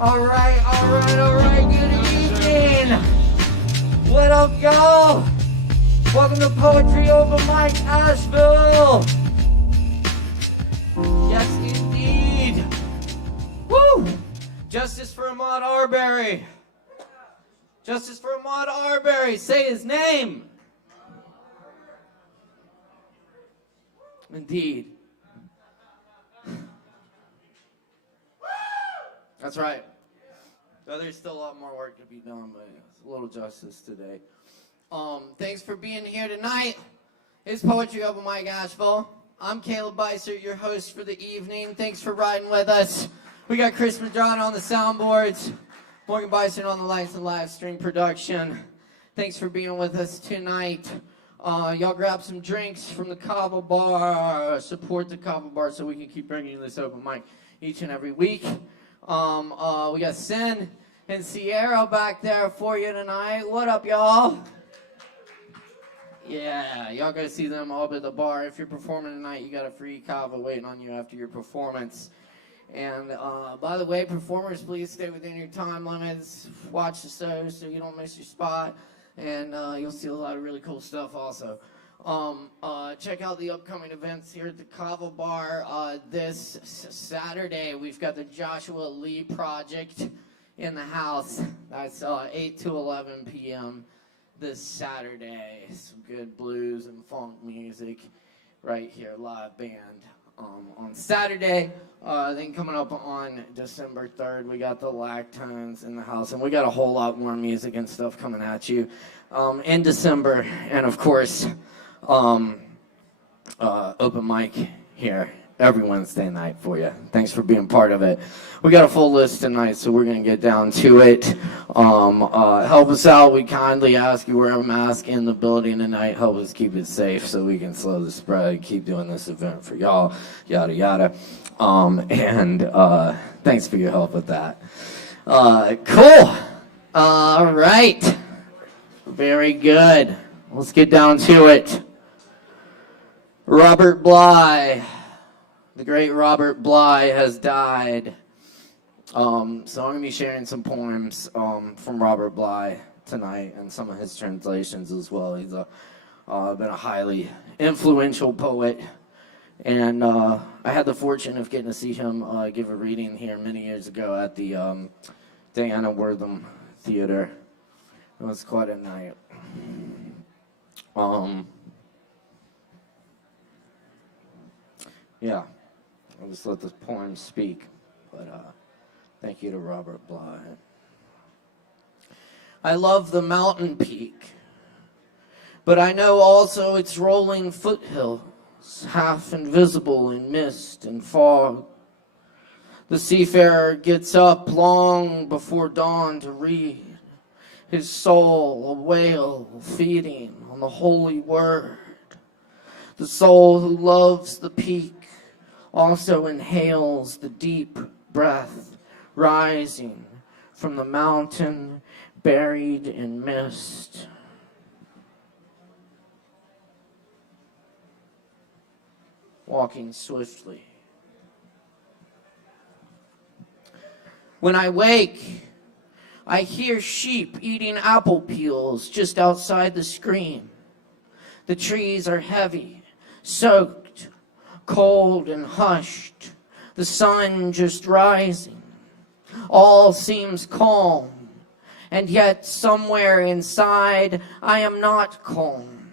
All right, good evening. What up, y'all? Welcome to Poetry Open Mic Asheville. Yes, indeed. Woo! Justice for Ahmaud Arbery. Justice for Ahmaud Arbery. Say his name. Indeed. That's right. Well, there's still a lot more work to be done, but it's a little justice today. Thanks for being here tonight. It's Poetry Open Mic Asheville. I'm Caleb Beissert, your host for the evening. Thanks for riding with us. We got Chris Medrano on the soundboards, Morgan Beissert on the lights and live stream production. Thanks for being with us tonight. Y'all grab some drinks from the Kava bar. Support the Kava bar so we can keep bringing you this open mic each and every week. We got Sin and Sierra back there for you tonight. What up, y'all? Yeah, y'all go see them up at the bar. If you're performing tonight, you got a free Kava waiting on you after your performance. And by the way, performers, please stay within your time limits. Watch the show so you don't miss your spot. And you'll see a lot of really cool stuff also. Check out the upcoming events here at the Kava Bar. This Saturday, we've got the Joshua Lee Project in the house. That's 8 to 11 p.m. this Saturday. Some good blues and funk music right here, live band on Saturday. Then coming up on December 3rd, we got the Lactones in the house, and we got a whole lot more music and stuff coming at you in December. And of course, open mic here every Wednesday night for you. Thanks for being part of it. We got a full list tonight, so we're going to get down to it. Help us out. We kindly ask you wear a mask in the building tonight. Help us keep it safe so we can slow the spread. Keep doing this event for y'all. Yada, yada. Thanks for your help with that. Cool. All right. Very good. Let's get down to it. Robert Bly. The great Robert Bly has died. So I'm going to be sharing some poems from Robert Bly tonight and some of his translations as well. He's been a highly influential poet. And I had the fortune of getting to see him give a reading here many years ago at the Diana Wortham Theater. It was quite a night. Yeah, I'll just let the poem speak, but thank you to Robert Bly. I love the mountain peak, but I know also its rolling foothills, half invisible in mist and fog. The seafarer gets up long before dawn to read, his soul a whale feeding on the holy word. The soul who loves the peak also inhales the deep breath rising from the mountain buried in mist. Walking swiftly. When I wake, I hear sheep eating apple peels just outside the screen. The trees are heavy, soaked, cold and hushed. The sun just rising. All seems calm, and yet somewhere inside I am not calm.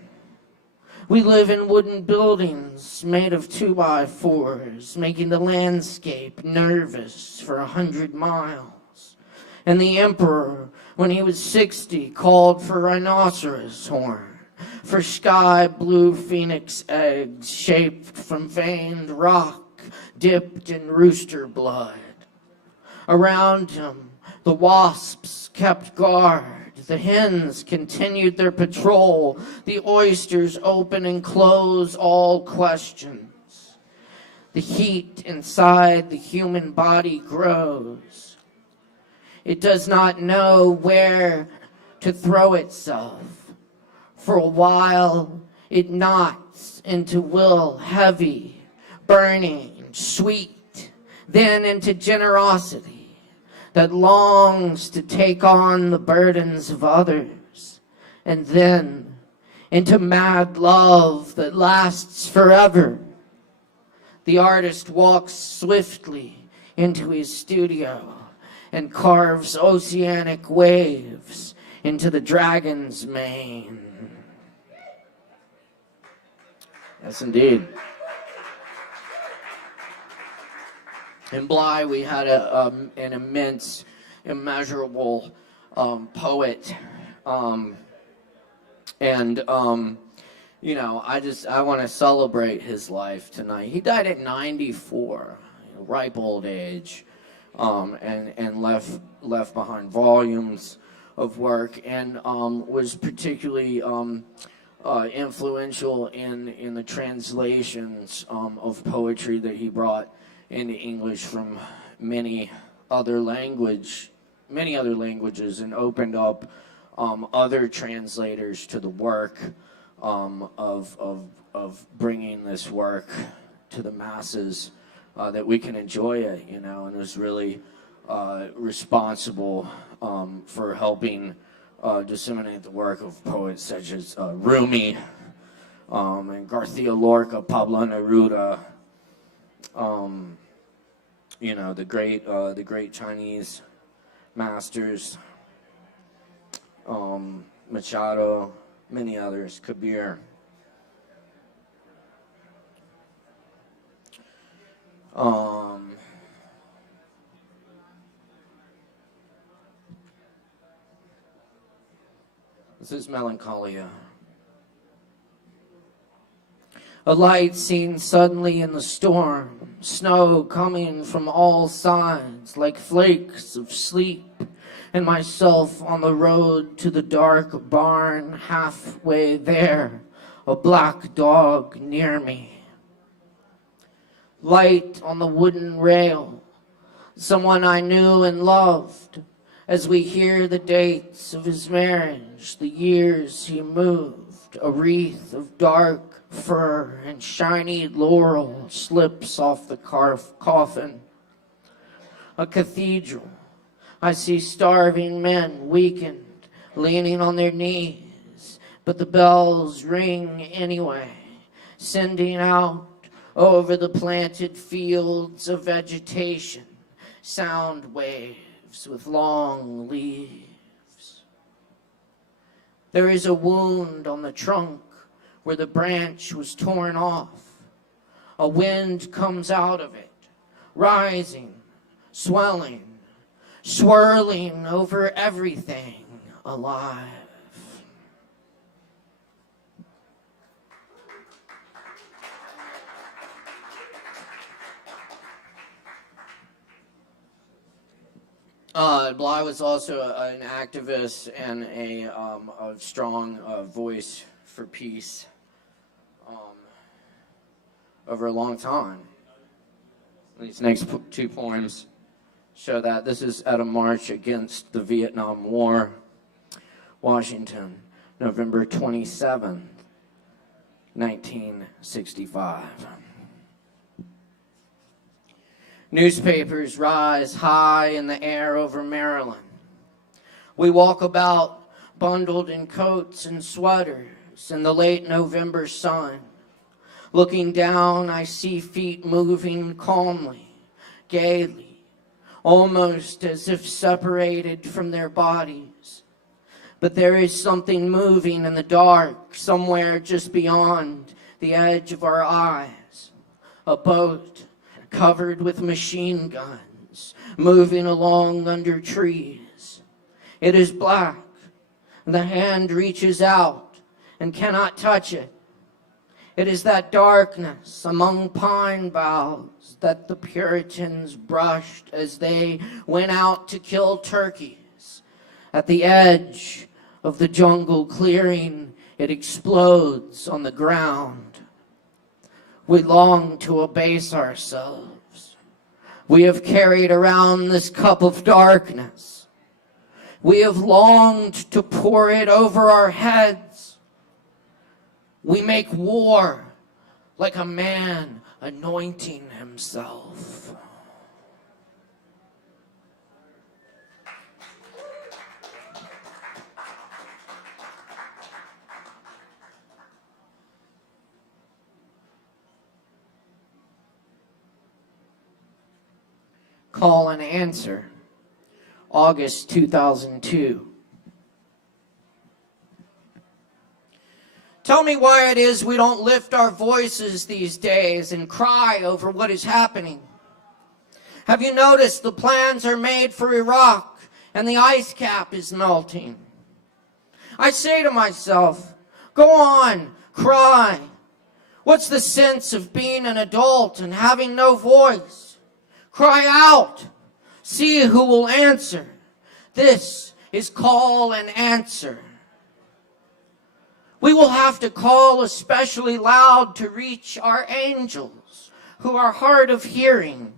We live in wooden buildings made of 2x4s, making the landscape nervous for 100 miles. And the emperor, when he was 60, called for rhinoceros horn for sky blue phoenix eggs shaped from veined rock dipped in rooster blood. Around him, the wasps kept guard. The hens continued their patrol. The oysters open and close all questions. The heat inside the human body grows. It does not know where to throw itself. For a while, it knots into will, heavy, burning, sweet, then into generosity that longs to take on the burdens of others, and then into mad love that lasts forever. The artist walks swiftly into his studio and carves oceanic waves into the dragon's mane. Yes, indeed. In Bly, we had an immense, immeasurable poet, you know, I want to celebrate his life tonight. He died at 94, ripe old age, and left behind volumes of work, and was particularly influential in the translations of poetry that he brought into English from many other languages, and opened up other translators to the work of bringing this work to the masses, that we can enjoy it, you know, and was really responsible for helping disseminate the work of poets such as Rumi and Garcia Lorca, Pablo Neruda, you know, the great Chinese masters, Machado, many others, Kabir. This is Melancholia. A light seen suddenly in the storm, snow coming from all sides like flakes of sleep, and myself on the road to the dark barn, halfway there, a black dog near me. Light on the wooden rail, someone I knew and loved, as we hear the dates of his marriage, the years he moved, a wreath of dark fur and shiny laurel slips off the coffin. A cathedral, I see starving men weakened, leaning on their knees, but the bells ring anyway, sending out over the planted fields of vegetation sound waves with long leaves. There is a wound on the trunk where the branch was torn off. A wind comes out of it, rising, swelling, swirling over everything alive. Bly was also an activist and a strong voice for peace over a long time. These next two poems show that. This is at a march against the Vietnam War, Washington, November 27th, 1965. Newspapers rise high in the air over Maryland. We walk about bundled in coats and sweaters in the late November sun. Looking down, I see feet moving calmly, gaily, almost as if separated from their bodies. But there is something moving in the dark, somewhere just beyond the edge of our eyes. A boat covered with machine guns, moving along under trees. It is black. The hand reaches out and cannot touch it. It is that darkness among pine boughs that the Puritans brushed as they went out to kill turkeys. At the edge of the jungle clearing, it explodes on the ground. We long to abase ourselves. We have carried around this cup of darkness. We have longed to pour it over our heads. We make war like a man anointing himself. Call and Answer, August 2002. Tell me why it is we don't lift our voices these days and cry over what is happening. Have you noticed the plans are made for Iraq and the ice cap is melting? I say to myself, go on, cry. What's the sense of being an adult and having no voice? Cry out. See who will answer. This is Call and Answer. We will have to call especially loud to reach our angels who are hard of hearing.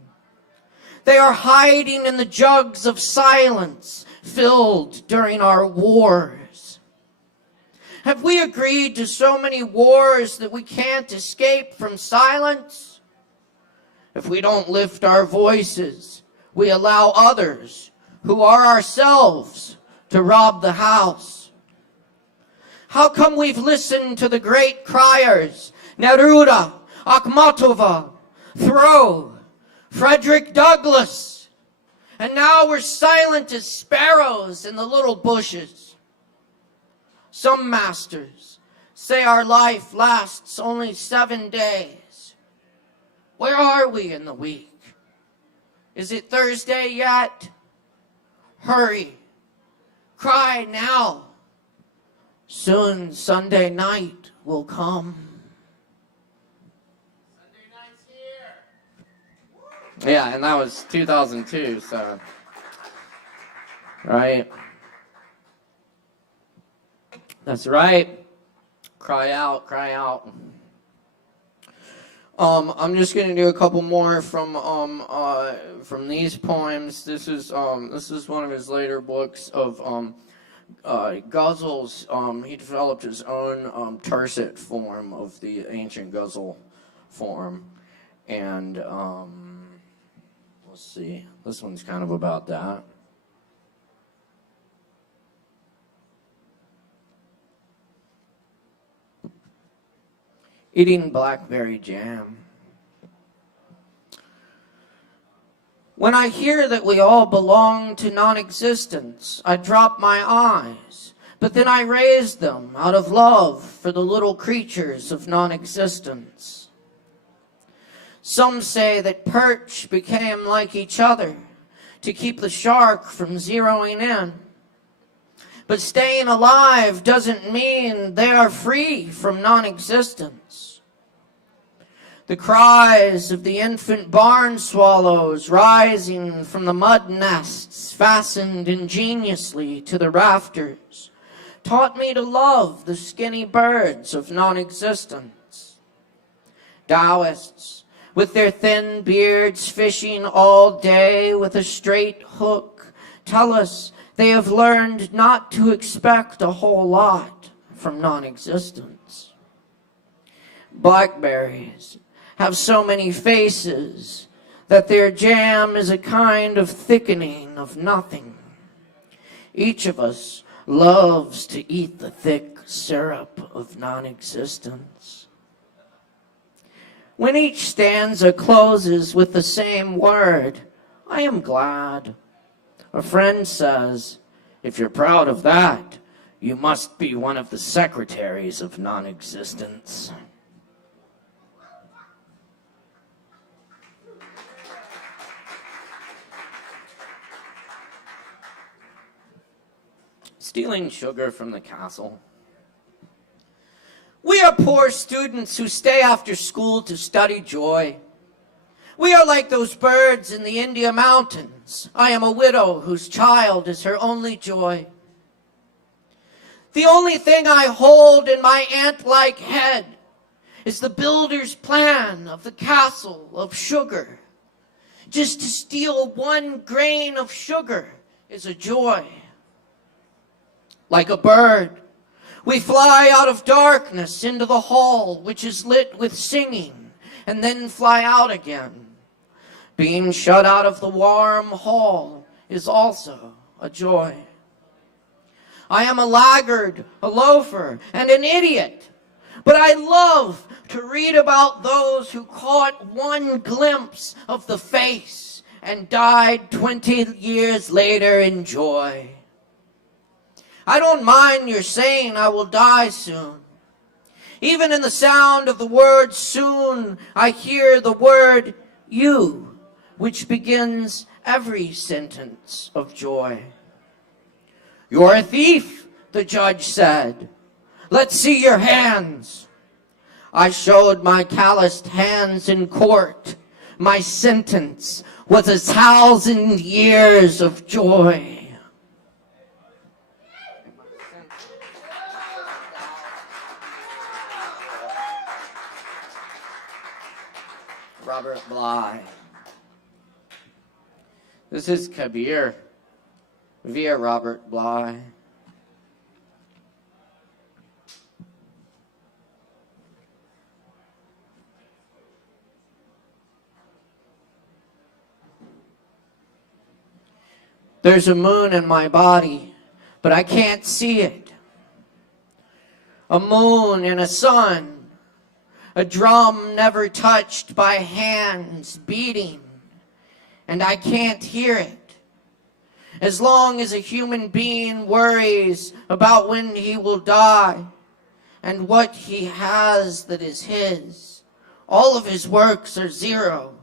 They are hiding in the jugs of silence filled during our wars. Have we agreed to so many wars that we can't escape from silence? If we don't lift our voices, we allow others, who are ourselves, to rob the house. How come we've listened to the great criers, Neruda, Akhmatova, Thoreau, Frederick Douglass, and now we're silent as sparrows in the little bushes? Some masters say our life lasts only 7 days. Where are we in the week? Is it Thursday yet? Hurry. Cry now. Soon Sunday night will come. Sunday night's here. Yeah, and that was 2002, so. Right. That's right. Cry out, cry out. I'm just gonna do a couple more from these poems. This is one of his later books of guzzles. He developed his own tercet form of the ancient guzzle form, and let's see. This one's kind of about that. Eating blackberry jam. When I hear that we all belong to non-existence, I drop my eyes, but then I raise them out of love for the little creatures of non-existence. Some say that perch became like each other to keep the shark from zeroing in. But staying alive doesn't mean they are free from non-existence. The cries of the infant barn swallows rising from the mud nests fastened ingeniously to the rafters taught me to love the skinny birds of non-existence. Taoists, with their thin beards fishing all day with a straight hook, tell us they have learned not to expect a whole lot from non-existence. Blackberries have so many faces that their jam is a kind of thickening of nothing. Each of us loves to eat the thick syrup of non-existence. When each stanza closes with the same word, I am glad. A friend says, if you're proud of that, you must be one of the secretaries of non-existence. Stealing sugar from the castle. poor students who stay after school to study joy. We are like those birds in the India mountains. I am a widow whose child is her only joy. The only thing I hold in my ant-like head is the builder's plan of the castle of sugar. Just to steal one grain of sugar is a joy. Like a bird, we fly out of darkness into the hall, which is lit with singing, and then fly out again. Being shut out of the warm hall is also a joy. I am a laggard, a loafer, and an idiot, but I love to read about those who caught one glimpse of the face and died 20 years later in joy. I don't mind your saying I will die soon. Even in the sound of the word soon, I hear the word you, which begins every sentence of joy. You're a thief, the judge said. Let's see your hands. I showed my calloused hands in court. My sentence was 1,000 years of joy. Robert Bly. This is Kabir via Robert Bly. There's a moon in my body, but I can't see it. A moon and a sun. A drum never touched by hands beating, and I can't hear it. As long as a human being worries about when he will die and what he has that is his, all of his works are zero.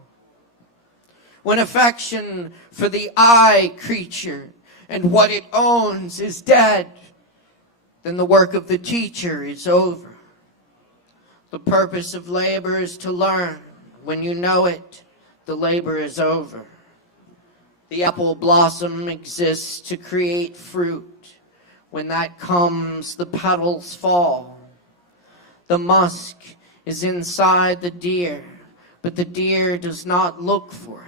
When affection for the eye creature and what it owns is dead, then the work of the teacher is over. The purpose of labor is to learn. When you know it, the labor is over. The apple blossom exists to create fruit. When that comes, the petals fall. The musk is inside the deer, but the deer does not look for it.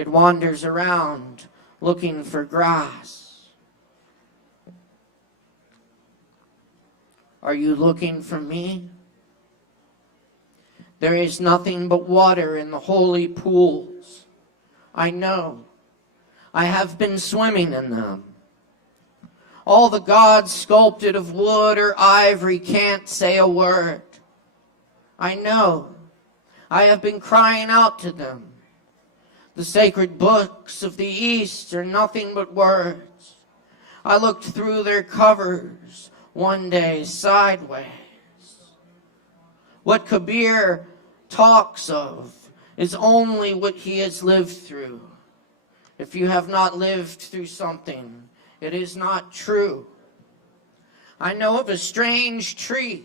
It wanders around looking for grass. Are you looking for me? There is nothing but water in the holy pools. I know. I have been swimming in them. All the gods sculpted of wood or ivory can't say a word. I know. I have been crying out to them. The sacred books of the East are nothing but words. I looked through their covers one day sideways. What Kabir talks of is only what he has lived through. If you have not lived through something, it is not true. I know of a strange tree.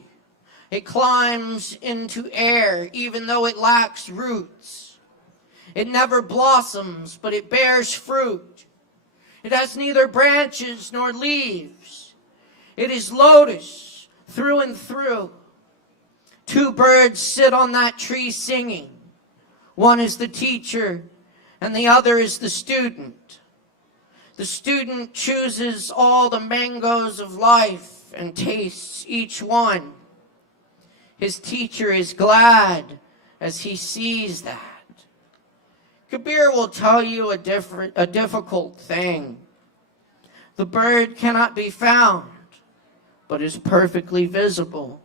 It climbs into air even though it lacks roots. It never blossoms, but it bears fruit. It has neither branches nor leaves. It is lotus through and through. Two birds sit on that tree singing. One is the teacher and the other is the student. The student chooses all the mangoes of life and tastes each one. His teacher is glad as he sees that. Kabir will tell you a difficult thing. The bird cannot be found, but is perfectly visible.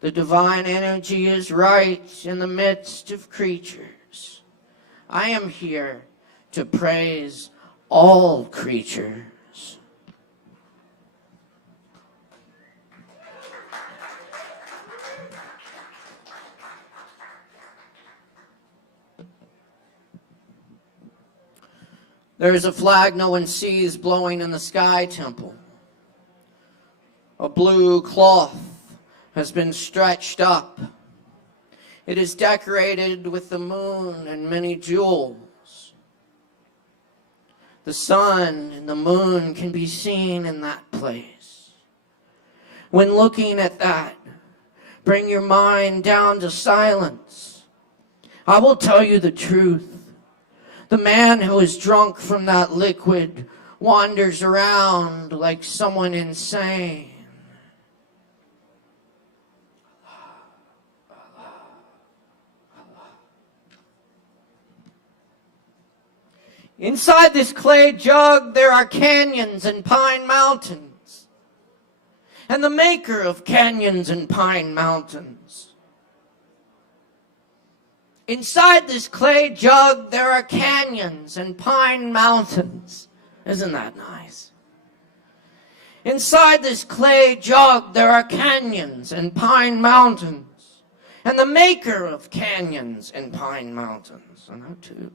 The divine energy is right in the midst of creatures. I am here to praise all creatures. There is a flag no one sees blowing in the sky temple. A blue cloth has been stretched up. It is decorated with the moon and many jewels. The sun and the moon can be seen in that place. When looking at that, bring your mind down to silence. I will tell you the truth. The man who is drunk from that liquid wanders around like someone insane. Inside this clay jug, there are canyons and pine mountains, and the maker of canyons and pine mountains. Inside this clay jug, there are canyons and pine mountains. Isn't that nice? Inside this clay jug, there are canyons and pine mountains, and the maker of canyons and pine mountains. I know too.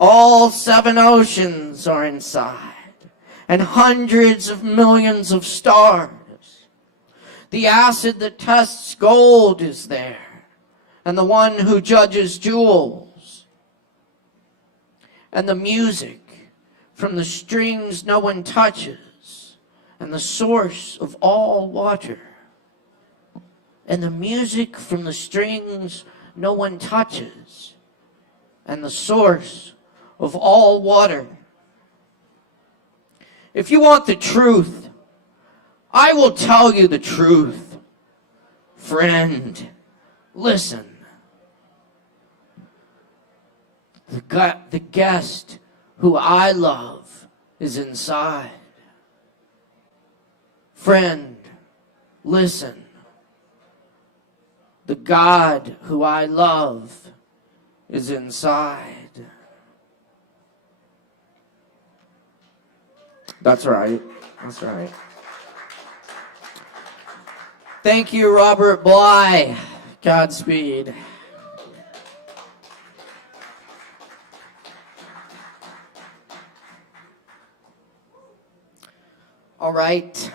All 7 oceans are inside, and hundreds of millions of stars. The acid that tests gold is there, and the one who judges jewels. And the music from the strings no one touches, and the source of all water. And the music from the strings no one touches, and the source of all water. If you want the truth, I will tell you the truth. Friend, listen. The guest who I love is inside. Friend, listen. The God who I love is inside. That's right. That's right. Thank you, Robert Bly. Godspeed. All right.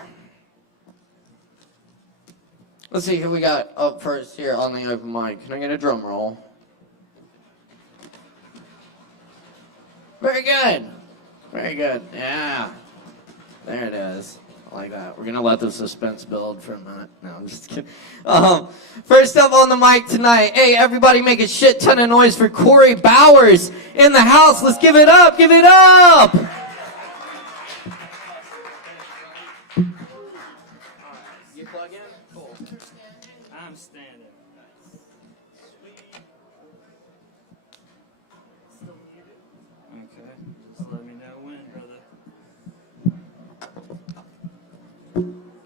Let's see who we got up first here on the open mic. Can I get a drum roll? Very good. Very good. Yeah. There it is. I like that. We're going to let the suspense build for a minute. No, I'm just kidding. First up on the mic tonight, hey, everybody make a shit ton of noise for Cory Bowers in the house. Let's give it up. Give it up. You plug in? Cool. I'm standing. Okay. Just let me know when, brother.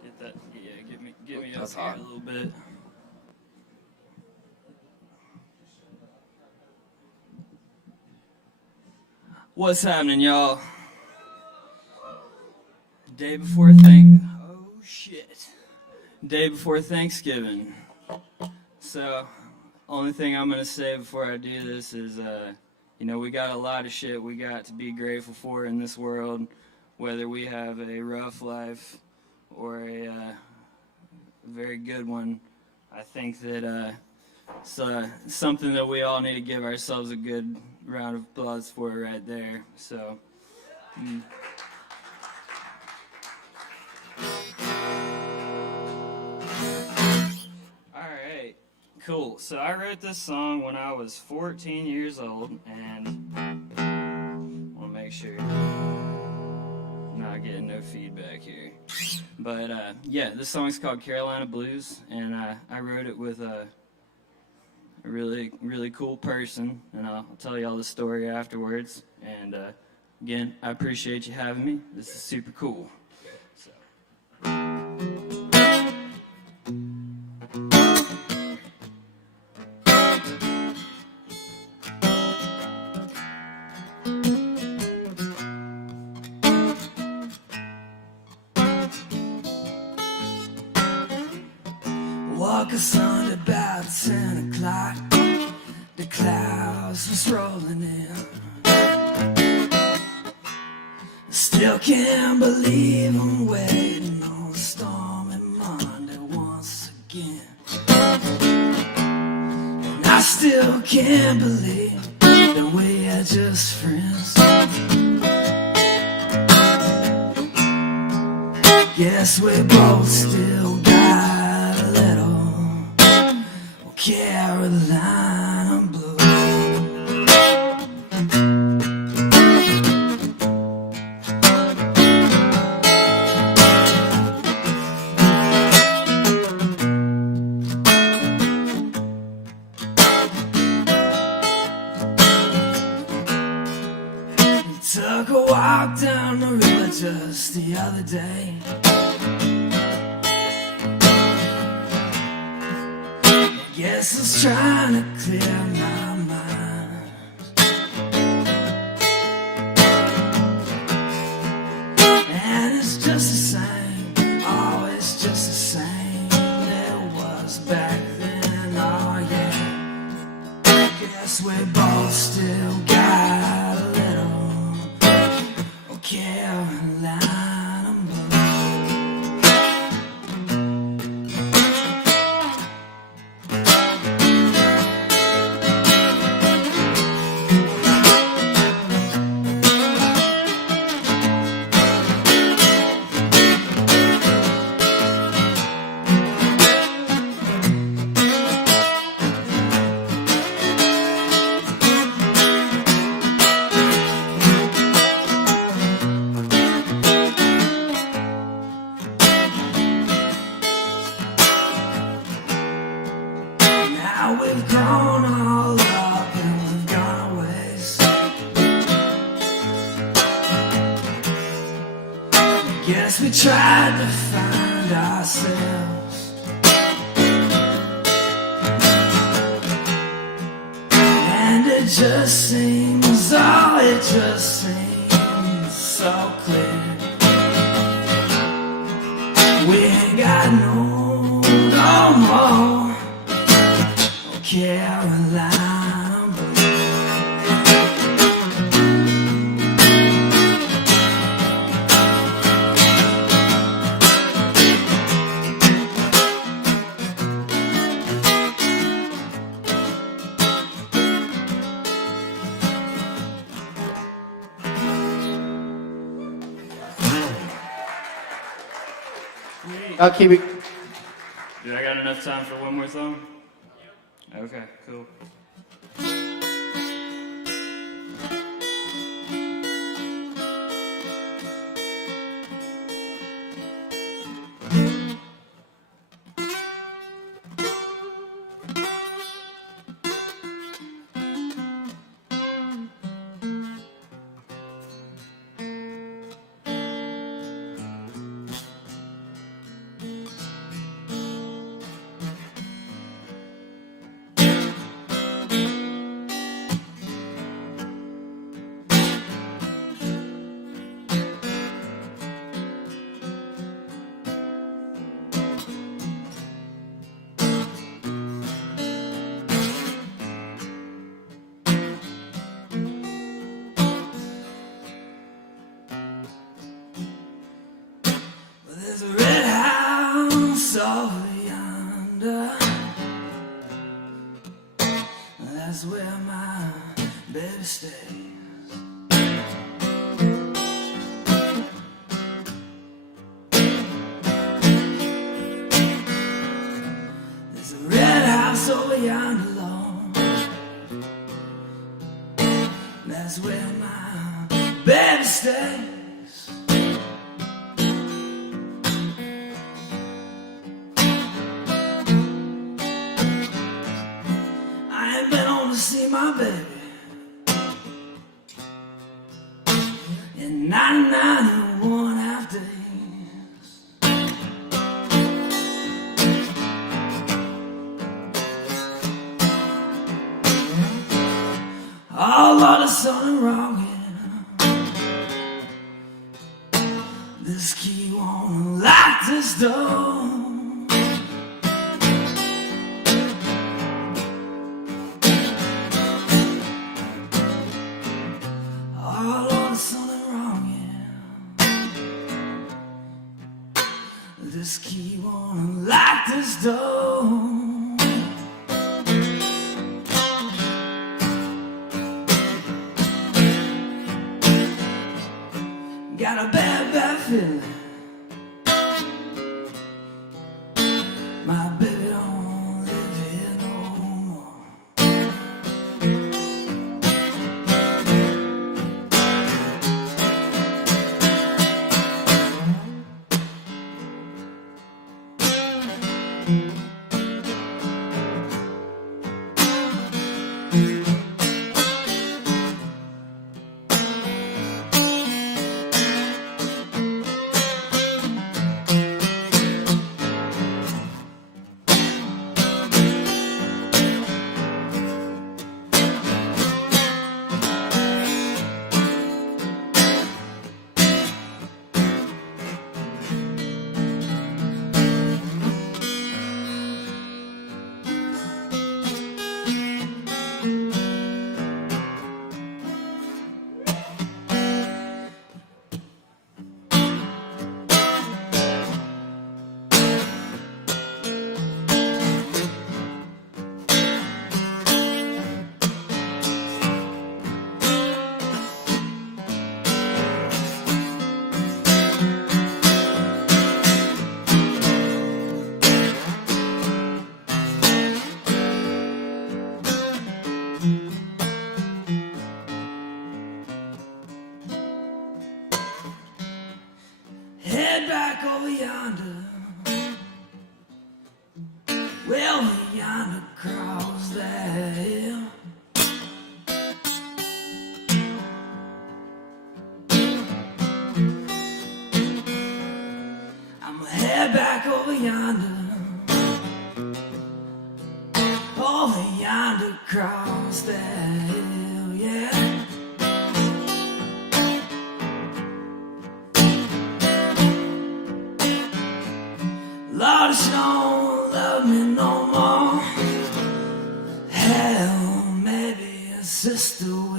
Get that. Yeah, get me up here a little bit. What's happening, y'all? Day before Thanksgiving. So, only thing I'm gonna say before I do this is, we got a lot of shit we got to be grateful for in this world, whether we have a rough life or a very good one. I think that it's something that we all need to give ourselves a good round of applause for right there. So. Alright, cool. So I wrote this song when I was 14 years old, and I want to make sure I'm not getting no feedback here. But yeah, this song's called Carolina Blues, and I wrote it with a really, really cool person, and I'll tell you all the story afterwards. And again, I appreciate you having me. This is super cool. So. Walk us on about 10 o'clock. The clouds was rolling in. Still can't believe I'm waiting on a stormy Monday once still can't believe that we are just friends. Guess we both still got a little Carolina blue. Took a walk down the river just the other day. Guess it's trying to clear my mind. And it's just the same, oh, it's just the same it was back then, oh yeah. Guess we both still got a little Carolina blue. Now we've grown all up and we've gone a ways. Guess we tried to find ourselves. And it just seems, oh, it just seems so clear. We ain't got no more Carolina blue. I'll keep it. Do I got enough time for one more song? Okay, cool. There's a red house over yonder. That's where my baby stays. There's a red house over yonder, Lord. That's where my baby stays. See my baby in 99.5 days. Oh Lord, there's something wrong here. This key won't lock this door. This key won't lock this door. got a bad, bad feeling. My baby don't live here no more. Head back over yonder, well, over yonder across that hill. I'ma head back over yonder, across that hill, yeah. Lord, she don't love me no more. Hell, maybe a sister will.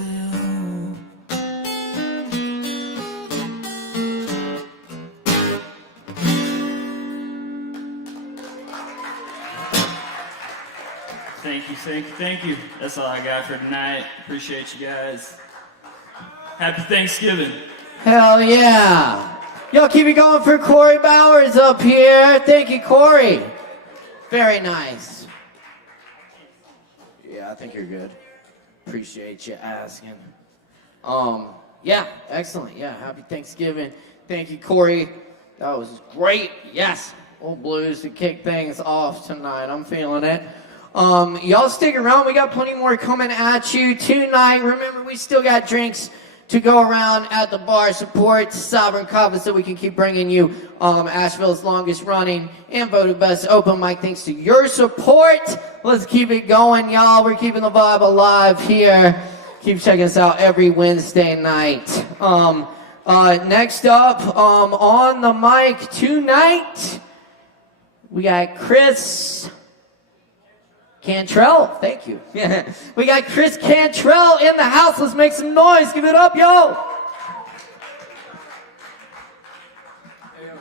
Thank you. That's all I got for tonight. Appreciate you guys. Happy Thanksgiving. Hell yeah. Y'all keep it going for Cory Bowers up here. Thank you, Cory. Very nice. Yeah, I think you're good. Appreciate you asking. Yeah, excellent. Yeah, happy Thanksgiving. Thank you, Cory. That was great. Yes. Old blues to kick things off tonight. I'm feeling it. Y'all stick around. We got plenty more coming at you tonight. Remember, we still got drinks to go around at the bar. Support Sovereign Kava so we can keep bringing you Asheville's longest running and voted best open mic. Thanks to your support. Let's keep it going, y'all. We're keeping the vibe alive here. Keep checking us out every Wednesday night. Next up on the mic tonight, we got Chris Cantrell, thank you. We got Chris Cantrell in the house. Let's make some noise. Give it up, yo. Hey, yo.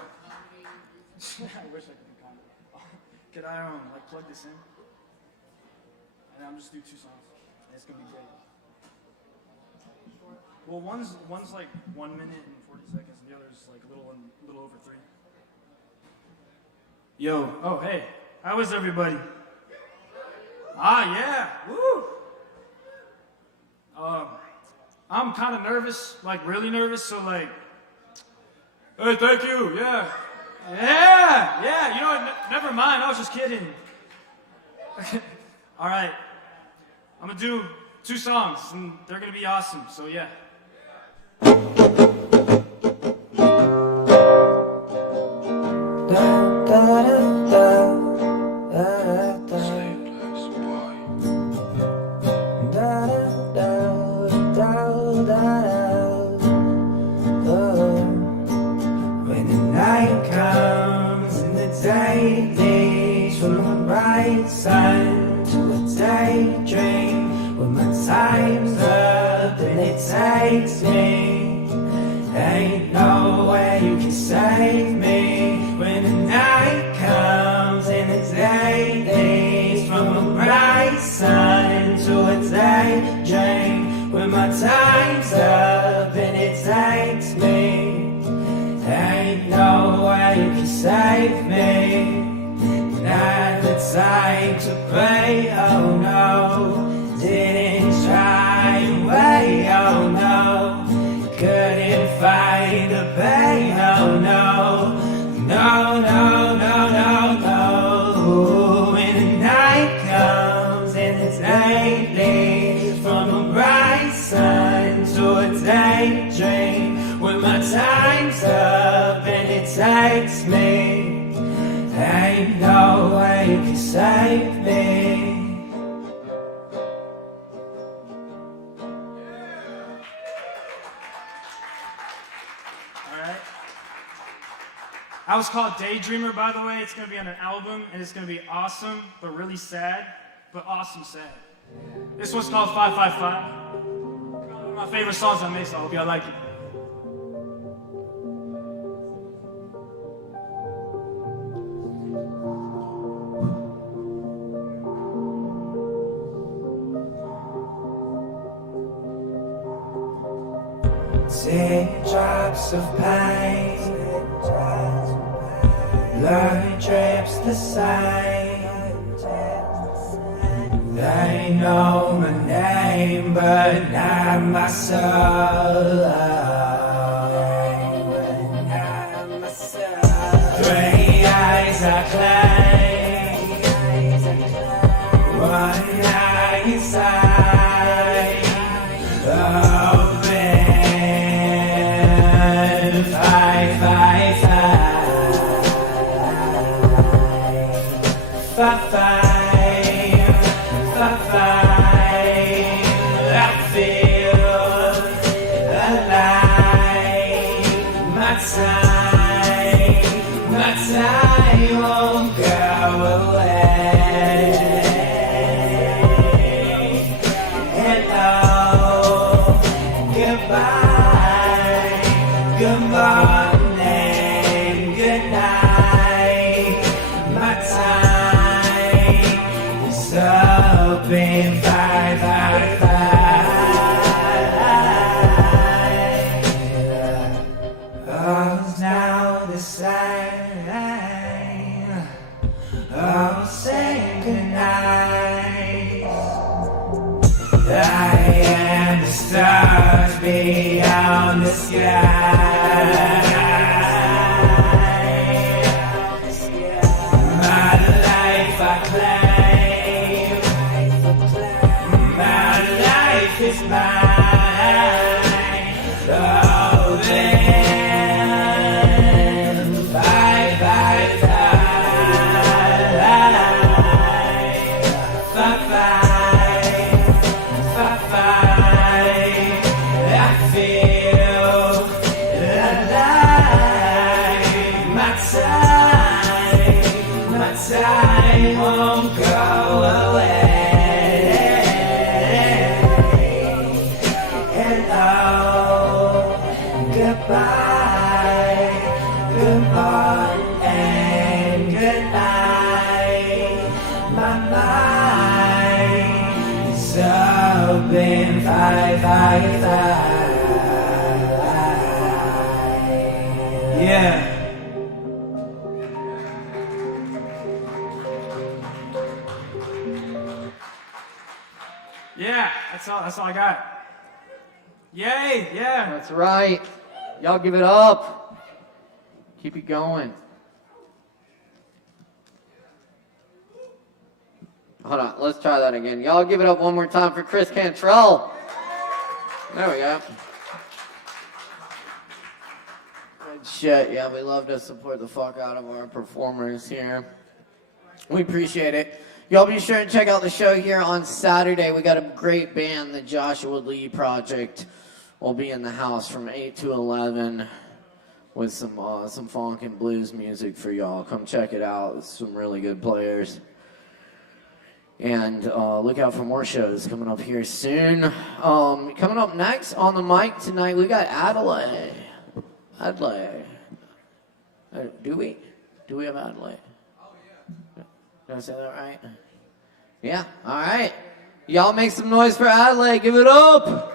I wish I could be calm. Could I like plug this in? And I'm just do 2 songs. It's gonna be great. Well, one's like 1 minute and 40 seconds, and the other's like a little over 3. Yo, oh hey, how is everybody? Ah, yeah, woo! I'm kind of nervous, like really nervous, so like, hey, thank you, yeah. Yeah, you know what, never mind, I was just kidding. All right, I'm gonna do 2 songs, and they're gonna be awesome, so yeah. Side to a daydream when my time's up and it takes me. Ain't no way you can save me when the night comes and the day leaves from a bright side to a daydream when my time's up and it takes me. to pray, oh no. Didn't try to wait, oh no. Couldn't fight the pain, oh no. No, no, no, no, no. When the night comes and the day leads from a bright sun to a daydream, when my time's up and it takes me, ain't no way you can save me. Alright. That was called Daydreamer, by the way. It's going to be on an album, and it's going to be awesome, but really sad, but awesome sad. This one's called 555. One of my favorite songs on MiC, so I hope y'all like it. Teardrops of pain, blood drips the same. They know my name, but not my soul. Gray eyes I claim, one eye inside. Beyond the sky, my life I claim, my life is mine. Oh, then, bye, bye, I won't go away. Hello, goodbye, good morning and good night. My mind is open, 555. Yeah. Yeah, that's all I got. Yay, yeah. That's right. Y'all give it up. Keep it going. Hold on, let's try that again. Y'all give it up one more time for Chris Cantrell. There we go. Good shit. Yeah, we love to support the fuck out of our performers here. We appreciate it. Y'all be sure to check out the show here on Saturday. We got a great band, the Joshua Lee Project. Will be in the house from 8 to 11 with some funk and blues music for y'all. Come check it out. It's some really good players. And look out for more shows coming up here soon. Coming up next on the mic tonight, we got Adelaide. Adelaide. Do we? Do we have Adelaide? Did I say that right? Yeah, all right. Y'all make some noise for Adelaide. Give it up.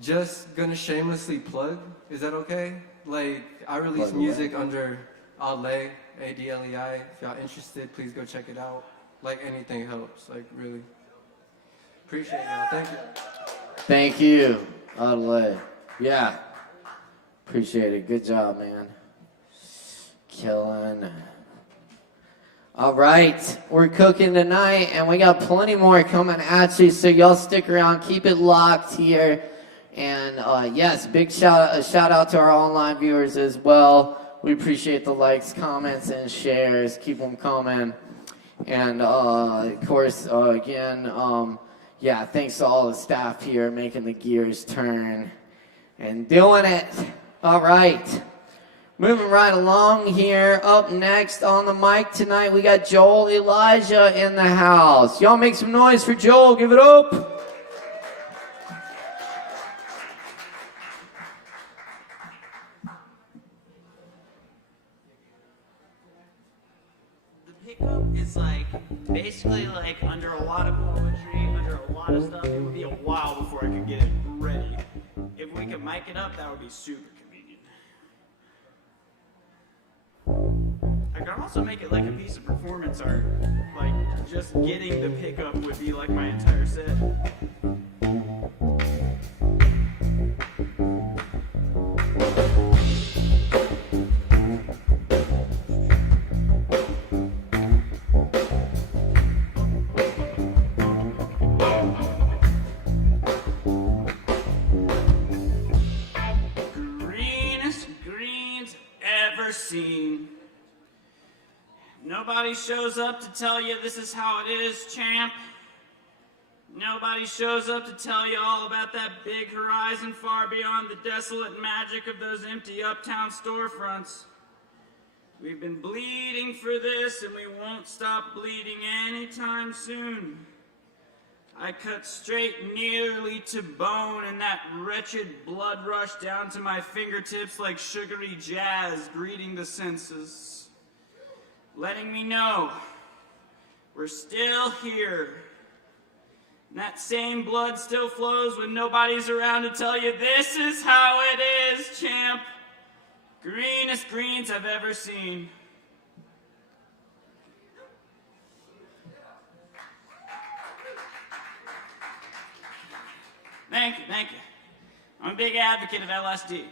just gonna shamelessly plug. Is that okay? Like, I release music under Adlei, A-D-L-E-I. If y'all interested, please go check it out. Like, anything helps, like, really. Appreciate y'all. Thank you. Thank you, Adlai. Yeah. Appreciate it. Good job, man. Killing. All right. We're cooking tonight, and we got plenty more coming at you, so y'all stick around. Keep it locked here. And, yes, big shout out to our online viewers as well. We appreciate the likes, comments, and shares. Keep them coming. And, of course, again, yeah, thanks to all the staff here making the gears turn and doing it. All right. Moving right along here. Up next on the mic tonight, we got Joel Elijah in the house. Y'all make some noise for Joel. Give it up. Is like basically like under a lot of poetry, under a lot of stuff. It would be a while before I could get it ready. If we could mic it up, that would be super convenient. I could also make it like a piece of performance art. Like just getting the pickup would be like my entire set. Seen. Nobody shows up to tell you this is how it is, champ. Nobody shows up to tell you all about that big horizon far beyond the desolate magic of those empty uptown storefronts. We've been bleeding for this, and we won't stop bleeding anytime soon. I cut straight nearly to bone, and that wretched blood rushed down to my fingertips like sugary jazz greeting the senses, letting me know we're still here. And that same blood still flows when nobody's around to tell you this is how it is, champ. Greenest greens I've ever seen. Thank you, thank you. I'm a big advocate of LSD.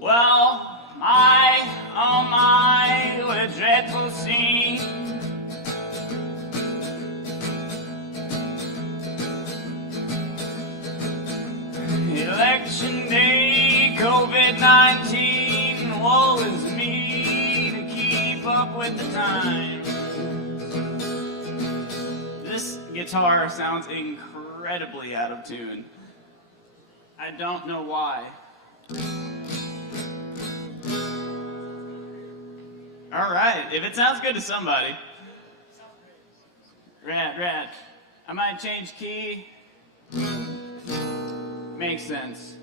Well, my, oh my, what a dreadful scene. Election day, COVID-19, woe is me to keep up with the times. This guitar sounds incredibly out of tune. I don't know why. All right, if it sounds good to somebody. Rad. I might change key. Makes sense.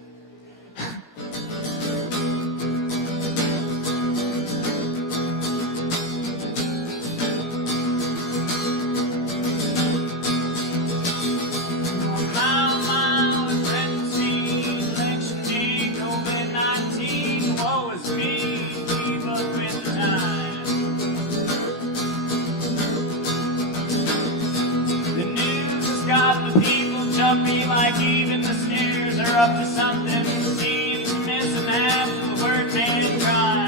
Like even the sneers are up to something. Seems missing half the word and crying.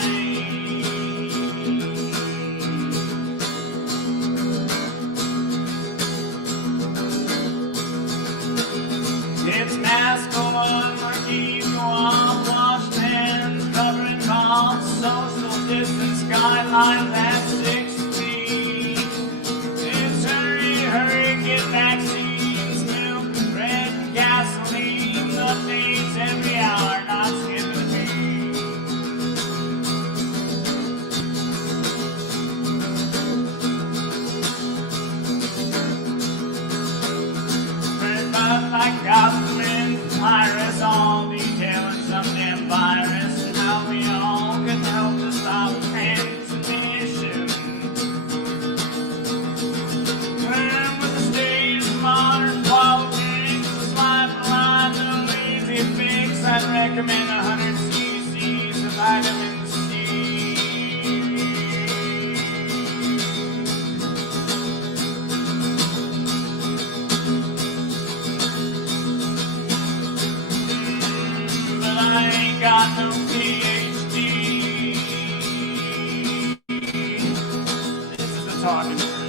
It's mask on, marquee go on, wash hands, covering coughs, social distance guidelines at 6 feet. It's hurry, get vaccines. Gasoline updates every hour, not skipping a beat. Spread like goblin virus, all detailing some damn virus, and how we all talking through.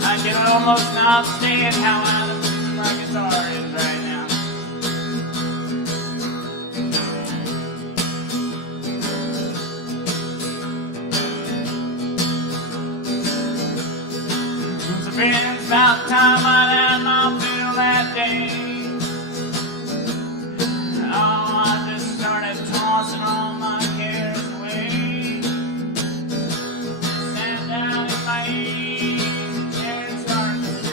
I can almost not stand how out of tune my guitar is right now. It's been about time I'd had my fill that day. Oh, I just started tossing all my cares away. Sat down in my ease and started to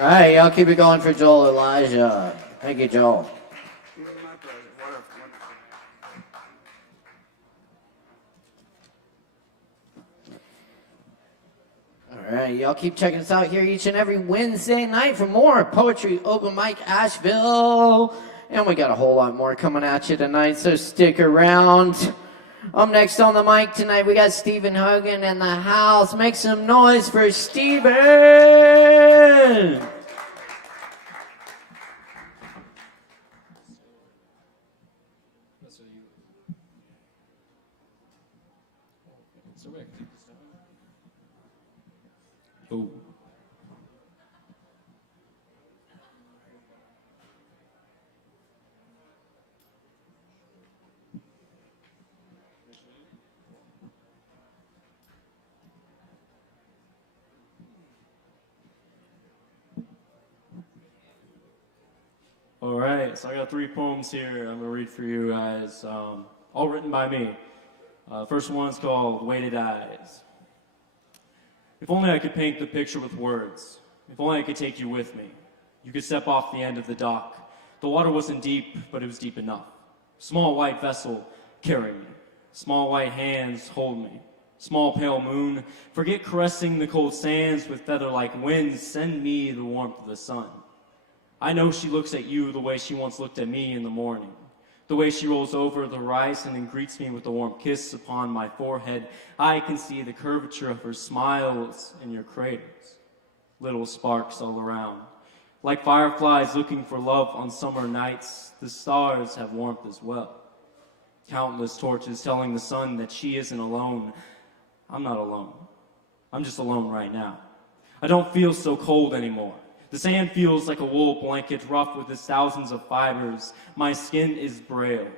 All right, y'all keep it going for Joel Elijah. Thank you, Joel. All right, y'all keep checking us out here each and every Wednesday night for more Poetry Open Mic Asheville. And we got a whole lot more coming at you tonight, so stick around. Up next on the mic tonight, we got Stephen Hogan in the house. Make some noise for Stephen! Ooh. All right, so I got 3 poems here I'm gonna read for you guys, all written by me. First one's called Weighted Eyes. If only I could paint the picture with words. If only I could take you with me. You could step off the end of the dock. The water wasn't deep, but it was deep enough. Small white vessel, carry me. Small white hands, hold me. Small pale moon, forget caressing the cold sands with feather-like winds. Send me the warmth of the sun. I know she looks at you the way she once looked at me in the morning. The way she rolls over the horizon and greets me with a warm kiss upon my forehead. I can see the curvature of her smiles in your craters. Little sparks all around. Like fireflies looking for love on summer nights, the stars have warmth as well. Countless torches telling the sun that she isn't alone. I'm not alone. I'm just alone right now. I don't feel so cold anymore. The sand feels like a wool blanket, rough with its thousands of fibers. My skin is braille.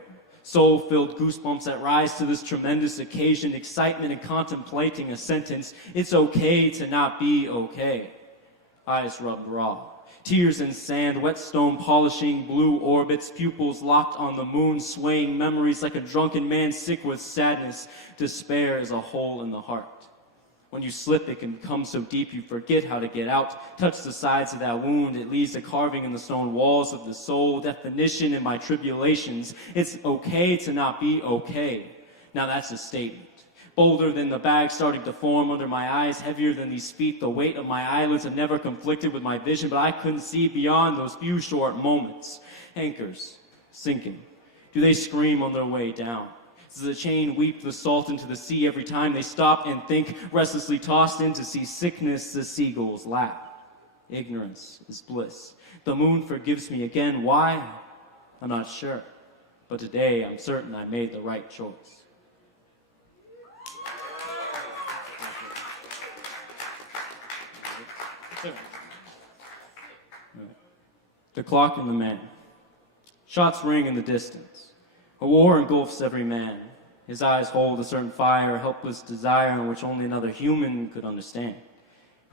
Soul-filled goosebumps that rise to this tremendous occasion, excitement in contemplating a sentence. It's okay to not be okay. Eyes rubbed raw. Tears in sand, wet stone polishing blue orbits, pupils locked on the moon, swaying memories like a drunken man sick with sadness. Despair is a hole in the heart. When you slip, it can become so deep you forget how to get out. Touch the sides of that wound, it leaves a carving in the stone walls of the soul. Definition in my tribulations, it's okay to not be okay. Now that's a statement. Bolder than the bag starting to form under my eyes, heavier than these feet. The weight of my eyelids have never conflicted with my vision, but I couldn't see beyond those few short moments. Anchors, sinking. Do they scream on their way down? Does the chain weep the salt into the sea every time they stop and think, restlessly tossed in to see sickness, the seagulls laugh? Ignorance is bliss. The moon forgives me again. Why? I'm not sure. But today I'm certain I made the right choice. The clock and the man. Shots ring in the distance. A war engulfs every man. His eyes hold a certain fire, a helpless desire in which only another human could understand.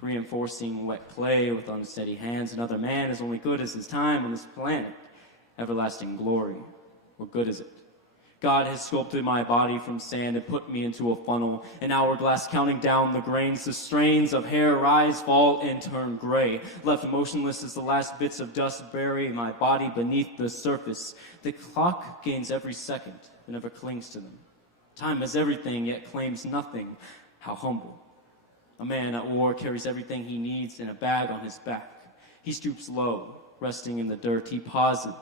Reinforcing wet clay with unsteady hands, another man is only good as his time on this planet. Everlasting glory, what good is it? God has sculpted my body from sand and put me into a funnel, an hourglass counting down the grains. The strains of hair rise, fall, and turn gray. Left motionless as the last bits of dust bury my body beneath the surface. The clock gains every second and never clings to them. Time is everything, yet claims nothing. How humble. A man at war carries everything he needs in a bag on his back. He stoops low, resting in the dirt. He pauses.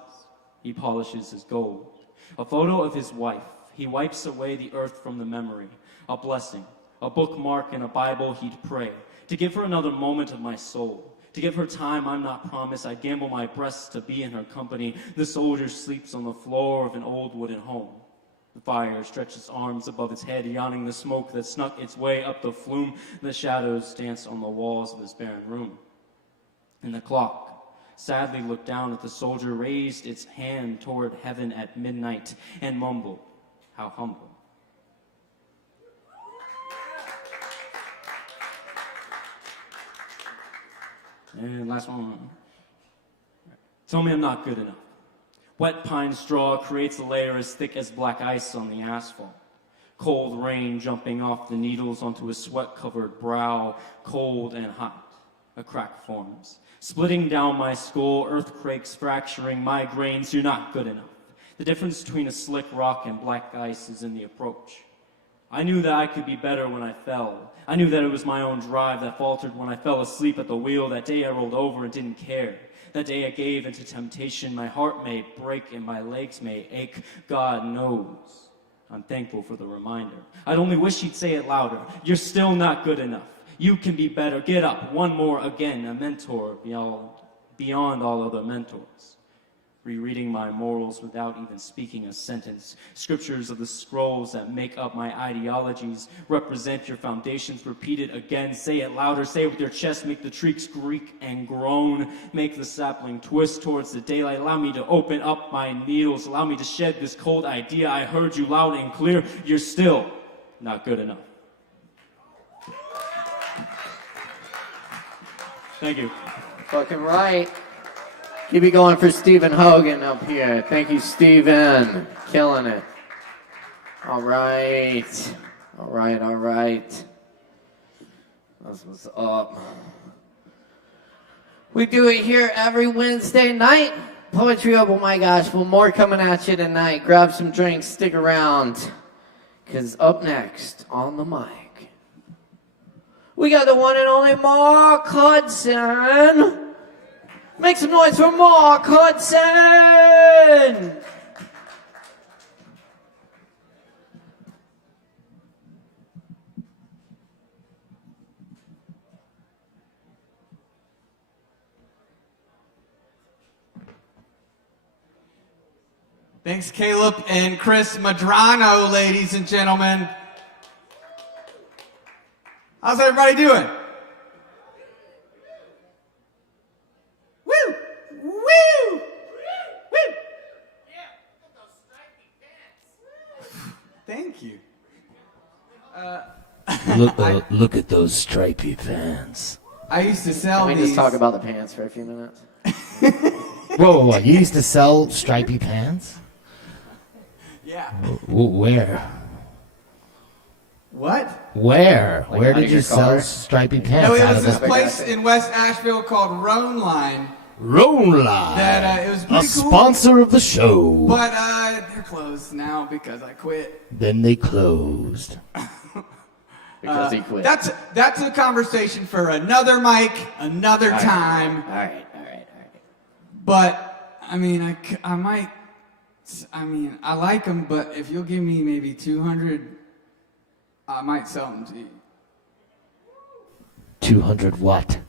He polishes his gold. A photo of his wife. He wipes away the earth from the memory. A blessing, a bookmark, and a Bible he'd pray. To give her another moment of my soul. To give her time I'm not promised. I gamble my breasts to be in her company. The soldier sleeps on the floor of an old wooden home. The fire stretches arms above its head, yawning the smoke that snuck its way up the flume. The shadows dance on the walls of his barren room. And the clock sadly looked down at the soldier, raised its hand toward heaven at midnight, and mumbled, how humble. And last one. Tell me I'm not good enough. Wet pine straw creates a layer as thick as black ice on the asphalt. Cold rain jumping off the needles onto a sweat-covered brow, cold and hot. A crack forms. Splitting down my skull, earthquakes fracturing, migraines, you're not good enough. The difference between a slick rock and black ice is in the approach. I knew that I could be better when I fell. I knew that it was my own drive that faltered when I fell asleep at the wheel. That day I rolled over and didn't care. That day I gave into temptation. My heart may break and my legs may ache. God knows. I'm thankful for the reminder. I'd only wish he'd say it louder. You're still not good enough. You can be better. Get up. One more again. A mentor beyond all other mentors. Rereading my morals without even speaking a sentence. Scriptures of the scrolls that make up my ideologies represent your foundations. Repeat it again. Say it louder. Say it with your chest. Make the tree squeak and groan. Make the sapling twist towards the daylight. Allow me to open up my needles. Allow me to shed this cold idea. I heard you loud and clear. You're still not good enough. Thank you. Fucking right. Keep it going for Stephen Hogan up here. Thank you, Stephen. Killing it. All right. All right, all right. That's what's up. We do it here every Wednesday night. Poetry Open My Gosh. Well, more coming at you tonight. Grab some drinks. Stick around. Because up next on the mic, we got the one and only Mark Hudson. Make some noise for Mark Hudson! Thanks, Caleb and Chris Medrano, ladies and gentlemen. How's everybody doing? Woo! Woo! Woo! Thank you. Look at those stripy pants. I used to sell Can we these. just talk about the pants for a few minutes? Whoa, you used to sell stripy pants? Yeah. Where? What? Where? Like Where out of did your you sell car? stripy pants? No, it Out was of this the place in West Asheville called Roan Line. Roan Line. That it was a pretty cool. sponsor of the show. But they're closed now because I quit. Then they closed. Because he quit. That's a conversation for another mic, another time. All right. But I mean, I might. I mean, I like them, but if you'll give me maybe 200, I might sell them to you. 200 what?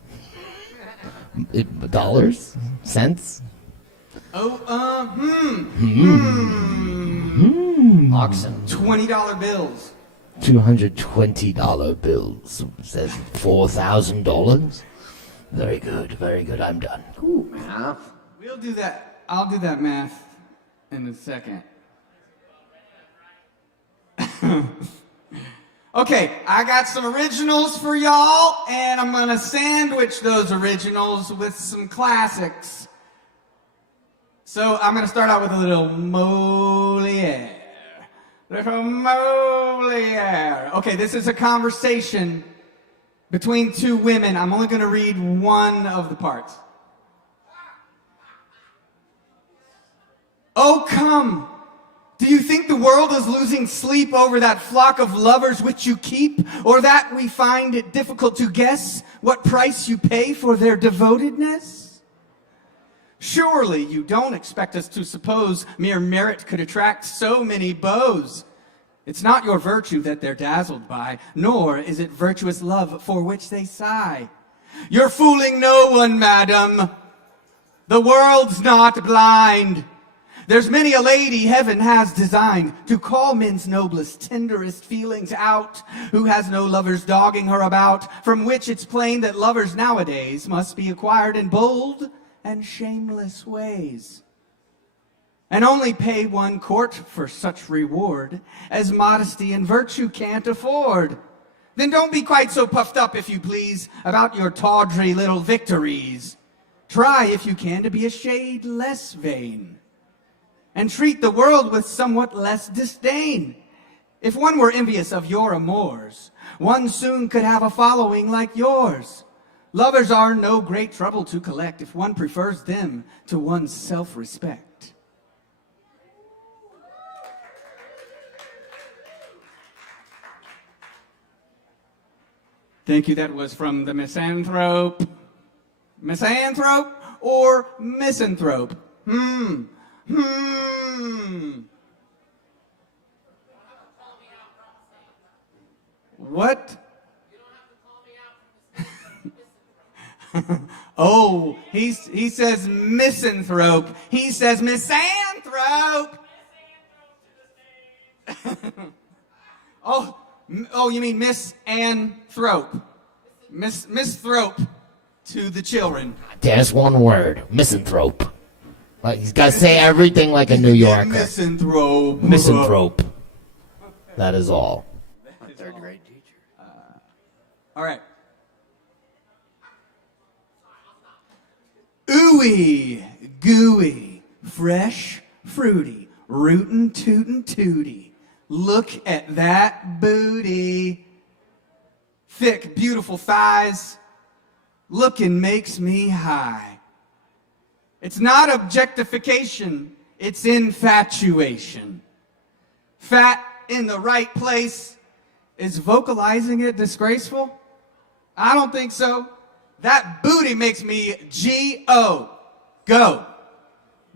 Dollars? Cents? Oh, Oxen. $20 bills. $220 bills. Says $4,000. Very good, very good. I'm done. Ooh, math. We'll do that. I'll do that math in a second. Okay, I got some originals for y'all, and I'm gonna sandwich those originals with some classics. So I'm gonna start out with a little Moliere. Little Moliere. Okay, this is a conversation between two women. I'm only gonna read one of the parts. Oh, come. Do you think the world is losing sleep over that flock of lovers which you keep, or that we find it difficult to guess what price you pay for their devotedness? Surely you don't expect us to suppose mere merit could attract so many beaux. It's not your virtue that they're dazzled by, nor is it virtuous love for which they sigh. You're fooling no one, madam. The world's not blind. There's many a lady heaven has designed to call men's noblest, tenderest feelings out, who has no lovers dogging her about, from which it's plain that lovers nowadays must be acquired in bold and shameless ways. And only pay one court for such reward as modesty and virtue can't afford. Then don't be quite so puffed up, if you please, about your tawdry little victories. Try, if you can, to be a shade less vain, and treat the world with somewhat less disdain. If one were envious of your amours, one soon could have a following like yours. Lovers are no great trouble to collect if one prefers them to one's self-respect. Thank you. That was from the Misanthrope. Misanthrope or Misanthrope? What? Oh, he says misanthrope. He says misanthrope. Oh, you mean Miss Ann Thrope. Miss Thrope to the children. There's one word. Misanthrope. Like, he's got to say everything like a New Yorker. Misanthrope. Misanthrope. That is all. My third grade teacher. All right. Ooey, gooey, fresh, fruity, rootin' tootin' tooty. Look at that booty. Thick, beautiful thighs. Looking makes me high. It's not objectification, it's infatuation. Fat in the right place. Is vocalizing it disgraceful? I don't think so. That booty makes me G-O. Go.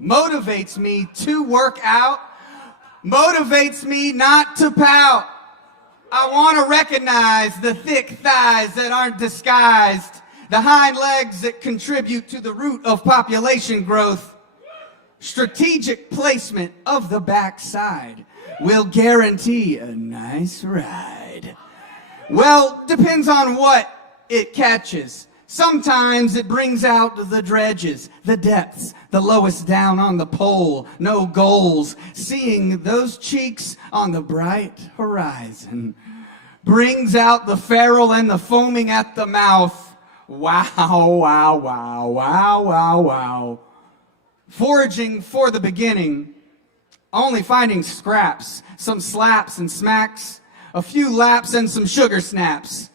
Motivates me to work out. Motivates me not to pout. I want to recognize the thick thighs that aren't disguised. The hind legs that contribute to the root of population growth. Strategic placement of the backside will guarantee a nice ride. Well, depends on what it catches. Sometimes it brings out the dredges, the depths, the lowest down on the pole, no goals. Seeing those cheeks on the bright horizon brings out the feral and the foaming at the mouth. Wow, wow, wow, wow, wow, wow. Foraging for the beginning, only finding scraps, some slaps and smacks, a few laps and some sugar snaps.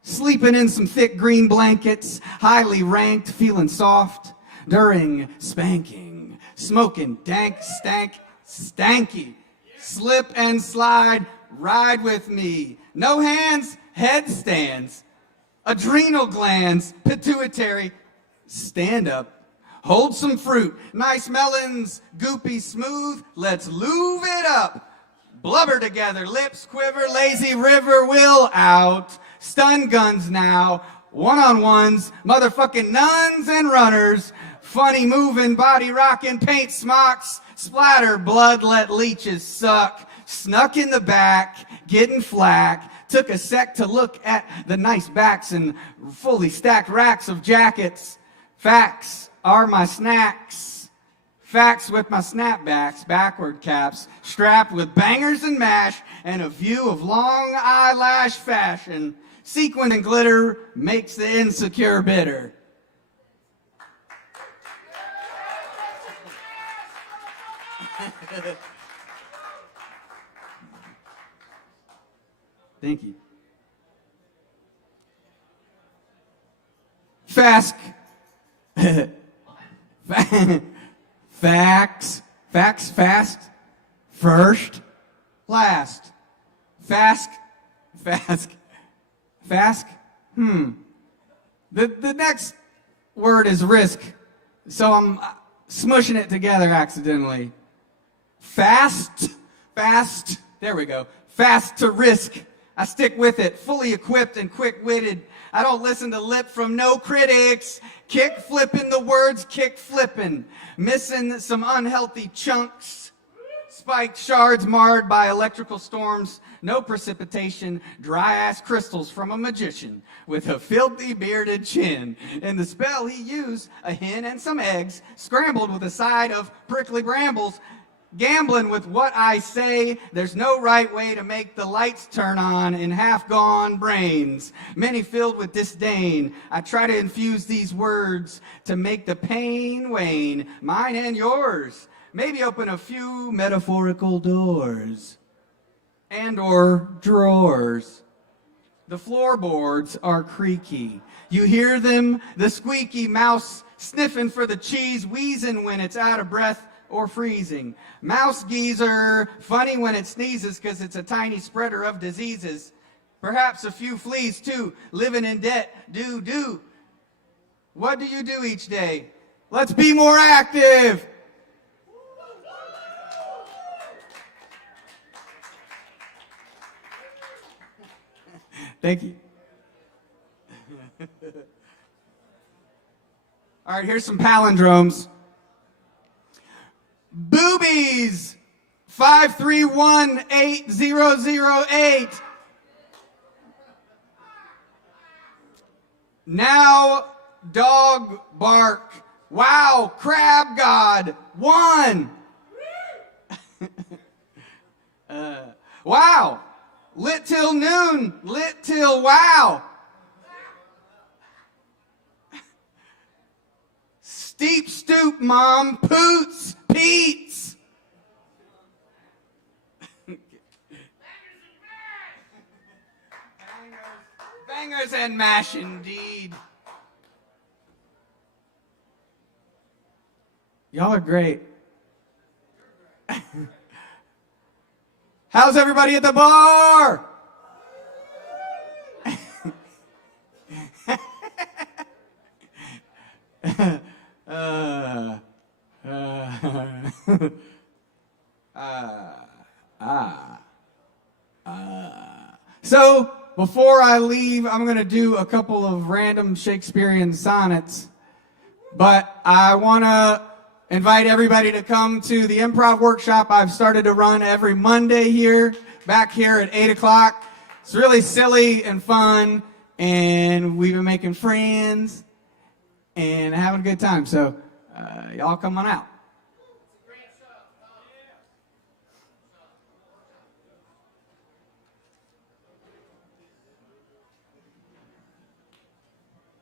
Sleeping in some thick green blankets, highly ranked, feeling soft, during spanking, smoking dank, stanky, slip and slide, ride with me. No hands, headstands, adrenal glands, pituitary, stand up, hold some fruit, nice melons, goopy smooth, let's lube it up. Blubber together, lips quiver, lazy river will out. Stun guns now, one-on-ones, motherfucking nuns and runners, funny moving, body rocking, paint smocks, splatter, blood let leeches suck, snuck in the back, getting flack, took a sec to look at the nice backs and fully stacked racks of jackets. Facts are my snacks. Facts with my snapbacks, backward caps, strapped with bangers and mash, and a view of long eyelash fashion. Sequin and glitter makes the insecure bitter. Thank you. Fast. Facts, fast, first, last. Fast. The next word is risk, so I'm smushing it together accidentally. Fast, there we go. Fast to risk. I stick with it, fully equipped and quick-witted. I don't listen to lip from no critics. Kick flipping the words, kick flipping. Missing some unhealthy chunks. Spiked shards marred by electrical storms. No precipitation. Dry-ass crystals from a magician with a filthy bearded chin. In the spell he used, a hen and some eggs, scrambled with a side of prickly brambles. Gambling with what I say, there's no right way to make the lights turn on in half-gone brains. Many filled with disdain, I try to infuse these words to make the pain wane, mine and yours. Maybe open a few metaphorical doors and or drawers. The floorboards are creaky. You hear them, the squeaky mouse sniffing for the cheese, wheezing when it's out of breath or freezing. Mouse geezer, funny when it sneezes because it's a tiny spreader of diseases. Perhaps a few fleas too, living in debt, do. What do you do each day? Let's be more active. Thank you. All right, here's some palindromes. Boobies, 5318008. Now dog bark. Wow, crab god, 1. Wow, lit till noon, lit till wow. Steep stoop, mom, poots, Pete's. Bangers and mash indeed. Y'all are great. How's everybody at the bar? So, before I leave, I'm going to do a couple of random Shakespearean sonnets. But I want to invite everybody to come to the improv workshop I've started to run every Monday here, back here at 8 o'clock. It's really silly and fun, and we've been making friends and having a good time. So, y'all come on out.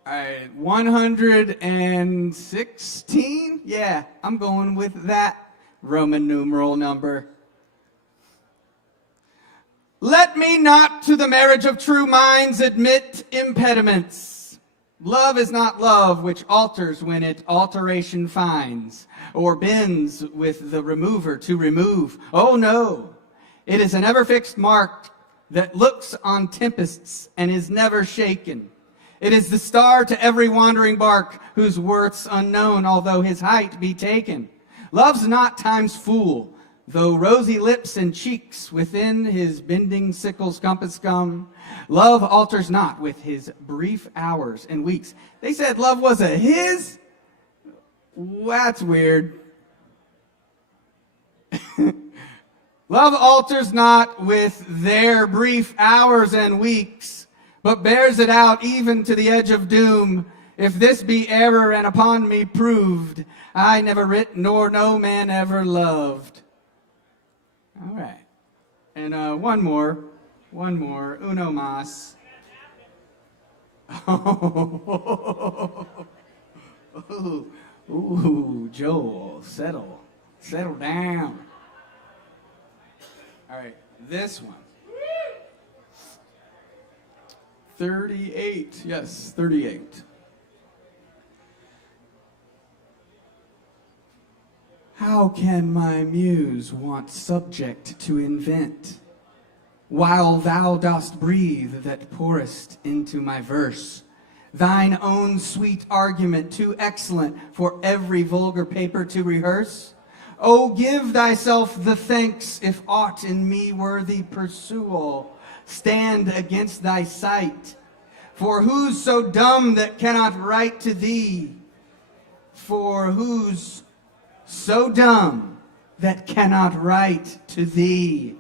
All right, 116? Yeah, I'm going with that Roman numeral number. Let me not to the marriage of true minds admit impediments. Love is not love which alters when it alteration finds, or bends with the remover to remove. Oh no, it is an ever fixed mark that looks on tempests and is never shaken. It is the star to every wandering bark, whose worth's unknown, although his height be taken. Love's not time's fool, Though rosy lips and cheeks within his bending sickle's compass come, love alters not with his brief hours and weeks. They said love was a his? That's weird. Love alters not with their brief hours and weeks, but bears it out even to the edge of doom. If this be error and upon me proved, I never writ nor no man ever loved. All right. And one more. Uno mas. Ooh, Joel, settle down. All right, this one. 38, yes, 38. How can my muse want subject to invent, while thou dost breathe that pourest into my verse, thine own sweet argument too excellent for every vulgar paper to rehearse? Oh, give thyself the thanks if aught in me worthy pursual stand against thy sight. For who's so dumb that cannot write to thee? For who's so dumb that cannot write to thee?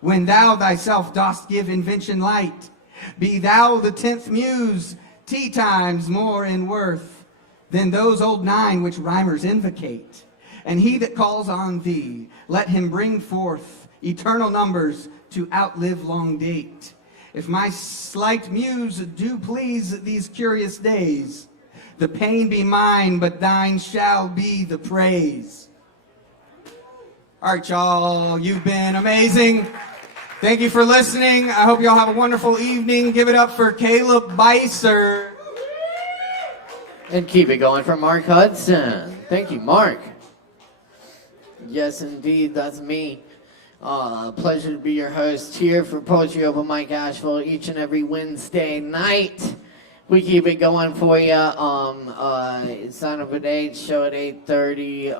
When thou thyself dost give invention light, be thou the 10th muse, 10 times more in worth than those old 9 which rhymers invocate. And he that calls on thee, let him bring forth eternal numbers to outlive long date. If my slight muse do please these curious days, the pain be mine, but thine shall be the praise. All right, y'all, you've been amazing. Thank you for listening. I hope y'all have a wonderful evening. Give it up for Caleb Beissert. And keep it going for Mark Hudson. Thank you, Mark. Yes, indeed, that's me. Pleasure to be your host here for Poetry Open Mic Asheville each and every Wednesday night. We keep it going for you. Sign up at 8, show at 8:30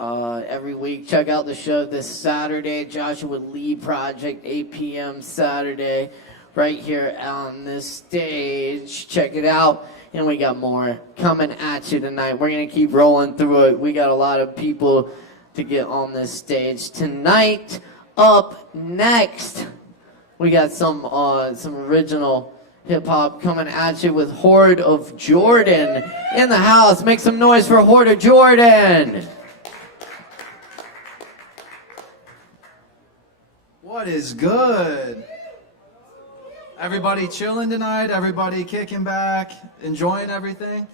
every week. Check out the show this Saturday, Joshua Lee Project, 8 p.m. Saturday, right here on this stage. Check it out. And we got more coming at you tonight. We're going to keep rolling through it. We got a lot of people to get on this stage tonight. Up next, we got some original hip-hop coming at you with Horde of Jordan in the house. Make some noise for Horde of Jordan. What is good? Everybody chilling tonight? Everybody kicking back? Enjoying everything?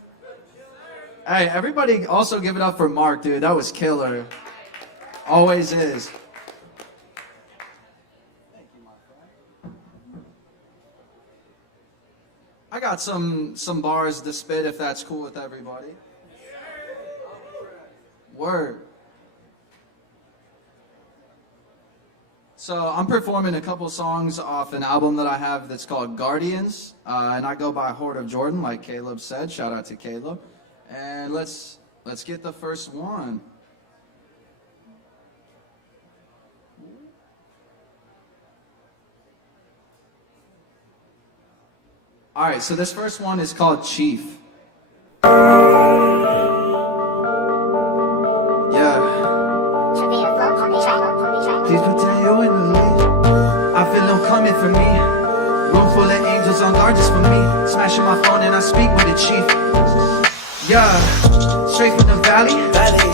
Hey, everybody also give it up for Mark, dude. That was killer. Always is. I got some bars to spit if that's cool with everybody. Word. So I'm performing a couple songs off an album that I have that's called Guardians, and I go by Horde of Jordan, like Caleb said. Shout out to Caleb. And let's get the first one. All right, so this first one is called Chief. Yeah. Please protect you in the lead. I feel them coming for me. Room full of angels on guard just for me. Smashing my phone and I speak with the chief. Yeah. Straight from the valley.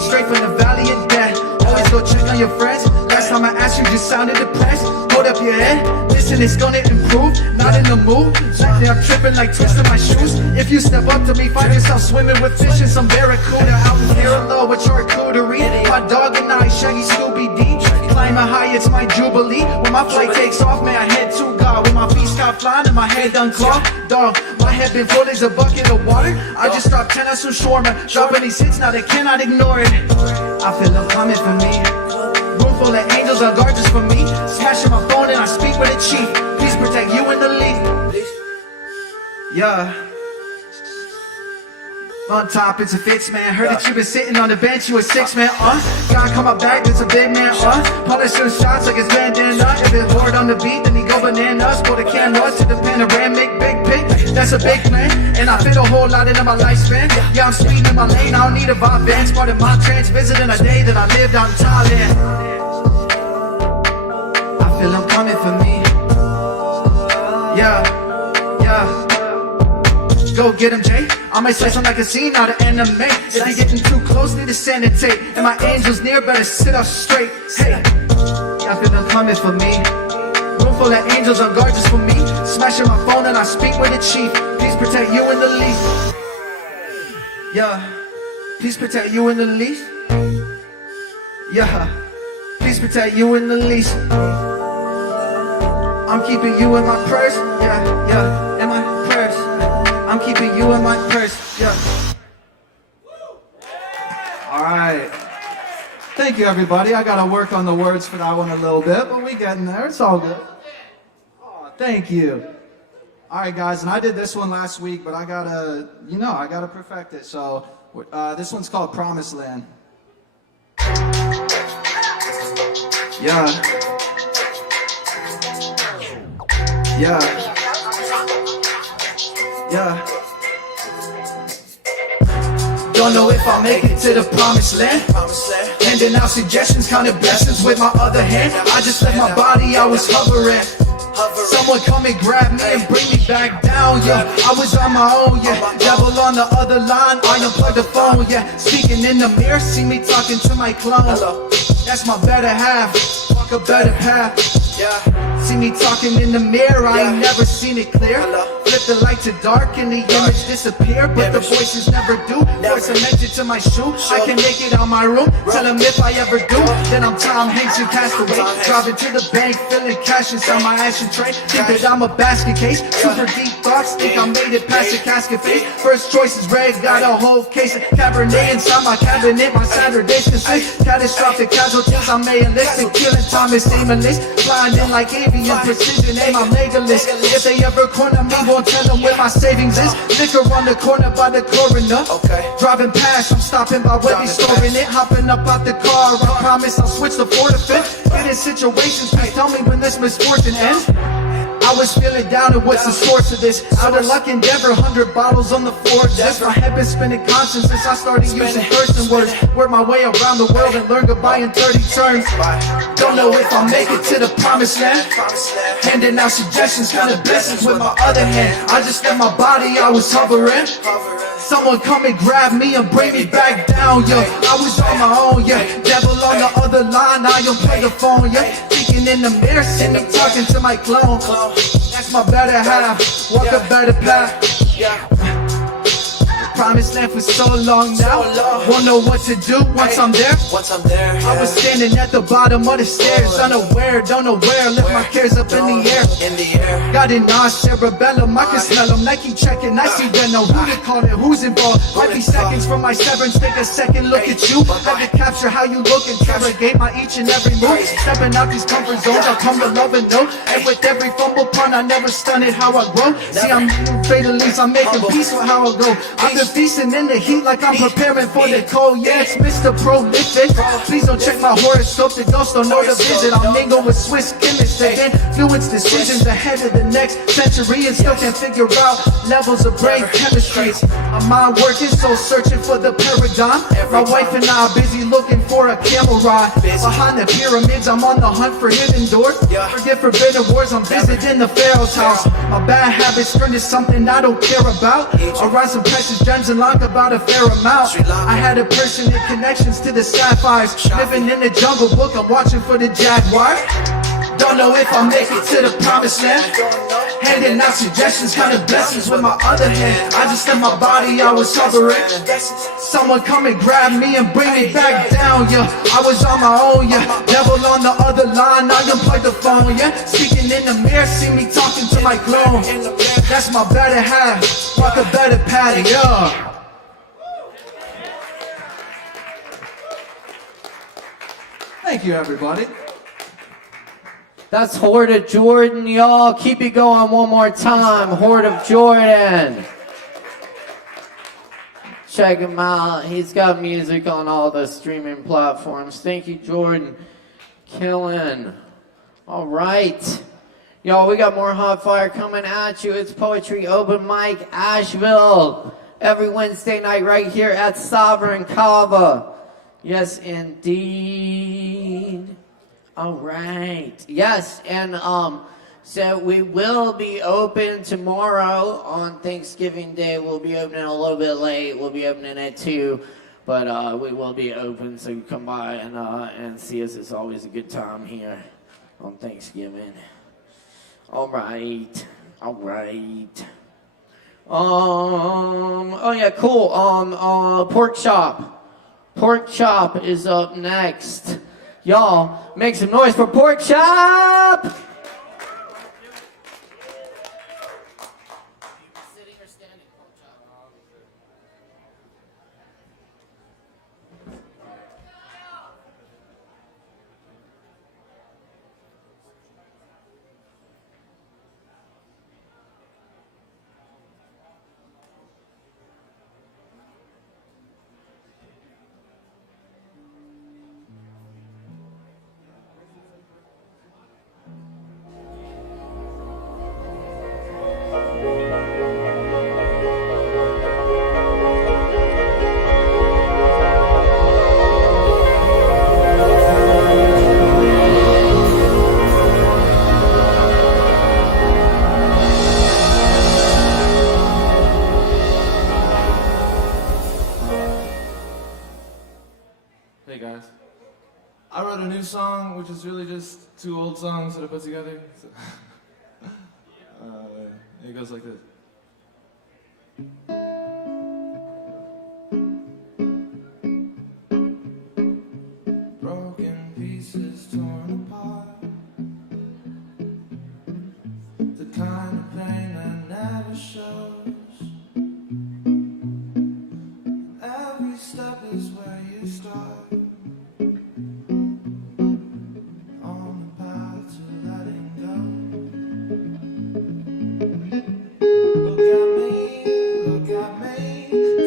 Straight from the valley of death. Always go check on your friends. Last time I asked you just sounded depressed. Hold up your head. Listen, it's gonna improve. Not in the mood. Lately I'm tripping like twisting my shoes. If you step up to me, find yourself swimming with fish and some barracuda. Out in here alone with charcuterie. My dog and I, Shaggy Scooby-Dee. Climbing high, it's my jubilee. When my flight takes off, may I head to God. When my feet stop flying and my head unclogged. Dog, my head been full as a bucket of water. I just dropped 10 on some shawarma. Dropping these hits, now they cannot ignore it. I feel them coming for me. Room full of angels on guard just for me. Smashing my phone and I speak with a chief. Please protect you in the lead. Yeah. On top, it's a fix, man. Heard that you been sitting on the bench, you a 6-man, Gotta come up back, it's a big man, Punish those shots like it's bandana. If it's hard on the beat, then he go bananas. Pull the canvas to the panoramic, big pick. That's a big plan, and I fit a whole lot into my lifespan. Yeah, I'm speeding in my lane, I don't need a vibe band. Part of my trance, visiting a day that I lived out in Thailand. I feel them coming for me. Yeah. Go get him, Jay. I might slice him like a scene out of anime. If you're getting too close, need to sanitate. And my angel's near, better sit up straight. Hey, I feel them coming for me. Room full of angels on guard just for me. Smashing my phone and I speak with the chief. Please protect you and the least. Yeah, please protect you and the least. Yeah, please protect you and the least. I'm keeping you in my purse. Yeah, in my purse. I'm keeping you in my purse, yeah. All right. Thank you, everybody. I got to work on the words for that one a little bit, but we getting there. It's all good. Oh, thank you. All right, guys, and I did this one last week, but I got to, I got to perfect it. So this one's called Promised Land. Yeah. Don't know if I'll make it to the promised land. Handing out suggestions, counting blessings with my other hand. I just left my body, I was hovering. Someone come and grab me and bring me back down, yeah. I was on my own, yeah. Devil on the other line, I unplugged the phone, yeah. Speaking in the mirror, see me talking to my clone. That's my better half, walk a better path, yeah. See me talking in the mirror, I ain't never seen it clear. Flip the light to dark and the image disappear, but the voices never do. Voice a mention to my shoe, I can make it out my room. Tell them if I ever do, then I'm Tom Hanks and Castaway. Driving to the bank, filling cash inside my ashen tray. Think that I'm a basket case, super deep thoughts. Think I made it past the casket face. First choice is red, got a whole case of Cabernet inside my cabinet. My Saturdays consist catastrophic casualties. I may enlist and killing Thomas aimless. Flying in like avian precision, aim I'm legalist. If they ever corner me, won't tell them where my savings is. Liquor on the corner by the coroner. Driving past, I'm stopping by where they storing it. Hopping up out the car, I promise I'll switch the 4 to 5. Get in situations, please tell me when this misfortune ends. I was feeling down and what's the source of this? Out of luck endeavor, 100 bottles on the floor. Just my head been spinning constant since I started using person words. Work my way around the world and learn goodbye in 30 turns. Don't know if I'll make it to the promised land. Handing out suggestions, kind of blessings with my other hand. I just left my body, I was hovering. Someone come and grab me and bring me back down, yeah. I was on my own, yeah. Devil on the other line, I unplug the phone, yeah. Speaking in the mirror, see me talking to my clone. That's my better half, walk a better path, yeah. Promised land for so long now. Won't know what to do once I'm there. I was standing at the bottom of the stairs, unaware, don't know where. Left my cares up in the air. Got an cerebellum, I can smell them. Nike checking, I see them. Know who to call it, who's involved. Might be seconds from my severance. Take a second look at you. Had to capture how you look, interrogate my each and every move. Stepping out these comfort zones, I'll come to love and know. And with every fumble pun, I never stun it how I grow. See, I'm fatalities, I'm making peace with how I go. I've been feasting in the heat like I'm preparing for the cold. Yeah, it's Mr. Prolific. Please don't check my horoscope, the ghost don't know the visit. I'll mingle with Swiss chemists that influence decisions ahead of the next century and still can't figure out levels of brain chemistry. My mind working, so searching for the paradigm. My wife and I are busy looking for a camel ride. Behind the pyramids, I'm on the hunt for hidden doors. Forget forbidden wars, I'm visiting the Pharaoh's house. My bad habits turned to something I don't care about. I ride some precious gems and lock about a fair amount. I had a personal connections to the sapphires. Living in the jungle book, I'm watching for the jaguar. Don't know if I'll make it to the promised land. Handing out suggestions, kind of blessings with my other hand. I just left my body, I was hovering. Someone come and grab me and bring me back down, yeah. I was on my own, yeah. Devil on the other line, I unplugged the phone, yeah. Speaking in the mirror, see me talking to my clone. That's my better half, walk a better path, yeah. Thank you, everybody. That's Horde of Jordan, y'all. Keep it going one more time. Horde of Jordan. Check him out. He's got music on all the streaming platforms. Thank you, Jordan. Killing. All right. Y'all, we got more hot fire coming at you. It's Poetry Open Mic Asheville. Every Wednesday night right here at Sovereign Kava. Yes, indeed. All right. Yes, and so we will be open tomorrow on Thanksgiving Day. We'll be opening a little bit late. We'll be opening at 2, but we will be open, so come by and see us. It's always a good time here on Thanksgiving. All right. All right. Oh yeah, cool. Pork chop. Pork chop is up next. Y'all, make some noise for Pork Chop! Hey guys, I wrote a new song, which is really just 2 old songs that I put together. So it goes like this. Broken pieces torn apart, the kind of pain that never shows. Every step is where you start.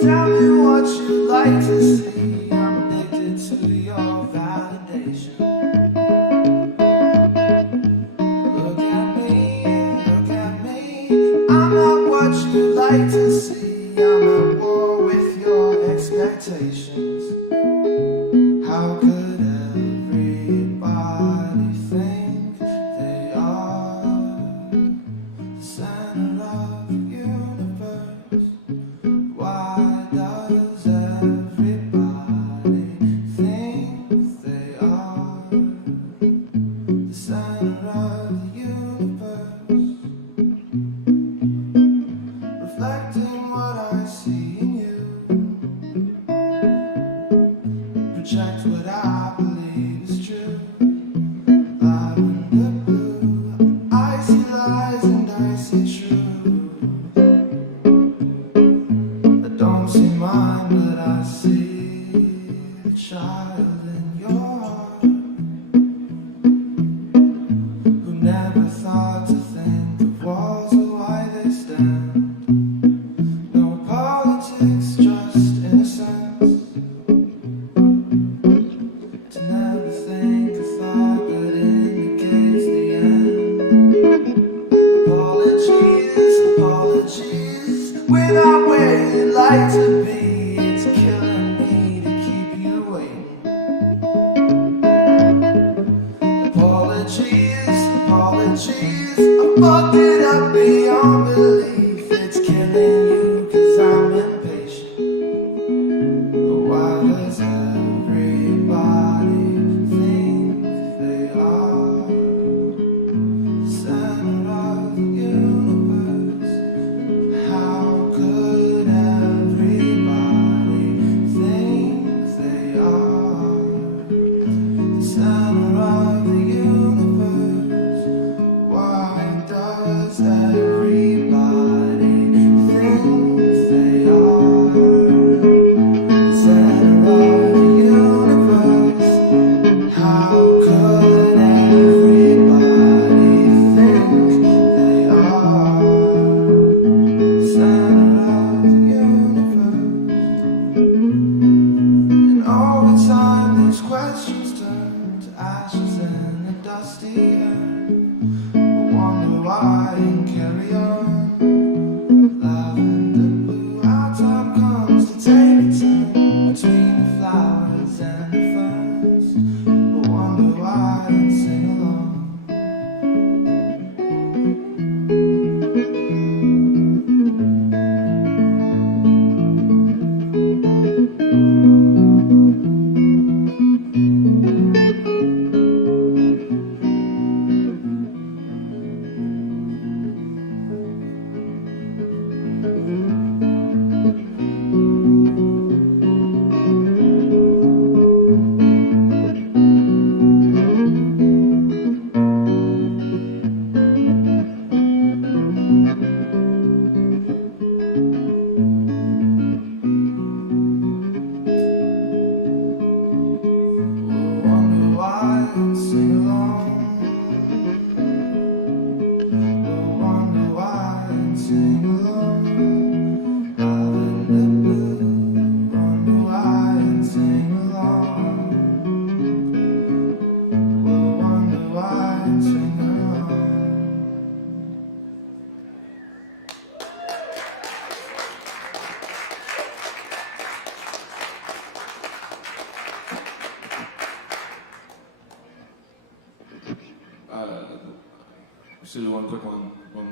Tell me what you'd like to see. I'm addicted to your validation. Look at me. I'm not what you'd like to see. I'm at war with your expectations. How could everybody think they are the center of the universe? Why does everybody think they are the center of the universe? Reflecting what I see in you, project what I believe is true. Lavender blue, icy lies and icy truth. Don't see mine, but I see the child in your heart, who never thought to think of walls or why they stand. No politics, just innocence. To never think a thought that indicates the end. Apologies, without where you'd like to be. It's killing me to keep you waiting. Apologies, I fucked it up beyond belief. It's killing you 'cause I'm impatient. But why does everybody think they are the center of the universe? How could everybody think they are the center of the universe? Why does everybody and sing along. We'll wonder why and sing along. Lavender blue, wonder why and sing along. We'll wonder why and sing along. Let's do one quick one more,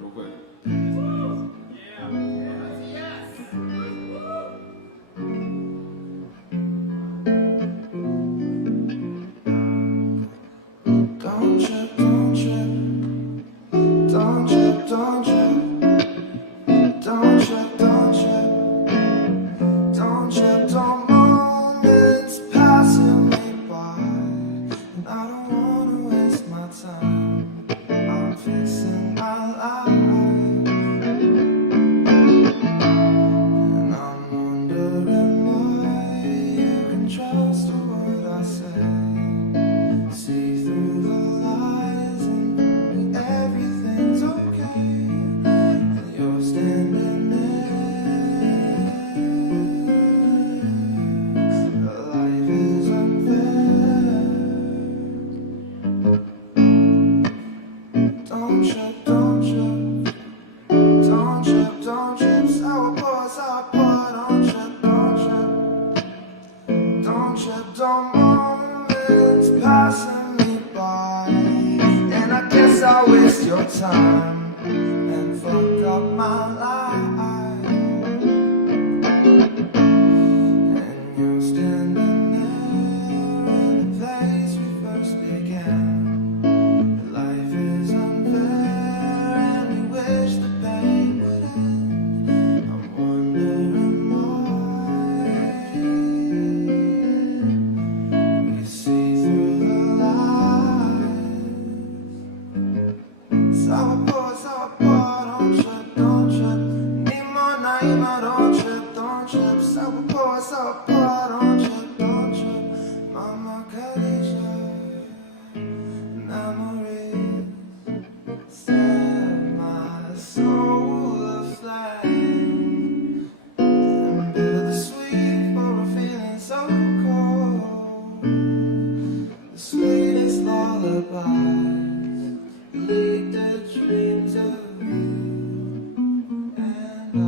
real quick. Don't trip, don't trip. Don't trip, don't trip. Don't trip, don't trip. Don't trip, don't moments passing me by. And I don't wanna waste my time. I'm fixing my life. And I'm wondering why you can trust what I say. See through the lies and everything's okay. And you're standing there. Life is unfair. Don't trip, don't trip. Don't trip, don't trip. Sourpuss, sourpuss. Don't trip, don't trip. Don't trip, don't moments passing me by. And I guess I'll waste your time and fuck up my life. And you're standing there in the place we first began. Life is unfair and we wish the pain would end. I'm wondering why we see through the lies. Sourpuss, sourpuss, don't trip, don't trip. Nemo, Naima, don't trip, don't trip. Sourpuss, sourpuss, don't trip, don't trip. Mama Khadija, memories set my soul aflame. And bittersweet for a feeling so cold. The sweetest lullabies lead the dreams of you and I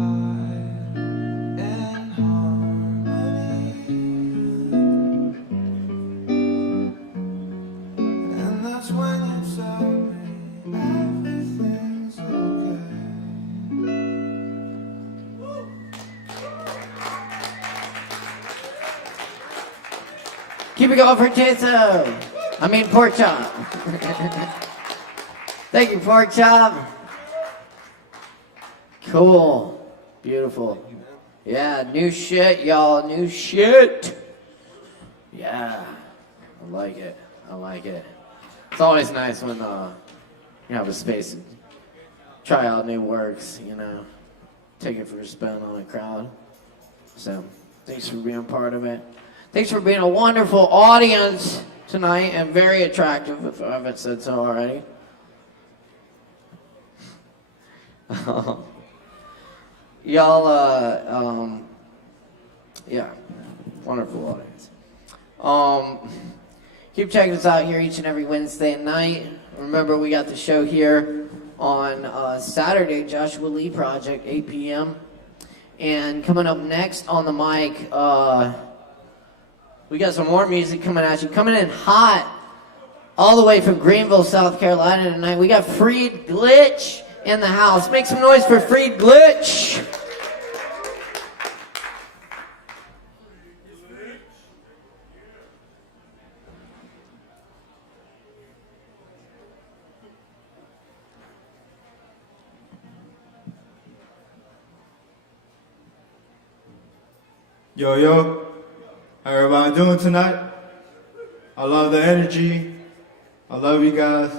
in harmony. And that's when you tell me everything's okay. Keep it going for Tizo. I mean Pork Chop. Thank you, Pork Chop. Cool. Beautiful. Yeah, new shit, y'all. New shit. Yeah. I like it. I like it. It's always nice when you have a space to try out new works, you know. Take it for a spin on the crowd. So, thanks for being part of it. Thanks for being a wonderful audience tonight and very attractive, if I haven't said so already. Y'all, yeah, wonderful audience. Keep checking us out here each and every Wednesday night. Remember, we got the show here on Saturday, Joshua Lee Project, 8 p.m. And coming up next on the mic, we got some more music coming at you. Coming in hot, all the way from Greenville, South Carolina tonight. We got Freed Glitch in the house. Make some noise for Freed Glitch. Yo, yo, how everybody doing tonight? I love the energy. I love you guys.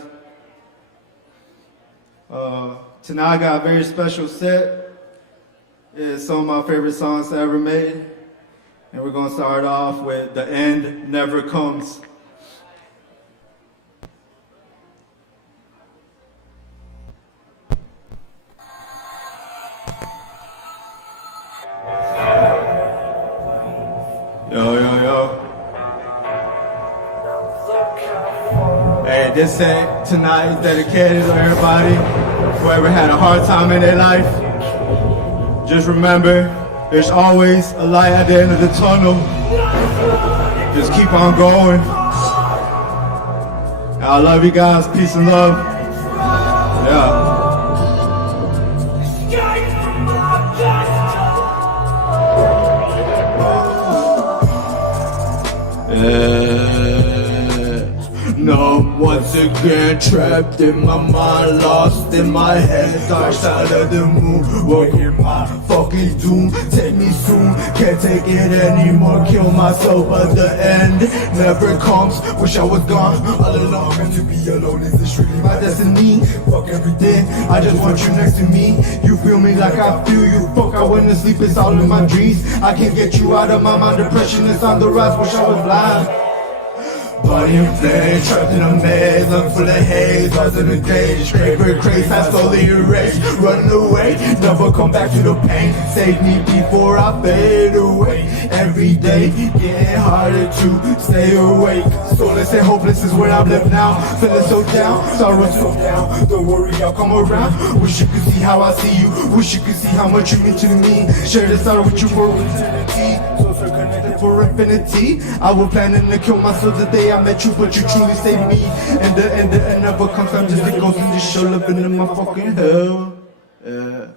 Tonight I got a very special set. It's some of my favorite songs I ever made. And we're gonna start off with The End Never Comes. Yo, yo, yo. Hey, this set tonight is dedicated to everybody who ever had a hard time in their life. Just remember, there's always a light at the end of the tunnel. Just keep on going. I love you guys. Peace and love. Yeah. No, once again trapped in my mind, lost in my head, dark side of the moon, working my fucking doom. Take me soon, can't take it anymore, kill myself, but the end never comes. Wish I was gone all alone, and to be alone is truly my destiny. Fuck everything, I just want you next to me. You feel me like I feel you. Fuck, I went to sleep, it's all in my dreams. I can't get you out of my mind, depression is on the rise. Wish I was blind. Body in flames, trapped in a maze, I'm full of haze, lost in the days, scraper craze, I slowly erase, running away, never come back to the pain, save me before I fade away, every day, getting harder to stay awake, soulless and hopeless is where I live now, feeling so down, sorrow so down, don't worry, I'll come around, wish you could see how I see you, wish you could see how much you mean to me, share this sorrow with you for eternity, so connected for infinity, I was planning to kill myself the day I met you, but you truly saved me. And the end never comes. I'm just a ghost in this show, living in my fucking hell. Yeah.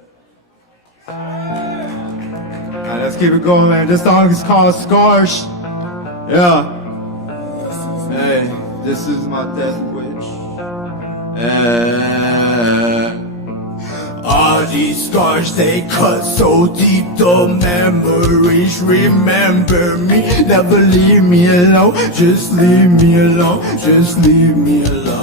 Alright, let's keep it going, man. This song is called Scars. Yeah. Hey, this is my death wish. All these scars, they cut so deep, the memories remember me. Never leave me alone, just leave me alone, just leave me alone.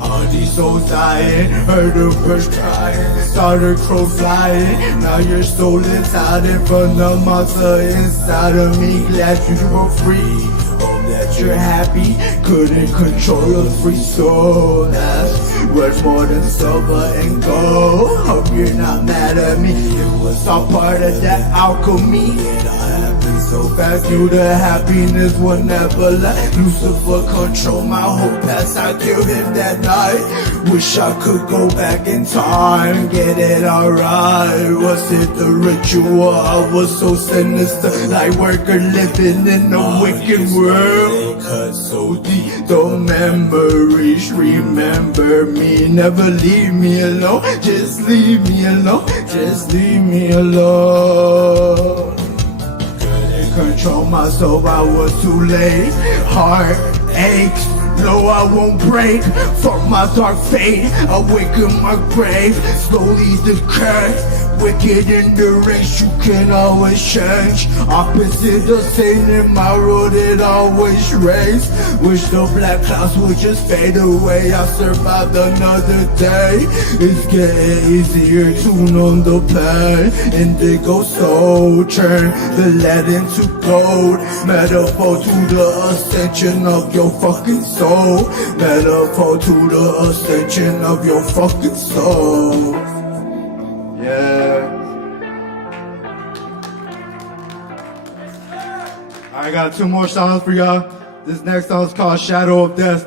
All these souls dying, heard the birds crying, saw the crow flying. Now your soul is out in front of monster inside of me. Glad you were free, hope that you're happy. Couldn't control your free soul, that's worth more than silver and gold. Hope you're not mad at me, it was all part of that alchemy. It all happened so fast, you the happiness will never let Lucifer control my whole past. I killed him that night, wish I could go back in time, get it alright. Was it the ritual? I was so sinister, like worker living in a wicked world. Cut so deep, the memories remember me. Never leave me alone, just leave me alone, just leave me alone. Couldn't control myself, I was too late. Heart aches, no, I won't break. Fuck my dark fate, I wake in my grave. Slowly decay, wicked in the race, you can always change. Opposite the same in my road, it always rains. Wish the black clouds would just fade away, I survived another day. It's getting easier to numb the pain. Indigo soul, turn the lead into gold. Metaphor to the ascension of your fucking soul. Metaphor to the ascension of your fucking soul. Yeah. I got 2 more songs for y'all. This next song is called Shadow of Death.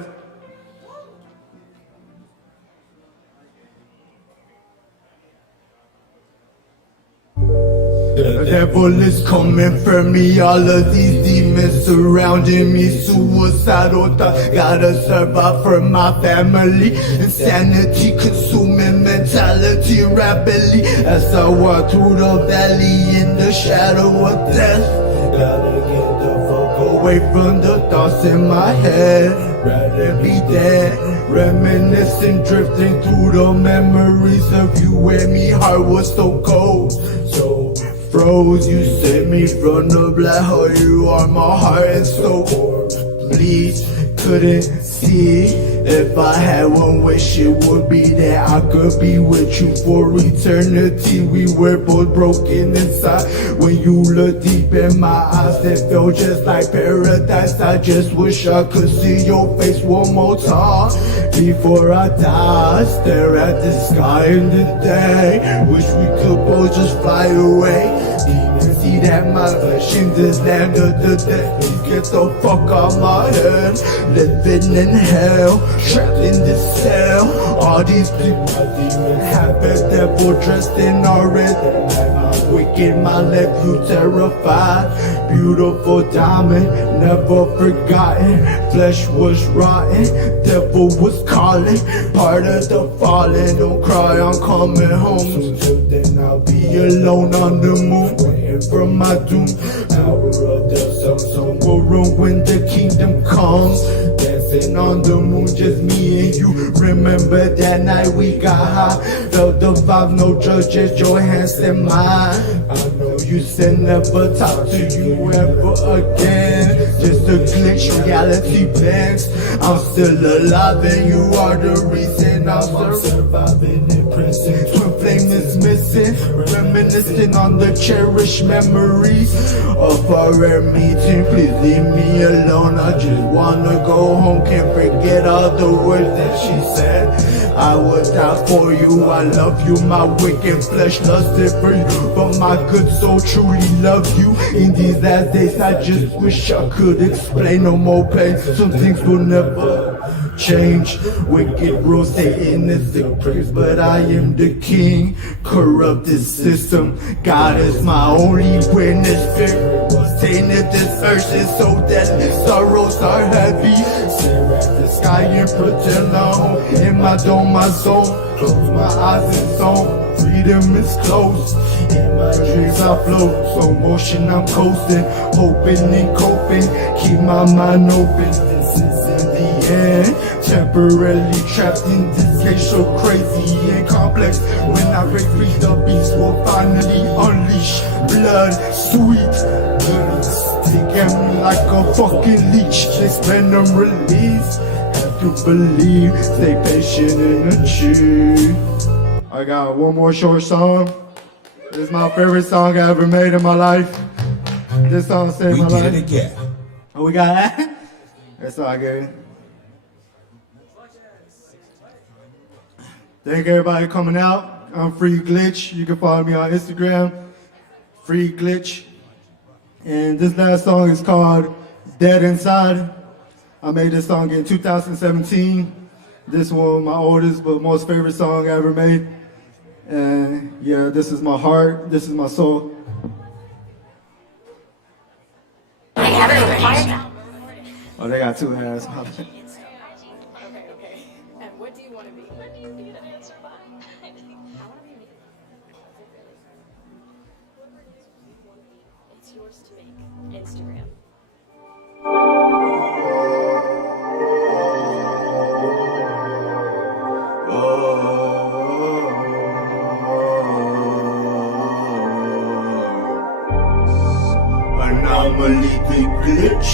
The devil is coming for me, all of these demons surrounding me. Suicidal thoughts, gotta survive for my family. Insanity consuming mentality rapidly as I walk through the valley in the shadow of death. Gotta get the fuck away from the thoughts in my head. Rather be dead, reminiscing, drifting through the memories of you and me. Heart was so cold, so froze. You saved me from the black hole. You are my heart and soul. Please, couldn't see. If I had one wish, it would be that I could be with you for eternity. We were both broken inside. When you look deep in my eyes, it felt just like paradise. I just wish I could see your face one more time before I die. Stare at the sky in the day. Wish we could both just fly away. Demons see that my flesh in this land of the dead. Please get the fuck out my head. Living in hell, trapped in this cell. All these people, demons have a devil dressed in orange. Wicked, my left you terrified. Beautiful diamond, never forgotten. Flesh was rotten, devil was calling. Part of the fallen, don't cry, I'm coming home. So then I'll be alone on the moon, waiting for my doom. Power of the sun will ruin the kingdom comes. Dancing on the moon, just me and you. Remember that night we got high. Felt the vibe, no drugs, just your hands in mine. I know you said never talk to you ever again. Just a glitch, reality bends. I'm still alive and you are the reason I'm surviving in prison. Twin flame is missing, reminiscing on the cherished memories of our rare meeting. Please leave me alone, I just wanna go home. Can't forget all the words that she said. I would die for you, I love you. My wicked flesh lusted for you, but my good soul truly loves you. In these last days I just wish I could explain. No more pain, some things will never change. Wicked rules, Satan is the prince, but I am the king. Corrupted system, God is my only witness. Spirit was tainted, this earth is so deadly. Sorrows are heavy. Stare at the sky and pretend I'm home. In my dome, my soul, close my eyes and zone. Freedom is close. In my dreams I float, slow motion I'm coasting, hoping and coping, keep my mind open. This is in the end. Temporarily trapped in this cage, so crazy and complex. When I break free, the beast will finally unleash blood, sweet goodness. Stick at me like a fucking leech. This venom release. Have to believe, stay patient and achieve. I got one more short song. This is my favorite song I ever made in my life. This song saved my life. We did it again. Oh, we got that? That's all good. Thank everybody for coming out. I'm Free Glitch. You can follow me on Instagram, Free Glitch. And this last song is called Dead Inside. I made this song in 2017. This one, my oldest but most favorite song I ever made. And yeah, this is my heart, this is my soul. Oh, they got two hands. Okay. And what do you want to be? When do you be the answer by? I want to be me. It's yours to make. Instagram. Anomaly, the glitch.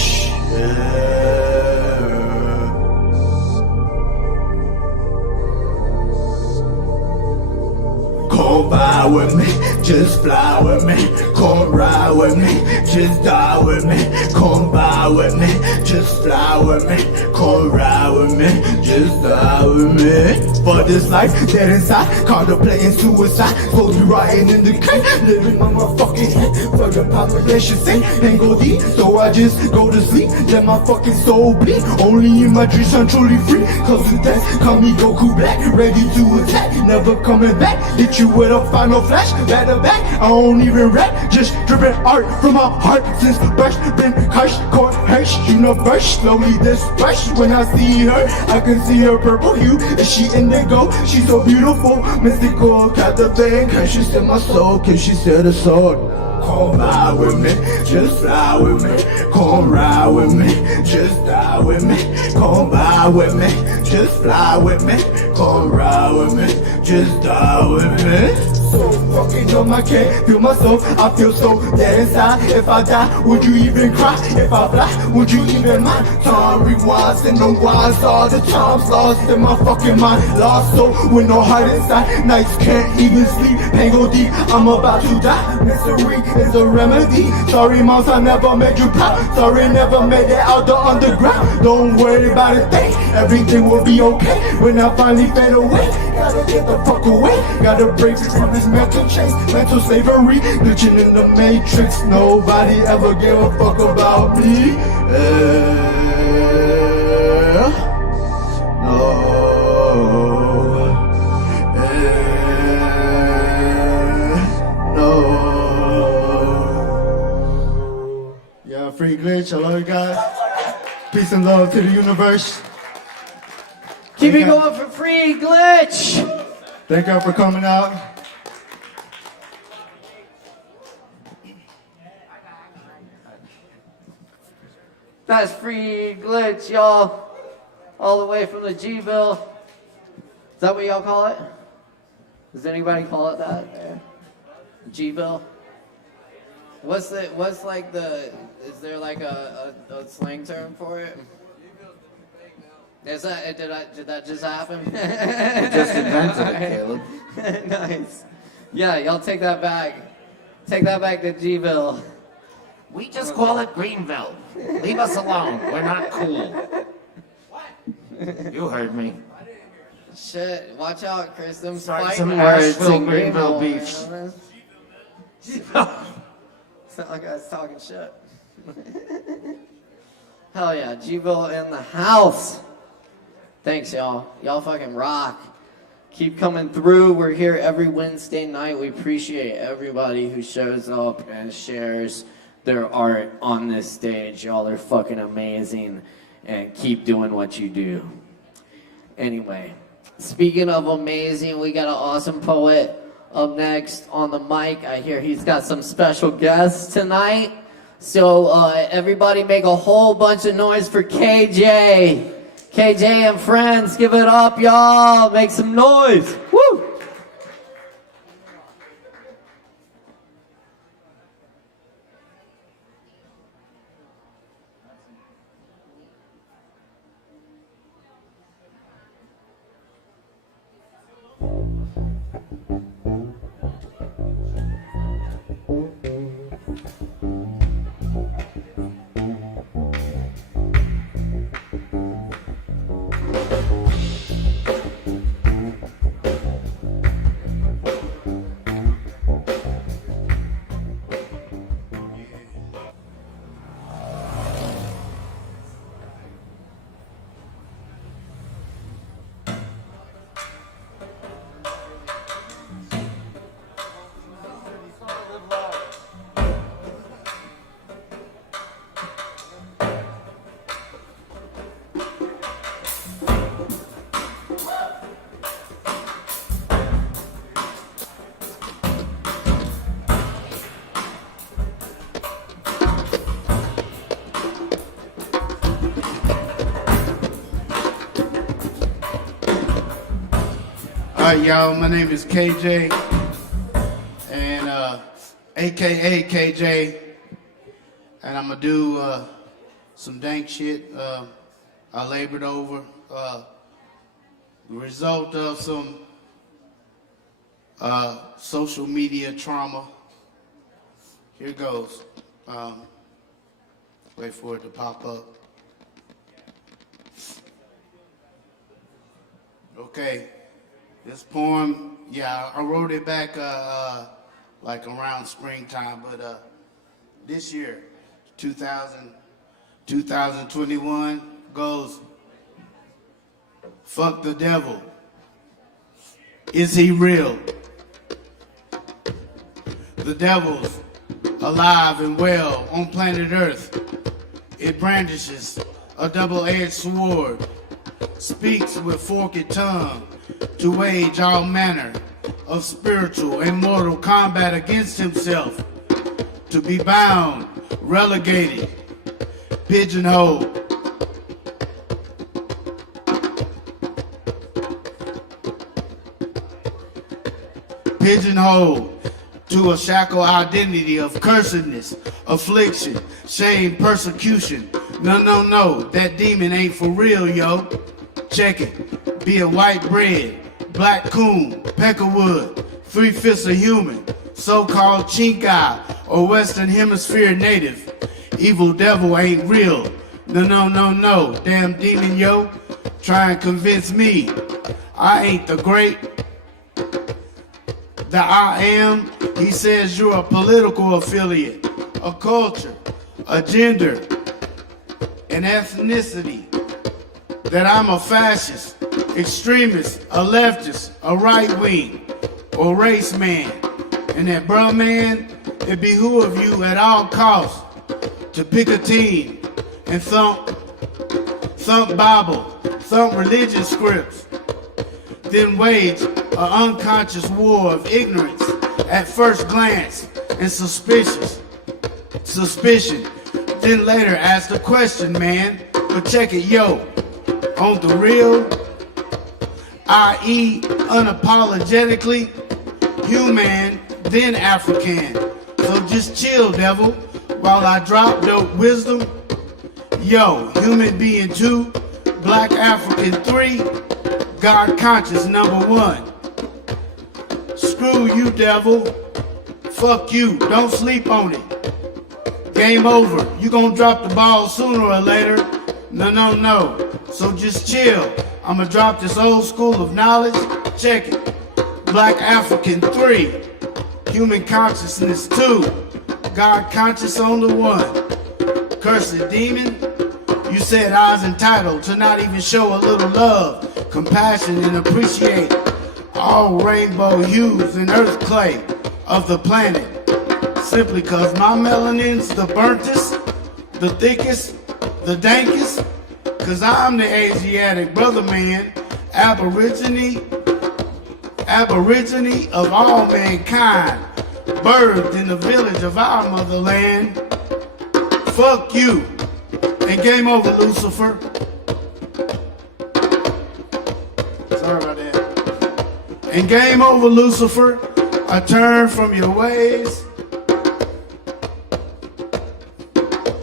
Come by with me, just fly with me. Come ride with me, just die with me. Come by with me, just fly with me. Come ride with me, just die with me. For this life, dead inside, contemplating suicide. Supposed to be rotting in the cave, living on my fucking head. For the population sake, ain't go deep, so I just go to sleep. Let my fucking soul bleed. Only in my dreams I'm truly free. Cause to death, call me Goku Black, ready to attack, never coming back. Hit you with a final flash, back to back. I don't even rap, just dripping art from my heart. Since birth, been hushed, court hush, universe slowly dispersed. When I see her, I can see her purple hue. Is she indigo? She's so beautiful, mystical, captivating. Can she steal my soul? Can she steal the soul? Come ride with me, just fly with me. Come ride with me, just die with me. Come ride with me, just fly with me. Come ride with me, just die with me. So fucking dumb, I can't feel myself. I feel so dead inside. If I die, would you even cry? If I fly, would you even mind? Time rewinds and unwinds. All the times lost in my fucking mind. Lost soul with no heart inside. Nights can't even sleep. Pain go deep, I'm about to die. Misery is a remedy. Sorry moms, I never made you proud. Sorry, never made it out the underground. Don't worry about a thing, everything will be okay when I finally fade away. Gotta get the fuck away, gotta break from the this mental chase, mental slavery, glitching in the matrix. Nobody ever gave a fuck about me. Yeah, free glitch. I love you guys. Peace and love to the universe. Keep it going for free, Glitch. Thank y'all for coming out. That's free Glitch, y'all. All the way from the G-Ville. Is that what y'all call it? Does anybody call it that? G-Ville? Is there like a slang term for it? Did that just happen? You just invented it, Caleb. Nice. Yeah, y'all take that back. Take that back to G-Ville. We just call it Greenville. Leave us alone. We're not cool. You heard me. Shit, watch out, Chris. Them Start fighting some words Asheville, in Greenville Greenville beef. It's not like I was talking shit. Hell yeah, G-Ville in the house. Thanks, y'all. Y'all fucking rock. Keep coming through. We're here every Wednesday night. We appreciate everybody who shows up and shares their art on this stage. Y'all are fucking amazing. And keep doing what you do. Anyway, speaking of amazing, we got an awesome poet up next on the mic. I hear he's got some special guests tonight. So everybody make a whole bunch of noise for KJ. KJ and friends, give it up, y'all. Make some noise. Woo! Alright, y'all, my name is KJ, and AKA KJ, and I'm gonna do some dank shit I labored over, the result of some social media trauma. Here goes. Wait for it to pop up. Okay. This poem, yeah, I wrote it back like around springtime, but this year, 2021, goes, fuck the devil. Is he real? The devil's alive and well on planet Earth. It brandishes a double-edged sword, speaks with forked tongue, to wage all manner of spiritual and mortal combat against himself, to be bound, relegated, pigeonholed. Pigeonholed to a shackle identity of cursedness, affliction, shame, persecution. No, that demon ain't for real, yo. Check it. Be it white bread, black coon, peckerwood, 3/5 a human, so-called chink eye, or Western Hemisphere native. Evil devil ain't real. No, damn demon, yo. Try and convince me I ain't the great The I am, he says you're a political affiliate, a culture, a gender, an ethnicity. That I'm a fascist, extremist, a leftist, a right wing, or race man. And that, bruh man, it behoove you at all costs to pick a team and thump Bible, thump religious scripts, then wage an unconscious war of ignorance at first glance and suspicion. Then later ask the question, man, but check it, yo, on the real, i.e. unapologetically human, then African. So just chill, devil, while I drop dope wisdom. Yo, human being 2, black African 3, God conscious number 1. Screw you, devil. Fuck you. Don't sleep on it. Game over. You gonna drop the ball sooner or later. No. So just chill. I'ma drop this old school of knowledge. Check it. Black African 3. Human consciousness 2. God conscious on the 1. Cursed demon. You said I was entitled to not even show a little love, compassion, and appreciate all rainbow hues and earth clay of the planet. Simply cause my melanin's the burntest, the thickest, the dankest, cause I'm the Asiatic brother man, aborigine of all mankind, birthed in the village of our motherland. Fuck you. And game over, Lucifer. Sorry about that. And game over, Lucifer. I turn from your ways.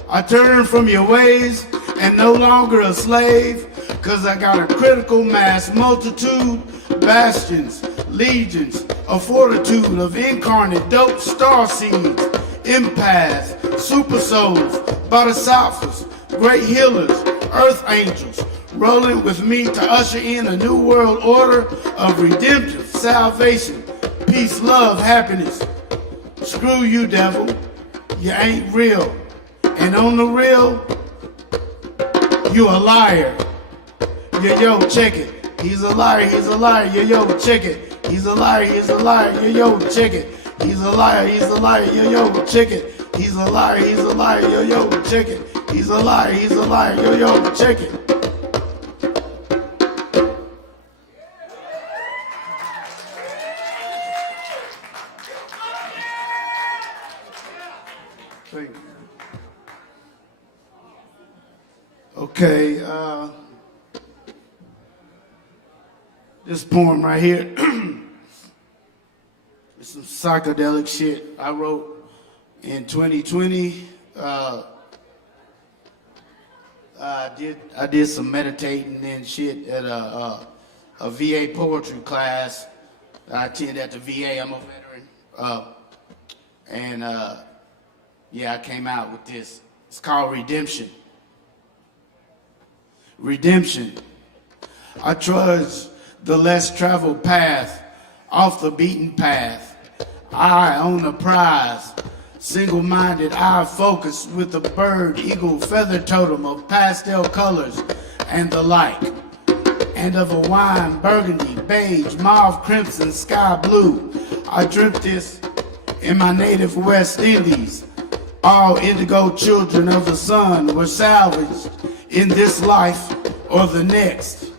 I turn from your ways and no longer a slave, cause I got a critical mass multitude, bastions, legions, a fortitude of incarnate dope star seeds, empaths, super souls, bodhisattvas, great healers, earth angels, rolling with me to usher in a new world order of redemptive salvation, peace, love, happiness. Screw you, devil. You ain't real. And on the real, you a liar. Yo, check it. He's a liar, he's a liar. Yo, check it. He's a liar, he's a liar. Yo, check it. He's a liar, he's a liar. Yo, check it. He's a liar, he's a liar. Yo, check it. He's a liar, he's a liar. Yo, check it. Thank you. Okay, this poem right here is some psychedelic shit I wrote in 2020. I did some meditating and shit at a VA poetry class I attended at the VA. I'm a veteran, yeah, I came out with this. It's called Redemption. Redemption. I trudge the less traveled path, off the beaten path. I own the prize, single-minded, eye focused with the bird, eagle, feather totem of pastel colors and the like, and of a wine, burgundy, beige, mauve, crimson, sky blue. I dreamt this in my native West Indies. All indigo children of the sun were salvaged in this life or the next,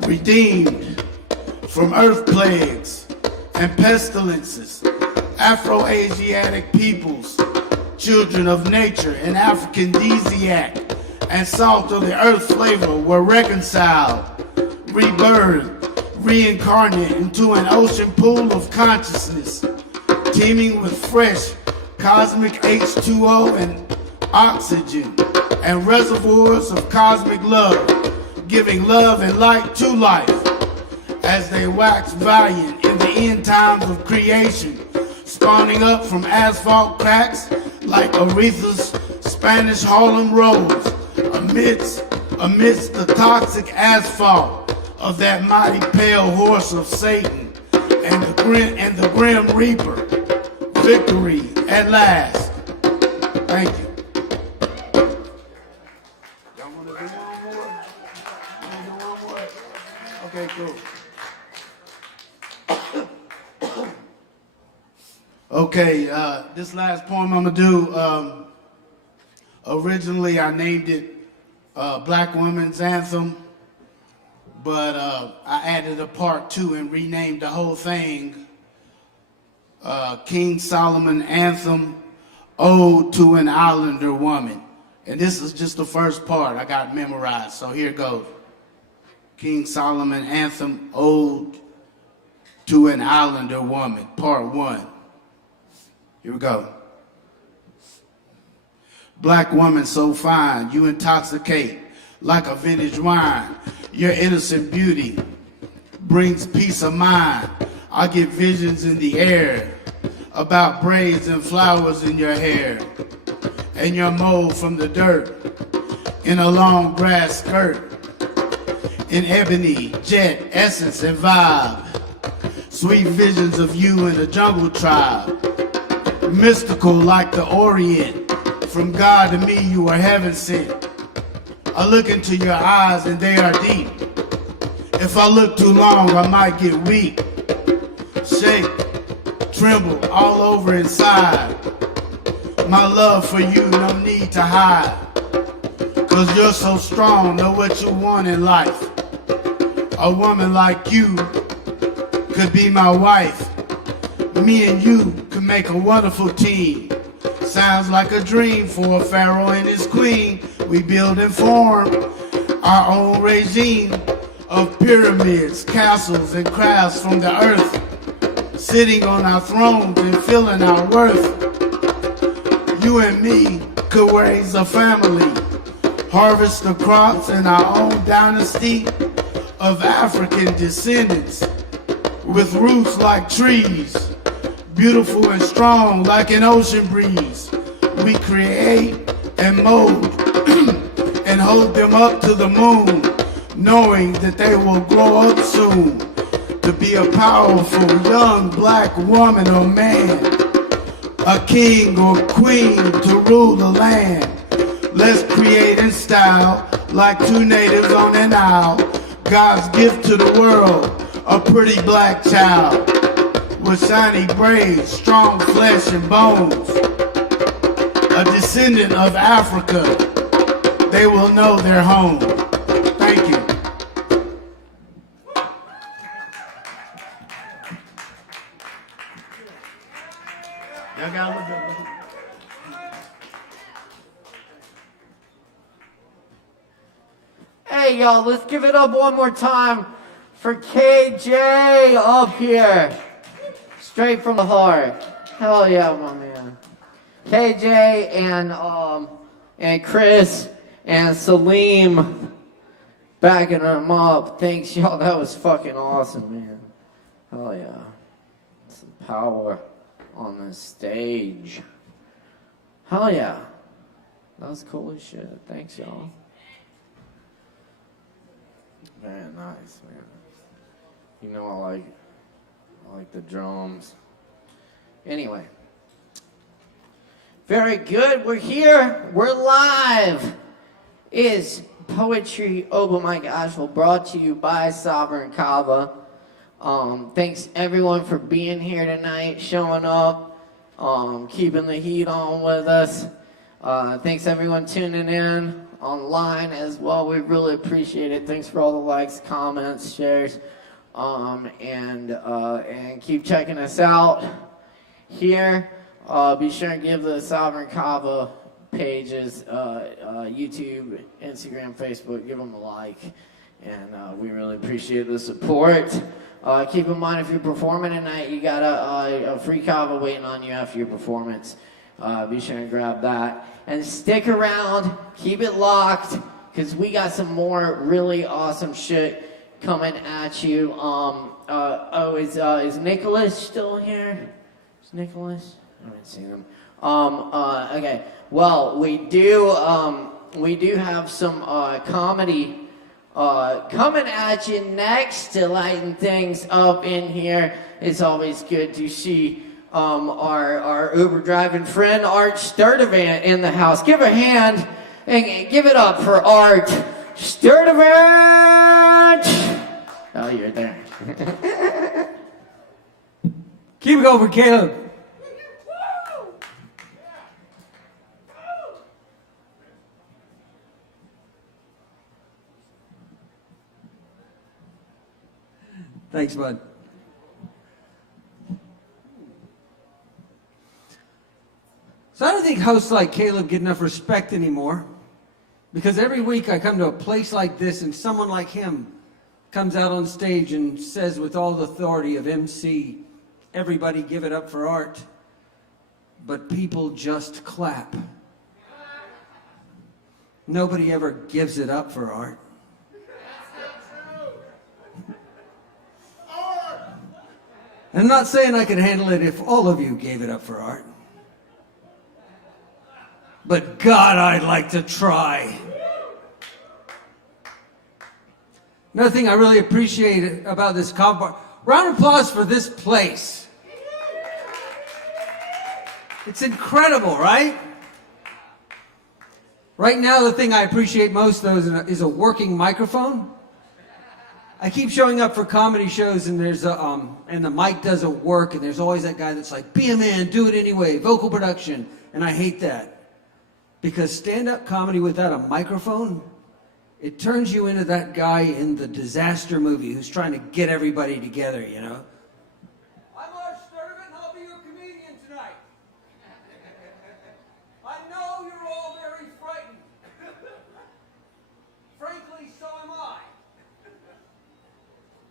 redeemed from earth plagues and pestilences. Afro-Asiatic peoples, children of nature and aphrodisiac and salt of the earth flavor were reconciled, rebirthed, reincarnated into an ocean pool of consciousness, teeming with fresh cosmic H2O and oxygen, and reservoirs of cosmic love, giving love and light to life as they wax valiant in the end times of creation, spawning up from asphalt cracks like Aretha's Spanish Harlem Rose, amidst the toxic asphalt of that mighty pale horse of Satan, and the Grim Reaper. Victory at last. Thank you. Y'all want to do one more? You want to do one more? Okay, cool. Okay, this last poem I'm gonna do, originally I named it Black Women's Anthem, but I added a part 2 and renamed the whole thing King Solomon Anthem, Ode to an Islander Woman. And this is just the first part I got memorized, so here it goes. King Solomon Anthem, Ode to an Islander Woman, Part 1. Here we go. Black woman so fine, you intoxicate like a vintage wine. Your innocent beauty brings peace of mind. I get visions in the air about braids and flowers in your hair, and your mold from the dirt in a long grass skirt, in ebony, jet, essence, and vibe. Sweet visions of you in a jungle tribe, mystical like the Orient. From God to me, you are heaven sent. I look into your eyes and they are deep. If I look too long, I might get weak. Shake, tremble all over inside. My love for you, no need to hide. Cause you're so strong, know what you want in life. A woman like you could be my wife. Me and you could make a wonderful team. Sounds like a dream for a pharaoh and his queen. We build and form our own regime of pyramids, castles, and crafts from the earth, sitting on our thrones and feeling our worth. You and me could raise a family, harvest the crops in our own dynasty of African descendants, with roots like trees, beautiful and strong like an ocean breeze. We create and mold and hold them up to the moon, knowing that they will grow up soon to be a powerful young black woman or man, a king or queen to rule the land. Let's create in style like two natives on an isle. God's gift to the world, a pretty black child with shiny braids, strong flesh and bones. A descendant of Africa, they will know their home. Thank you. Y'all got a little bit. Hey, y'all, let's give it up one more time for KJ up here. Straight from the heart. Hell yeah, my man. KJ and Chris and Salim backing them up. Thanks, y'all. That was fucking awesome, man. Hell yeah. Some power on the stage. Hell yeah. That was cool as shit. Thanks, y'all. Very nice, man. You know I like the drums. Anyway. Very good. We're here. We're live. Is Poetry Open Mic ASHEViLLE brought to you by Sovereign Kava. Thanks everyone for being here tonight, showing up, keeping the heat on with us. Thanks everyone tuning in online as well. We really appreciate it. Thanks for all the likes, comments, shares, and keep checking us out here. Be sure and give the Sovereign Kava pages, YouTube, Instagram, Facebook, give them a like, and we really appreciate the support. Keep in mind, if you're performing tonight, you got a free Kava waiting on you after your performance. Be sure and grab that. And stick around, keep it locked, because we got some more really awesome shit coming at you. Is Nicholas still here? Is Nicholas? I haven't seen him. Okay. Well, we do have some comedy Coming at you next to lighten things up in here. It's always good to see our Uber driving friend Art Sturdivant in the house. Give a hand and give it up for Art Sturdivant. Oh, you're there. Keep it going for Caleb. Thanks, bud. So I don't think hosts like Caleb get enough respect anymore, because every week I come to a place like this and someone like him comes out on stage and says with all the authority of MC, everybody give it up for Art, but people just clap. Nobody ever gives it up for Art. I'm not saying I could handle it if all of you gave it up for Art. But God, I'd like to try. Another thing I really appreciate about this Kava bar, round of applause for this place. It's incredible, right? Right now, the thing I appreciate most, though, is a working microphone. I keep showing up for comedy shows and there's and the mic doesn't work, and there's always that guy that's like, be a man, do it anyway, vocal production. And I hate that. Because stand-up comedy without a microphone, it turns you into that guy in the disaster movie who's trying to get everybody together, you know? I'm Art Sturdivant and I'll be your comedian tonight. I know you're all very frightened. Frankly, so am I.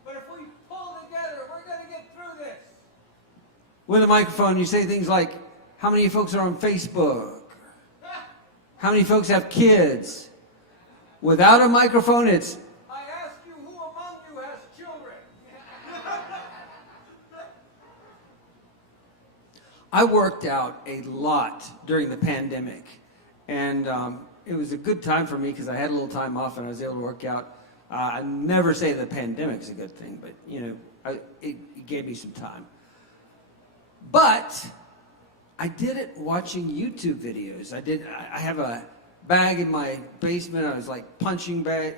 But if we pull together, we're going to get through this. With a microphone, you say things like, how many of you folks are on Facebook? How many folks have kids? Without a microphone, it's, I ask you, who among you has children? I worked out a lot during the pandemic, and it was a good time for me because I had a little time off and I was able to work out. I never say the pandemic's a good thing, but you know, it gave me some time. But I did it watching YouTube videos. I have a bag in my basement. I was like punching bag,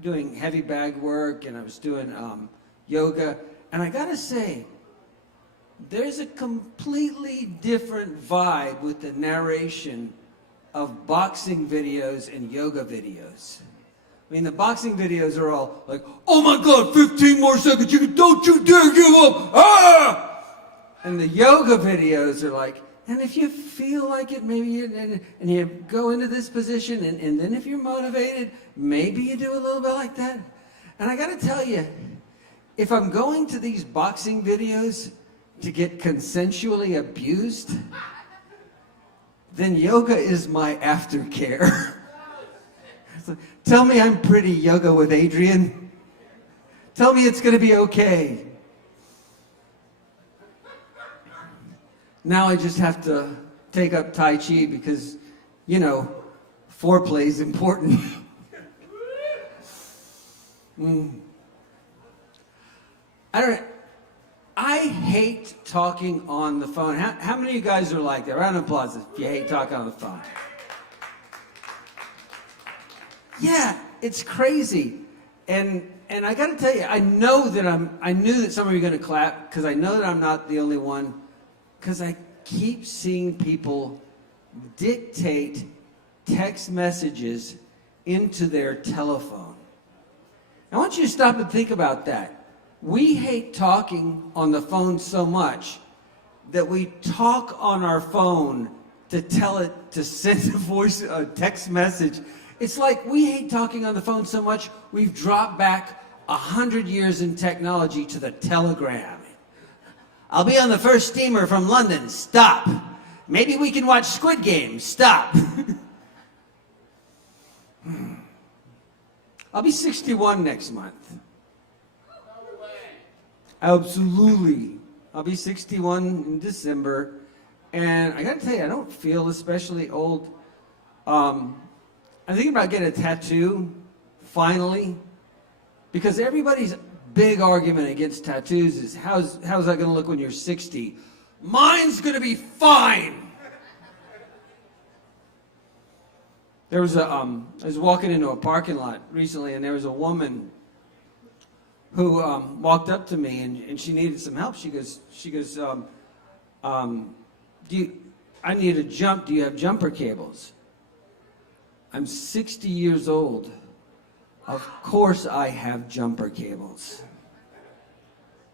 doing heavy bag work, and I was doing yoga. And I gotta say, there's a completely different vibe with the narration of boxing videos and yoga videos. I mean, the boxing videos are all like, oh my God, 15 more seconds, don't you dare give up, ah! And the yoga videos are like, and if you feel like it, maybe and you go into this position, and then if you're motivated, maybe you do a little bit like that. And I gotta tell you, if I'm going to these boxing videos to get consensually abused, then yoga is my aftercare. Tell me I'm pretty, yoga with Adrian. Tell me it's gonna be okay. Now I just have to take up Tai Chi because, you know, foreplay is important. I hate talking on the phone. How many of you guys are like that? Round of applause if you hate talking on the phone. Yeah, it's crazy. And I gotta tell you, I knew that some of you are gonna clap because I know that I'm not the only one. Because I keep seeing people dictate text messages into their telephone. I want you to stop and think about that. We hate talking on the phone so much that we talk on our phone to tell it to send a text message. It's like we hate talking on the phone so much, we've dropped back 100 years in technology to the telegram. I'll be on the first steamer from London. Stop. Maybe we can watch Squid Game. Stop. I'll be 61 next month. Absolutely. I'll be 61 in December. And I gotta tell you, I don't feel especially old. I'm thinking about getting a tattoo, finally. Because everybody's big argument against tattoos is how's that going to look when you're 60? Mine's going to be fine. There was I was walking into a parking lot recently, and there was a woman who walked up to me, and she needed some help. She goes, I need a jump. Do you have jumper cables? I'm 60 years old. Of course I have jumper cables.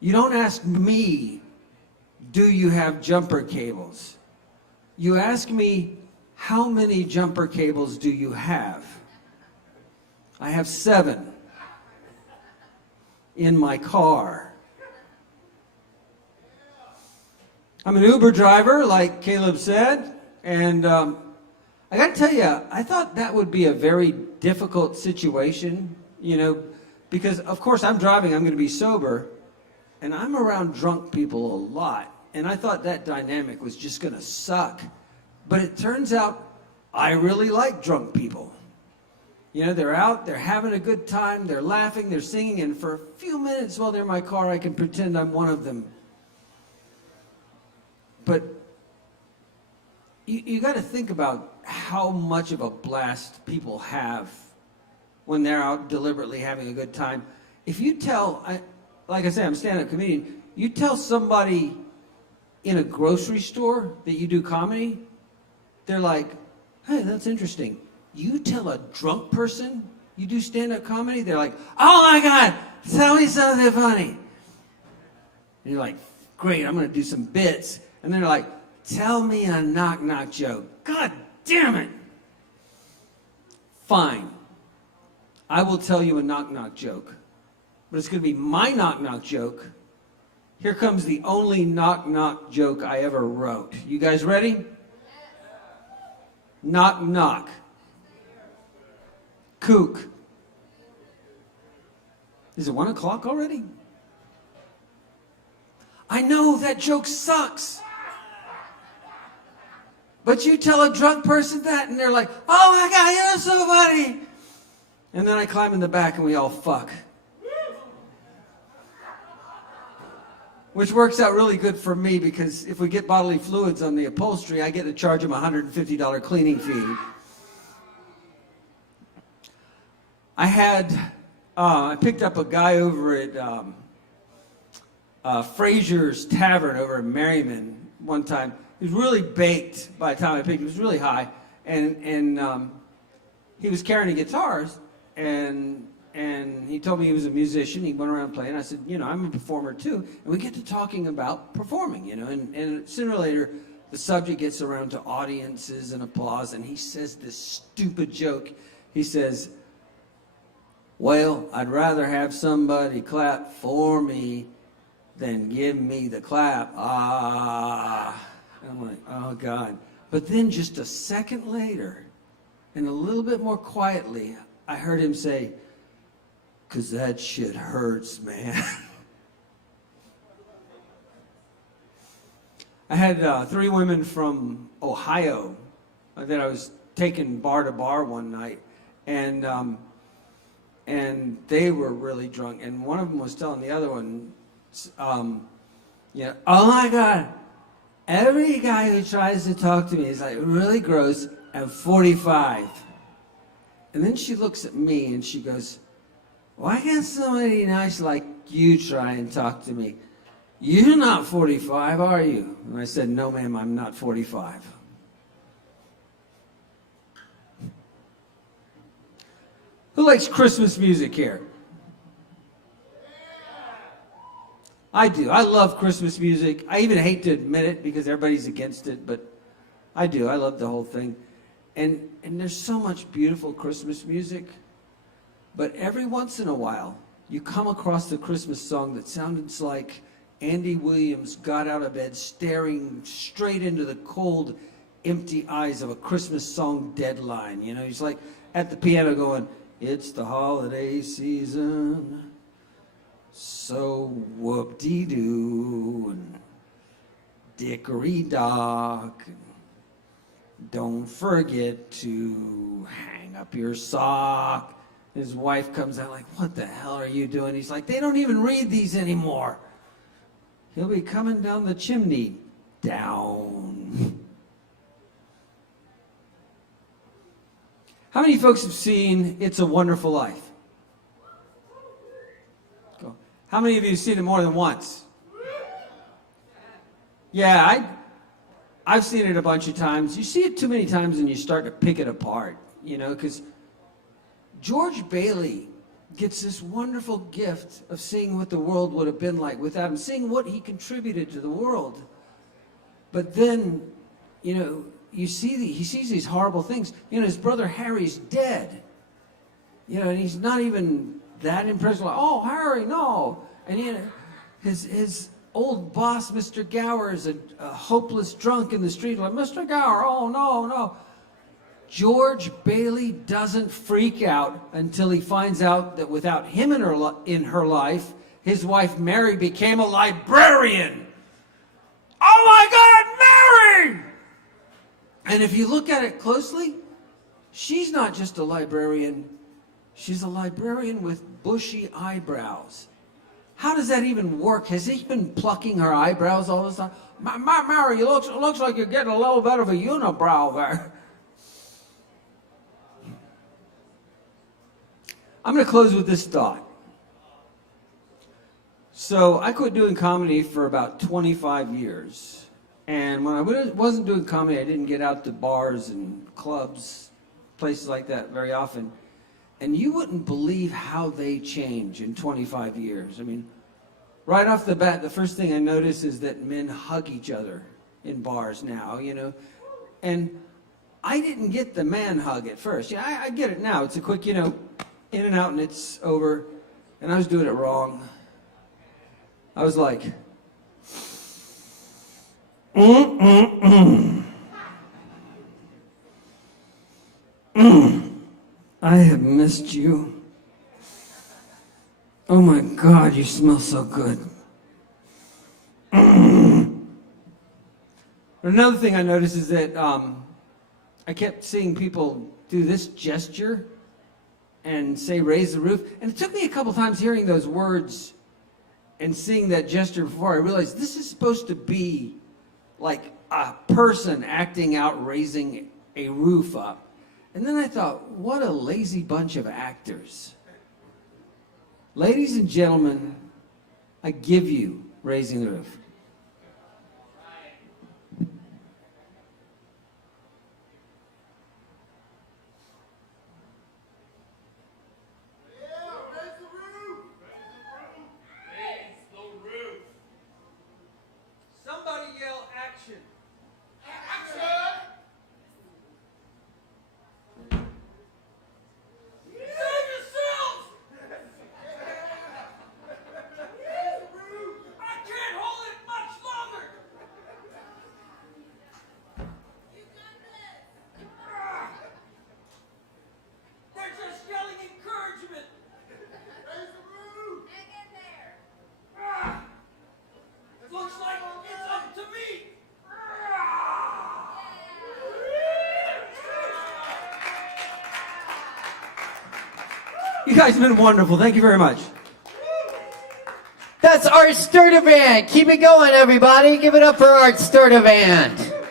You don't ask me, do you have jumper cables? You ask me, how many jumper cables do you have? I have 7 in my car. I'm an Uber driver, like Caleb said, and I got to tell you, I thought that would be a very difficult situation, you know, because of course I'm driving, I'm going to be sober, and I'm around drunk people a lot, and I thought that dynamic was just going to suck. But it turns out I really like drunk people. You know, they're out, they're having a good time, they're laughing, they're singing, and for a few minutes while they're in my car, I can pretend I'm one of them. But you got to think about how much of a blast people have when they're out deliberately having a good time. If you tell, like I said, I'm a stand-up comedian, you tell somebody in a grocery store that you do comedy, they're like, hey, that's interesting. You tell a drunk person you do stand-up comedy, they're like, oh my God, tell me something funny. And you're like, great, I'm going to do some bits. And they're like, tell me a knock-knock joke. God damn it. Fine. I will tell you a knock-knock joke. But it's going to be my knock-knock joke. Here comes the only knock-knock joke I ever wrote. You guys ready? Knock, knock. Kook. Is it 1 o'clock already? I know that joke sucks. But you tell a drunk person that, and they're like, oh my God, you're so funny. And then I climb in the back and we all fuck. Which works out really good for me, because if we get bodily fluids on the upholstery, I get to charge them a $150 cleaning fee. I picked up a guy over at Fraser's Tavern over in Merriman one time. He was really baked by the time I picked him. He was really high. And he was carrying guitars, and he told me he was a musician. He went around playing. I said, you know, I'm a performer too. And we get to talking about performing, you know, and sooner or later, the subject gets around to audiences and applause, and he says this stupid joke. He says, well, I'd rather have somebody clap for me than give me the clap. Ah. And I'm like, oh God. But then just a second later, and a little bit more quietly, I heard him say, 'cause that shit hurts, man. I had 3 women from Ohio that I was taking bar to bar one night, and they were really drunk, and one of them was telling the other one, oh my God, every guy who tries to talk to me is like really gross at 45. And then she looks at me and she goes, why can't somebody nice like you try and talk to me? You're not 45, are you? And I said, no, ma'am, I'm not 45. Who likes Christmas music here? I do. I love Christmas music. I even hate to admit it because everybody's against it, but I do. I love the whole thing. And there's so much beautiful Christmas music. But every once in a while, you come across a Christmas song that sounds like Andy Williams got out of bed staring straight into the cold, empty eyes of a Christmas song deadline. You know, he's like at the piano going, it's the holiday season, so whoop-de-doo, and dickory-dock, don't forget to hang up your sock. His wife comes out like, what the hell are you doing? He's like, they don't even read these anymore. He'll be coming down the chimney. Down. How many folks have seen It's a Wonderful Life? Go. How many of you have seen it more than once? Yeah, I've seen it a bunch of times. You see it too many times and you start to pick it apart, you know, because George Bailey gets this wonderful gift of seeing what the world would have been like without him, seeing what he contributed to the world. But then, you know, he sees these horrible things. You know, his brother Harry's dead. You know, and he's not even that impressed. Like, oh, Harry, no. And you know, his old boss, Mr. Gower, is a hopeless drunk in the street. Like, Mr. Gower, oh, no. George Bailey doesn't freak out until he finds out that without him in her life, his wife Mary became a librarian. Oh my God, Mary! And if you look at it closely, she's not just a librarian, she's a librarian with bushy eyebrows. How does that even work? Has he been plucking her eyebrows all this time? Mary, it looks like you're getting a little bit of a unibrow there. I'm going to close with this thought. So I quit doing comedy for about 25 years. And when I wasn't doing comedy, I didn't get out to bars and clubs, places like that very often. And you wouldn't believe how they change in 25 years. I mean, right off the bat, the first thing I notice is that men hug each other in bars now, you know. And I didn't get the man hug at first. Yeah, I get it now. It's a quick, you know, in and out and it's over. And I was doing it wrong. I was like, I have missed you. Oh my God, you smell so good. Another thing I noticed is that I kept seeing people do this gesture and say raise the roof. And it took me a couple times hearing those words and seeing that gesture before I realized this is supposed to be like a person acting out raising a roof up. And then I thought, what a lazy bunch of actors. Ladies and gentlemen, I give you raising the roof. Somebody yell action. You guys have been wonderful. Thank you very much. That's Art Sturdivant. Keep it going, everybody. Give it up for Art Sturdivant.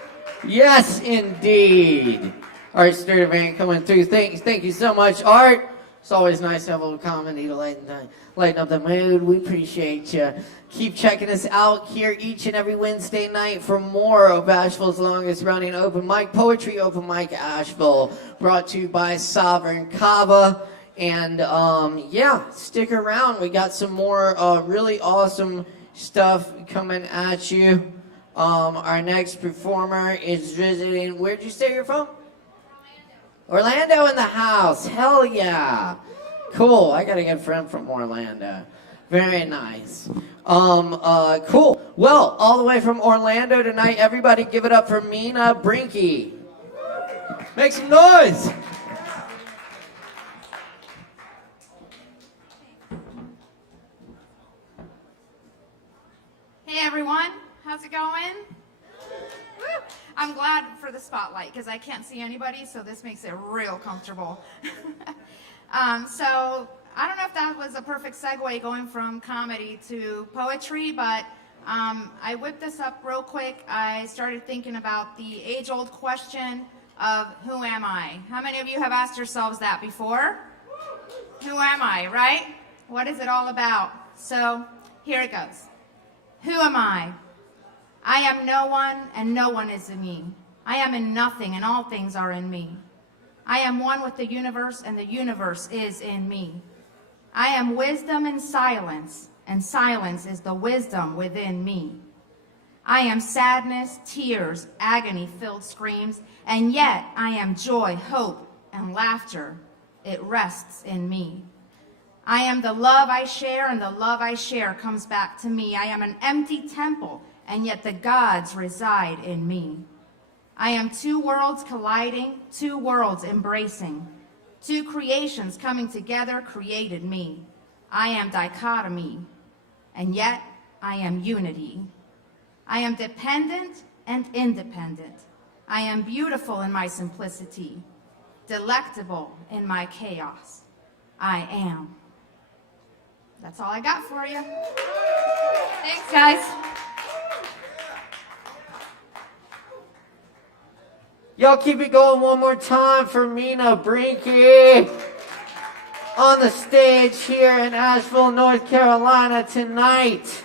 Yes, indeed. Art Sturdivant coming through. Thank you so much, Art. It's always nice to have a little comedy to lighten up the mood. We appreciate you. Keep checking us out here each and every Wednesday night for more of Asheville's longest running open mic, Poetry Open Mic Asheville, brought to you by Sovereign Kava. And yeah, stick around. We got some more really awesome stuff coming at you. Our next performer is visiting. Where'd you say you're from? Orlando in the house. Hell yeah. Cool. I got a good friend from Orlando. Very nice. Cool. Well, all the way from Orlando tonight, everybody give it up for Mina Brinky. Make some noise. Hey everyone, how's it going? Woo! I'm glad for the spotlight because I can't see anybody, so this makes it real comfortable. So I don't know if that was a perfect segue going from comedy to poetry, but I whipped this up real quick. I started thinking about the age-old question of who am I? How many of you have asked yourselves that before? Who am I, right? What is it all about? So here it goes. Who am I? I am no one, and no one is in me. I am in nothing, and all things are in me. I am one with the universe, and the universe is in me. I am wisdom and silence is the wisdom within me. I am sadness, tears, agony-filled screams, and yet I am joy, hope, and laughter. It rests in me. I am the love I share, and the love I share comes back to me. I am an empty temple, and yet the gods reside in me. I am two worlds colliding, two worlds embracing. Two creations coming together created me. I am dichotomy, and yet I am unity. I am dependent and independent. I am beautiful in my simplicity, delectable in my chaos. I am. That's all I got for you. Thanks, guys. Y'all keep it going one more time for Mina Brinky on the stage here in Asheville, North Carolina tonight.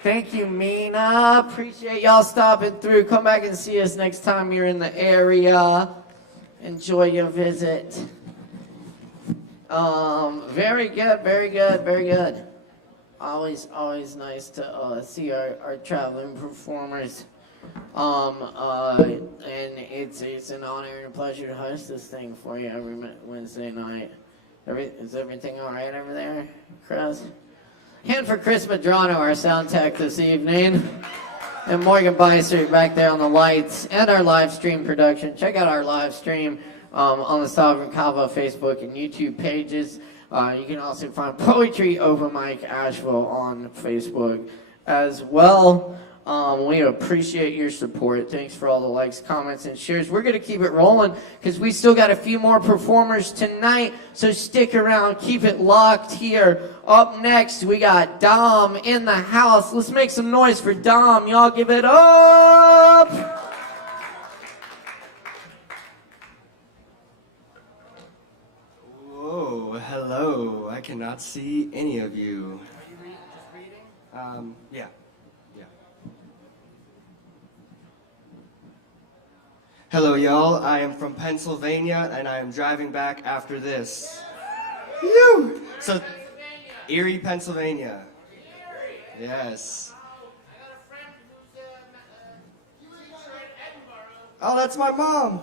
Thank you, Mina. Appreciate y'all stopping through. Come back and see us next time you're in the area. Enjoy your visit. Very good, very good, very good. Always nice to see our traveling performers. And it's an honor and a pleasure to host this thing for you every Wednesday night. Is everything all right over there, Chris? Hand for Chris Medrano, our sound tech this evening, and Morgan Beissert back there on the lights and our live stream production. Check out our live stream on the Sovereign Kava Facebook and YouTube pages. You can also find Poetry Over Mike Asheville on Facebook as well. We appreciate your support. Thanks for all the likes, comments, and shares. We're going to keep it rolling because we still got a few more performers tonight, so stick around. Keep it locked here. Up next, we got Dom in the house. Let's make some noise for Dom. Y'all give it up! Whoa, hello. I cannot see any of you. Are you just reading? Yeah. Hello, y'all. I am from Pennsylvania, and I am driving back after this. Woo! So, Erie, Pennsylvania. Yes. Oh, that's my mom.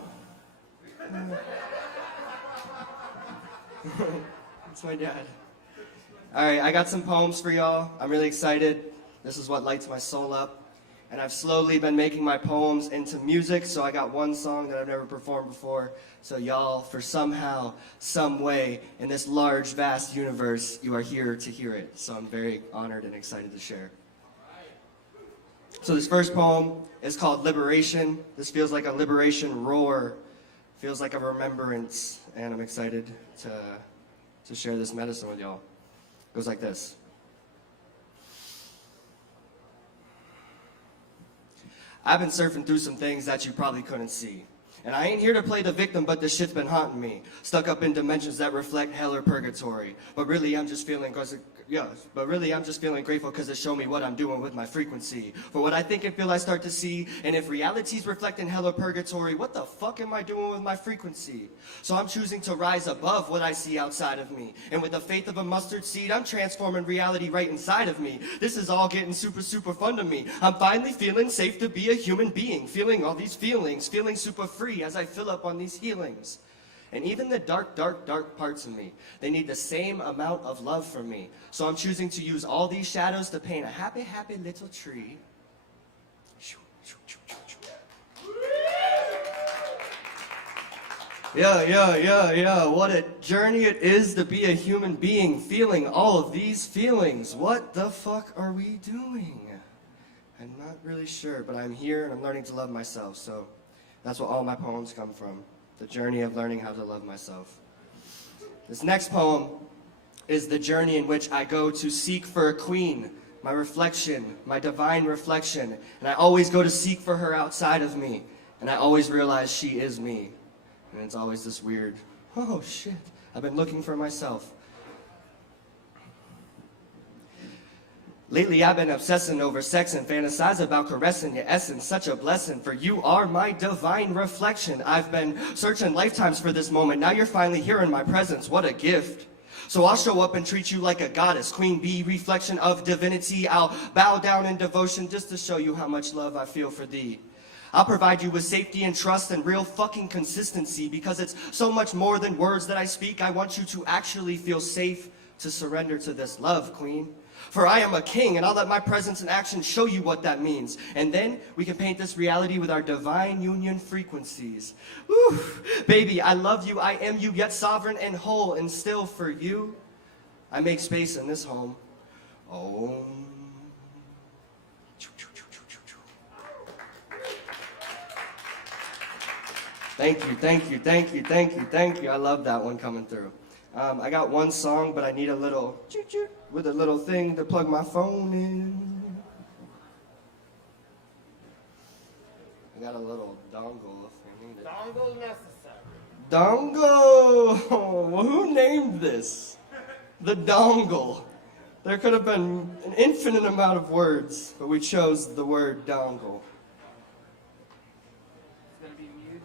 That's my dad. All right, I got some poems for y'all. I'm really excited. This is what lights my soul up. And I've slowly been making my poems into music, so I got one song that I've never performed before. So y'all, for somehow, some way, in this large, vast universe, you are here to hear it. So I'm very honored and excited to share. So this first poem is called Liberation. This feels like a liberation roar. Feels like a remembrance, and I'm excited to share this medicine with y'all. It goes like this. I've been surfing through some things that you probably couldn't see. And I ain't here to play the victim, but this shit's been haunting me. Stuck up in dimensions that reflect hell or purgatory. But really I'm just feeling grateful because it showed me what I'm doing with my frequency. For what I think and feel I start to see, and if reality's reflecting hell or purgatory, what the fuck am I doing with my frequency? So I'm choosing to rise above what I see outside of me. And with the faith of a mustard seed, I'm transforming reality right inside of me. This is all getting super, super fun to me. I'm finally feeling safe to be a human being, feeling all these feelings, feeling super free as I fill up on these healings. And even the dark, dark, dark parts of me, they need the same amount of love from me. So I'm choosing to use all these shadows to paint a happy, happy little tree. Yeah, what a journey it is to be a human being, feeling all of these feelings. What the fuck are we doing? I'm not really sure, but I'm here and I'm learning to love myself, so that's what all my poems come from. The journey of learning how to love myself. This next poem is the journey in which I go to seek for a queen, my reflection, my divine reflection. And I always go to seek for her outside of me. And I always realize she is me. And it's always this weird, oh shit, I've been looking for myself. Lately I've been obsessing over sex and fantasize about caressing your essence. Such a blessing, for you are my divine reflection. I've been searching lifetimes for this moment. Now you're finally here in my presence. What a gift. So I'll show up and treat you like a goddess. Queen bee, reflection of divinity. I'll bow down in devotion just to show you how much love I feel for thee. I'll provide you with safety and trust and real fucking consistency, because it's so much more than words that I speak. I want you to actually feel safe to surrender to this love, queen. For I am a king, and I'll let my presence and action show you what that means. And then we can paint this reality with our divine union frequencies. Woo! Baby, I love you, I am you, yet sovereign and whole, and still for you, I make space in this home. Oh. Thank you, thank you, thank you, thank you, thank you. I love that one coming through. I got one song, but I need a little with a little thing to plug my phone in. I got a little dongle if you need it. Dongle necessary. Dongle! Well, who named this? The dongle. There could have been an infinite amount of words, but we chose the word dongle. It's going to be muted.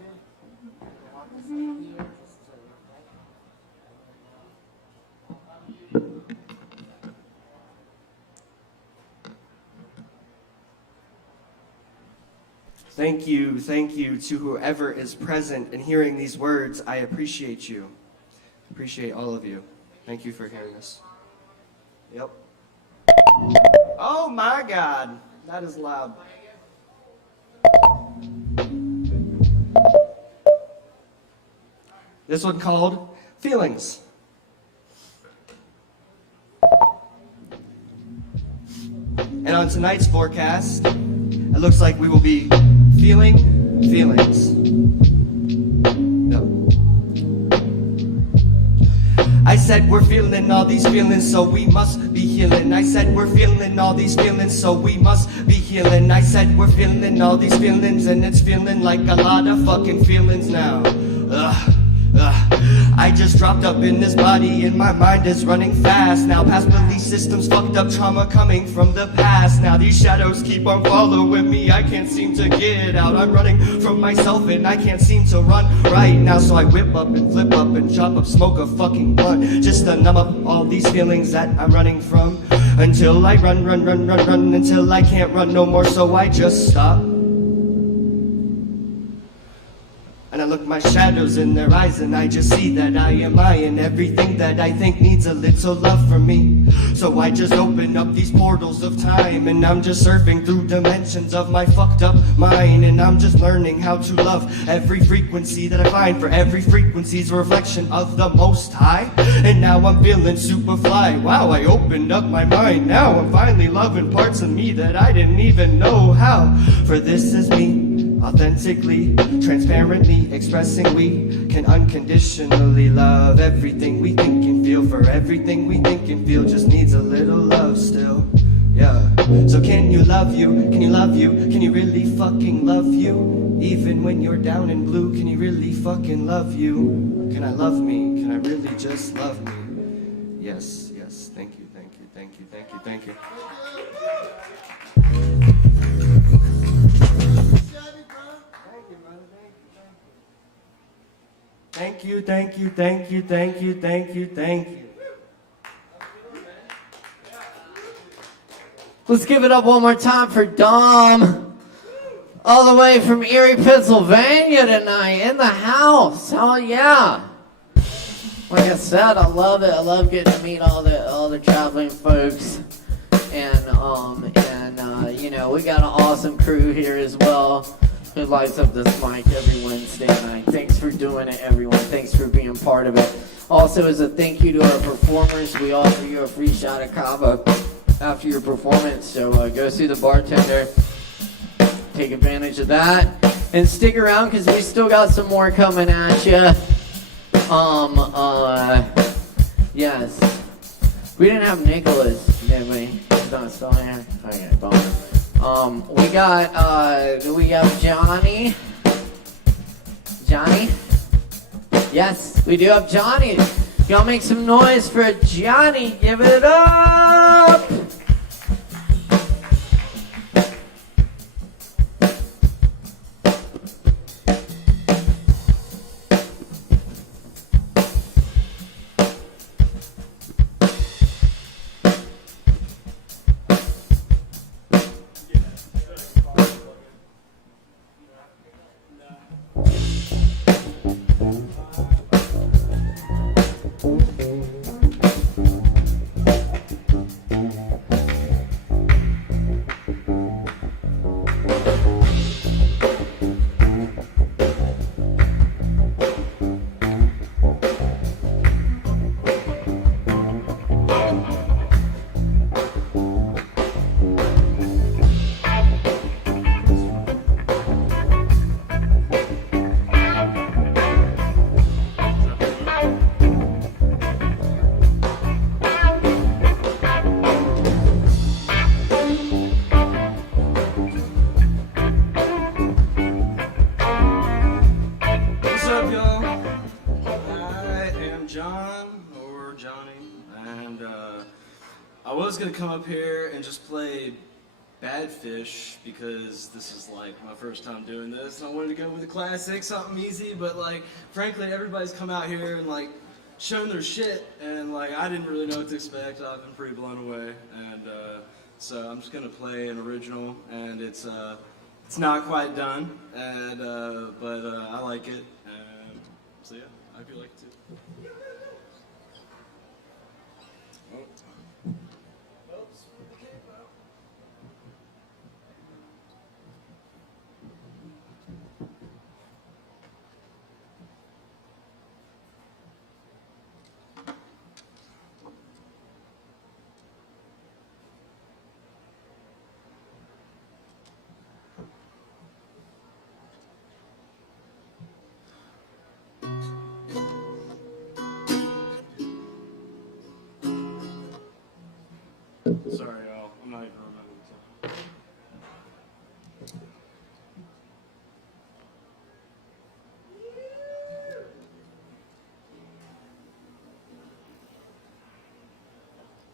Thank you to whoever is present and hearing these words. I appreciate you. Appreciate all of you. Thank you for hearing this. Yep. Oh my God, that is loud. This one called Feelings. And on tonight's forecast, it looks like we will be feeling feelings. No. I said we're feeling all these feelings, so we must be healing. I said we're feeling all these feelings, so we must be healing. I said we're feeling all these feelings, and it's feeling like a lot of fucking feelings now. I just dropped up in this body and my mind is running fast now. Past belief systems, fucked up trauma coming from the past. Now these shadows keep on following me, I can't seem to get out. I'm running from myself and I can't seem to run right now. So I whip up and flip up and chop up, smoke a fucking blunt, just to numb up all these feelings that I'm running from. Until I run until I can't run no more, so I just stop. And I look my shadows in their eyes and I just see that I am I, and everything that I think needs a little love from me. So I just open up these portals of time and I'm just surfing through dimensions of my fucked up mind. And I'm just learning how to love every frequency that I find, for every frequency's a reflection of the Most High. And now I'm feeling super fly. Wow, I opened up my mind. Now I'm finally loving parts of me that I didn't even know how. For this is me, authentically, transparently expressing we can unconditionally love everything we think and feel. For everything we think and feel just needs a little love still. Yeah. So can you love you? Can you love you? Can you really fucking love you? Even when you're down in blue, can you really fucking love you? Can I love me? Can I really just love me? Yes, yes. Thank you, thank you, thank you, thank you, thank you. Thank you, thank you, thank you, thank you, thank you, thank you. Let's give it up one more time for Dom. All the way from Erie, Pennsylvania tonight in the house. Hell yeah. Like I said, I love it. I love getting to meet all the traveling folks. And you know, we got an awesome crew here as well who lights up this mic every Wednesday night. Thanks for doing it, everyone. Thanks for being part of it. Also, as a thank you to our performers, we offer you a free shot of Kava after your performance. So go see the bartender, take advantage of that, and stick around because we still got some more coming at you. Yes. We didn't have Nicholas, did we? He's not still here. Okay, bummer. We got, do we have Johnny? Johnny? Yes, we do have Johnny. Y'all make some noise for Johnny. Give it up! Come up here and just play Bad Fish because this is like my first time doing this. I wanted to go with a classic, something easy, but like frankly everybody's come out here and like shown their shit, and like I didn't really know what to expect. I've been pretty blown away, and so I'm just gonna play an original, and it's not quite done, and but I like it, and so yeah, I hope you like it too. Sorry, y'all. I'm not even remembering.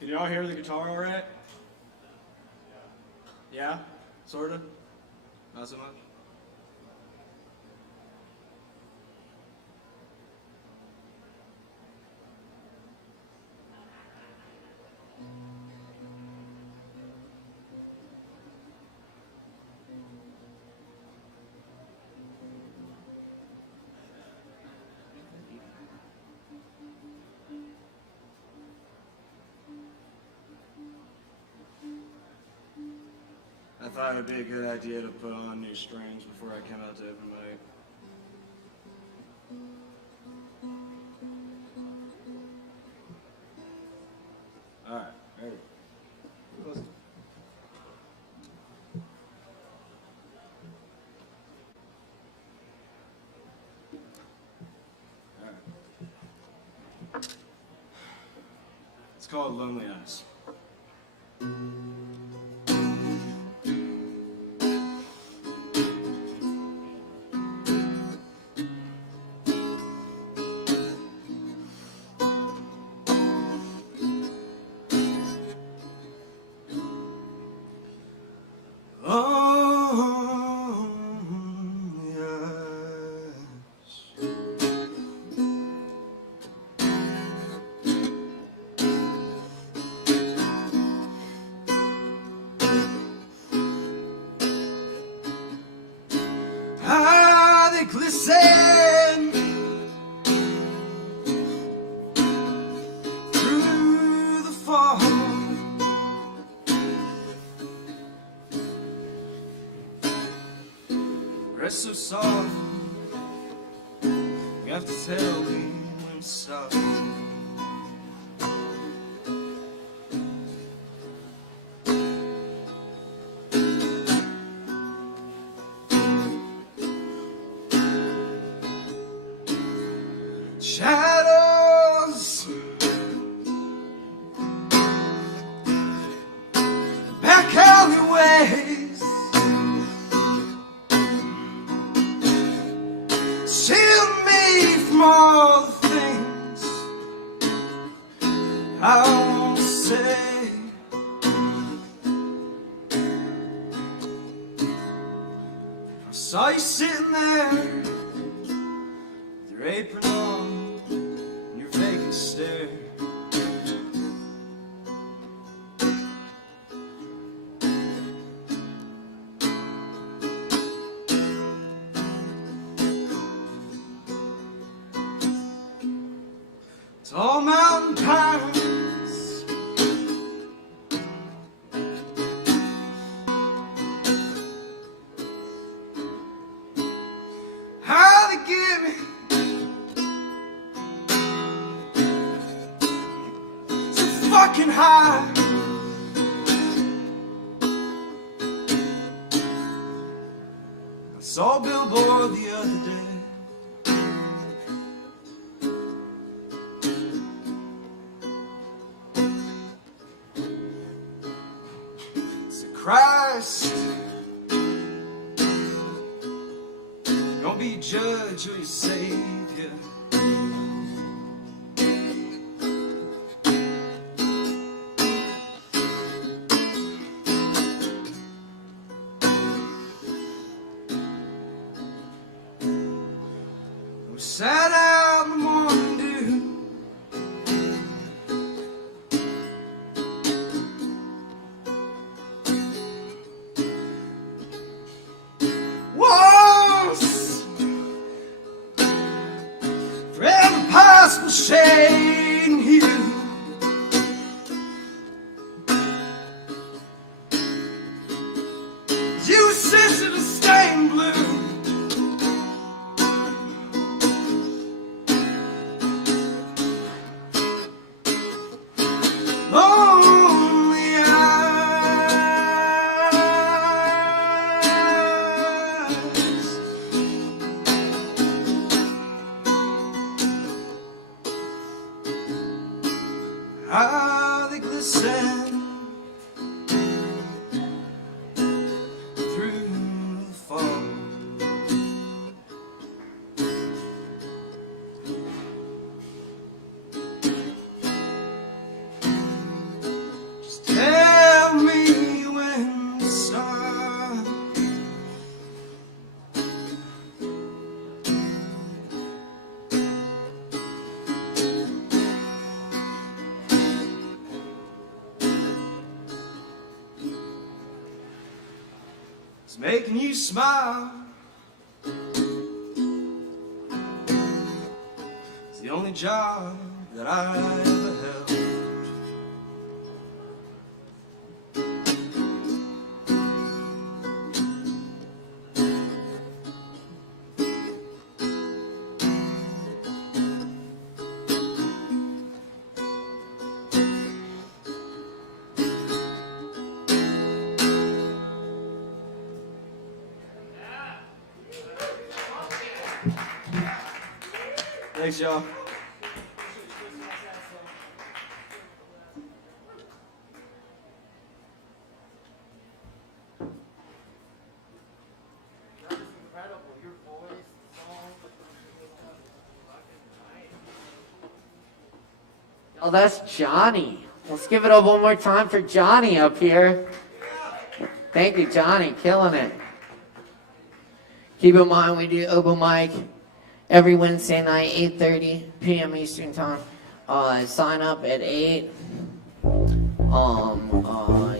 Can y'all hear the guitar all right? Yeah? Sorta? Not so much? I thought it would be a good idea to put on new strings before I came out to open mic. Alright, ready? Listen. Alright. It's called Lonely Eyes. Glisten through the fall. Rest so soft. You have to tell me when to stop. shadows, back alleyways, shield me from all the things I won't say. I saw you sitting there with your apron on and your vacant stare. Tall mountain pines, how they get me so fucking high. I saw a billboard the other day. Christ, don't be judge or your savior. We sat out in the morning dew, once for every possible shade in hue. You sensitive stained blue. Lonely eyes, how they glisten through the fog. Just tell me when to start. It's making you smile. It's the only job that I ever held. Thanks, y'all. Oh, that's Johnny. Let's give it up one more time for Johnny up here. Thank you, Johnny. Killing it. Keep in mind, we do open mic every Wednesday night, 8:30 p.m. Eastern Time. Sign up at 8.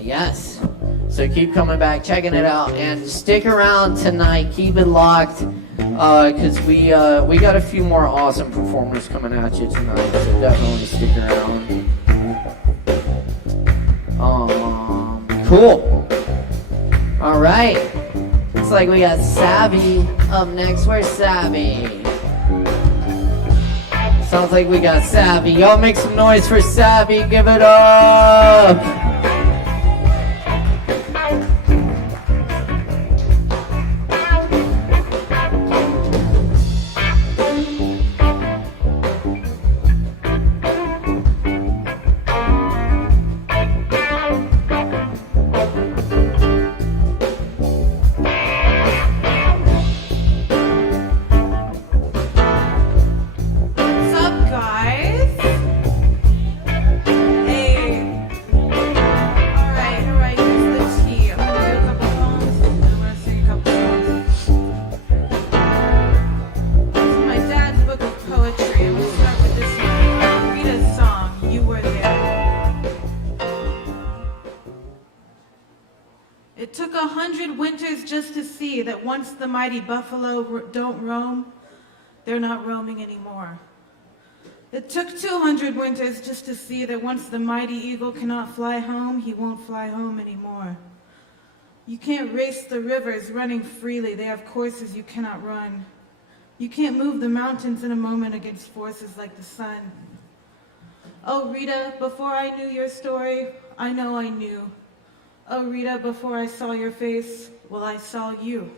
Yes. So keep coming back, checking it out, and stick around tonight. Keep it locked, because we got a few more awesome performers coming at you tonight. So definitely stick around. Cool. All right. Looks like we got Savvy up next. Where's Savvy? Sounds like we got Savvy. Y'all make some noise for Savvy. Give it up. 200 winters just to see that once the mighty buffalo don't roam, they're not roaming anymore. It took 200 winters just to see that once the mighty eagle cannot fly home, he won't fly home anymore. You can't race the rivers running freely. They have courses you cannot run. You can't move the mountains in a moment against forces like the sun. Oh, Rita, before I knew your story, I know I knew. Oh, Rita, before I saw your face, well, I saw you.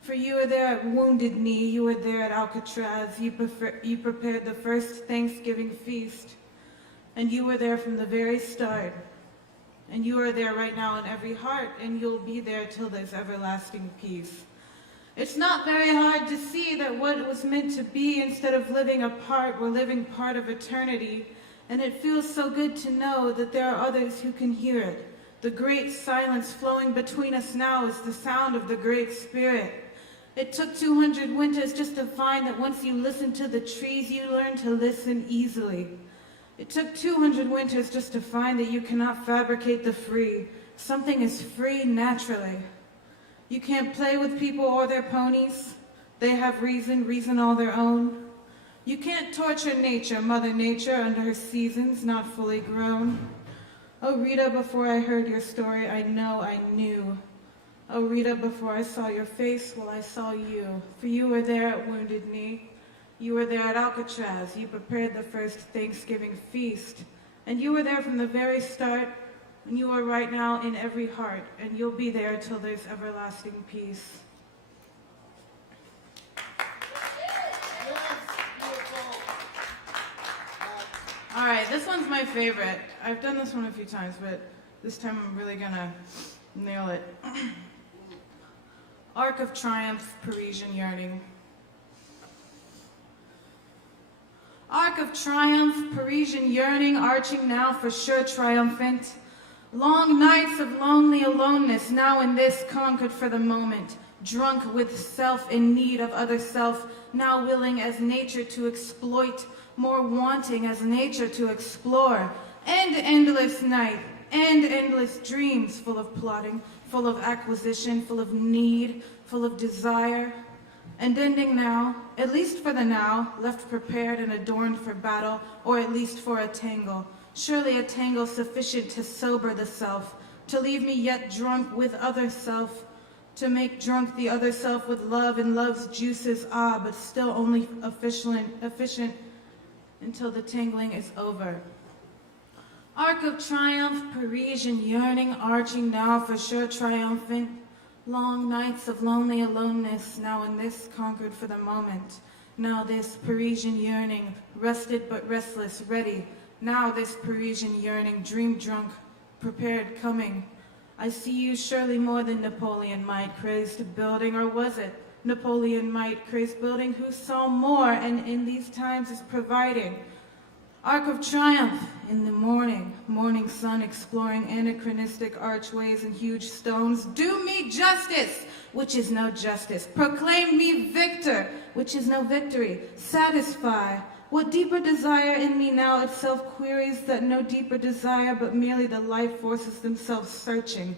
For you were there at Wounded Knee, you were there at Alcatraz, you prepared the first Thanksgiving feast, and you were there from the very start. And you are there right now in every heart, and you'll be there till there's everlasting peace. It's not very hard to see that what was meant to be, instead of living apart, we're living part of eternity. And it feels so good to know that there are others who can hear it. The great silence flowing between us now is the sound of the Great Spirit. It took 200 winters just to find that once you listen to the trees, you learn to listen easily. It took 200 winters just to find that you cannot fabricate the free. Something is free naturally. You can't play with people or their ponies. They have reason all their own. You can't torture nature, Mother Nature, under her seasons, not fully grown. Oh, Rita, before I heard your story, I know I knew. Oh, Rita, before I saw your face, well, I saw you. For you were there at Wounded Knee. You were there at Alcatraz. You prepared the first Thanksgiving feast. And you were there from the very start, and you are right now in every heart, and you'll be there till there's everlasting peace. All right, this one's my favorite. I've done this one a few times, but this time I'm really gonna nail it. Arc of Triumph, Parisian Yearning. Arc of Triumph, Parisian yearning, arching now for sure triumphant. Long nights of lonely aloneness, now in this conquered for the moment. Drunk with self, in need of other self, now willing as nature to exploit, more wanting as nature to explore. And endless night, and endless dreams, full of plotting, full of acquisition, full of need, full of desire. And ending now, at least for the now, left prepared and adorned for battle, or at least for a tangle. Surely a tangle sufficient to sober the self, to leave me yet drunk with other self, to make drunk the other self with love and love's juices, but still only efficient until the tangling is over. Arc of Triumph, Parisian yearning, arching now for sure triumphant. Long nights of lonely aloneness, now in this conquered for the moment. Now this Parisian yearning, rested but restless, ready. Now this Parisian yearning, dream drunk, prepared, coming. I see you surely more than Napoleon might, crazed building, or was it Napoleon might, crazed building, who saw more and in these times is providing. Arc of Triumph, in the morning, morning sun exploring anachronistic archways and huge stones. Do me justice, which is no justice. Proclaim me victor, which is no victory. Satisfy what deeper desire in me now itself queries that no deeper desire, but merely the life forces themselves searching.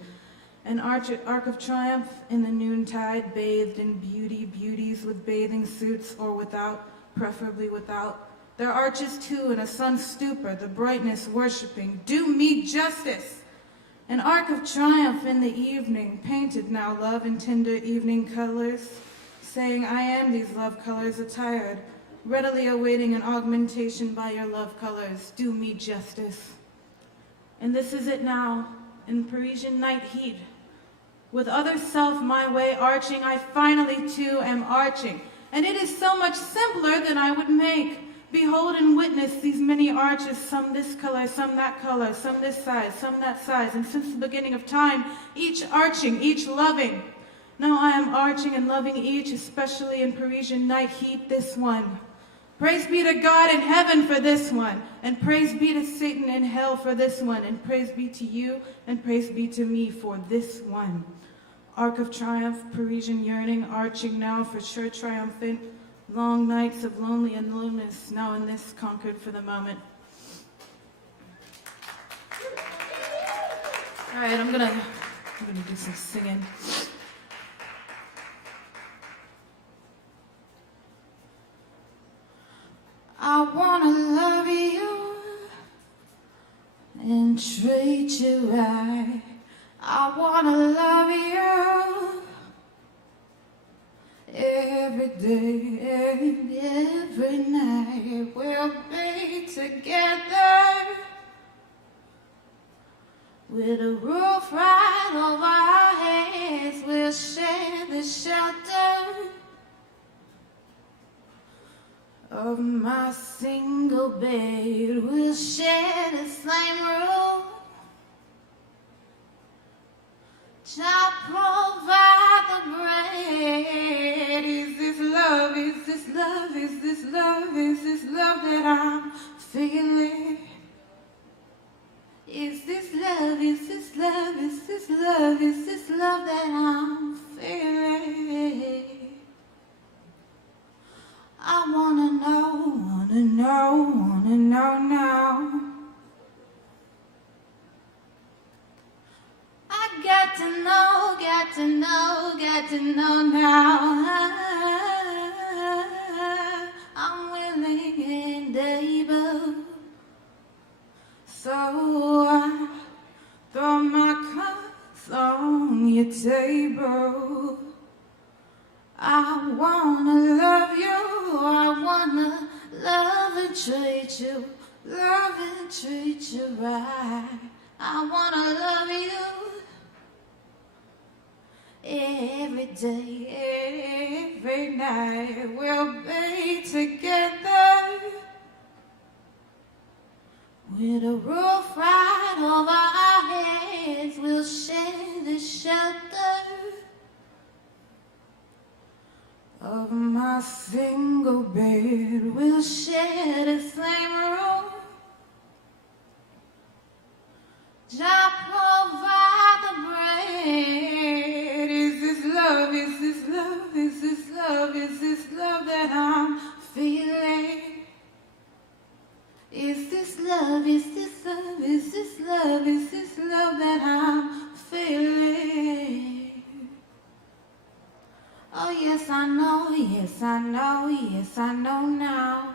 An arc of triumph in the noontide, bathed in beauty, beauties with bathing suits or without, preferably without. Their arches too in a sun's stupor, the brightness worshiping. Do me justice! An arc of triumph in the evening, painted now love in tender evening colors, saying I am these love colors attired, readily awaiting an augmentation by your love colors. Do me justice. And this is it now, in Parisian night heat. With other self my way arching, I finally too am arching. And it is so much simpler than I would make. Behold and witness these many arches, some this color, some that color, some this size, some that size, and since the beginning of time, each arching, each loving. Now I am arching and loving each, especially in Parisian night heat, this one. Praise be to God in heaven for this one, and praise be to Satan in hell for this one, and praise be to you, and praise be to me for this one. Arc of triumph, Parisian yearning, arching now for sure triumphant. Long nights of lonely and loneliness, now in this conquered for the moment. All right, I'm gonna I'm gonna do some singing. I wanna love you and treat you right. I wanna love you every day and every night. We'll be together with a roof right over our heads. We'll share the shelter of my single bed. We'll share the same room. I'll provide the bread. Is this love? Is this love? Is this love? Is this love that I'm feeling? Is this love? Is this love? Is this love? Is this love that I'm feeling? I wanna know now. I got to know now. I'm willing and able, so I throw my cards on your table. I wanna love you, I wanna love and treat you right. I wanna love you every day, every night. We'll be together with a roof right over our heads. We'll share the shelter of my single bed. We'll share the same room. Jah provide the bread. Is this love? Is this love? Is this love? Is this love that I'm feeling? Is this love? Is this love? Is this love? Is this love that I'm feeling? Oh yes, I know, yes, I know, yes, I know now.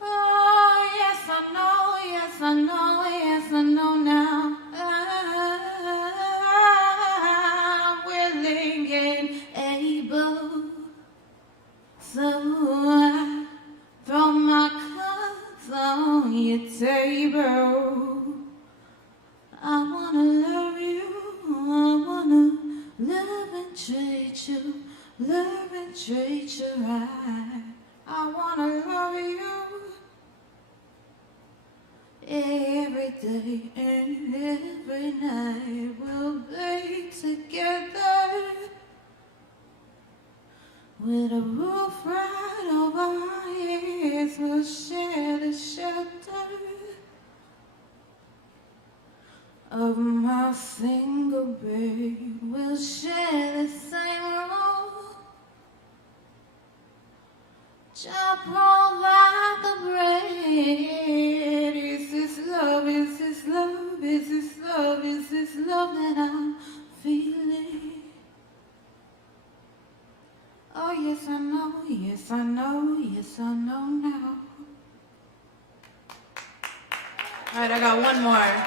Oh yes, I know, yes, I know, yes, I know now. I'm willing and able, so I throw my cards on your table. I wanna love you, I wanna love and treat you right. I wanna love you every day and every night. We'll be together with a roof right over our heads. We'll share the shelter of my single bed. We'll share the same room. Jah provide the bread. Is this love? Is this love? Is this love? Is this love that I'm feeling? Oh yes, I know, yes, I know, yes, I know now. All right, I got one more.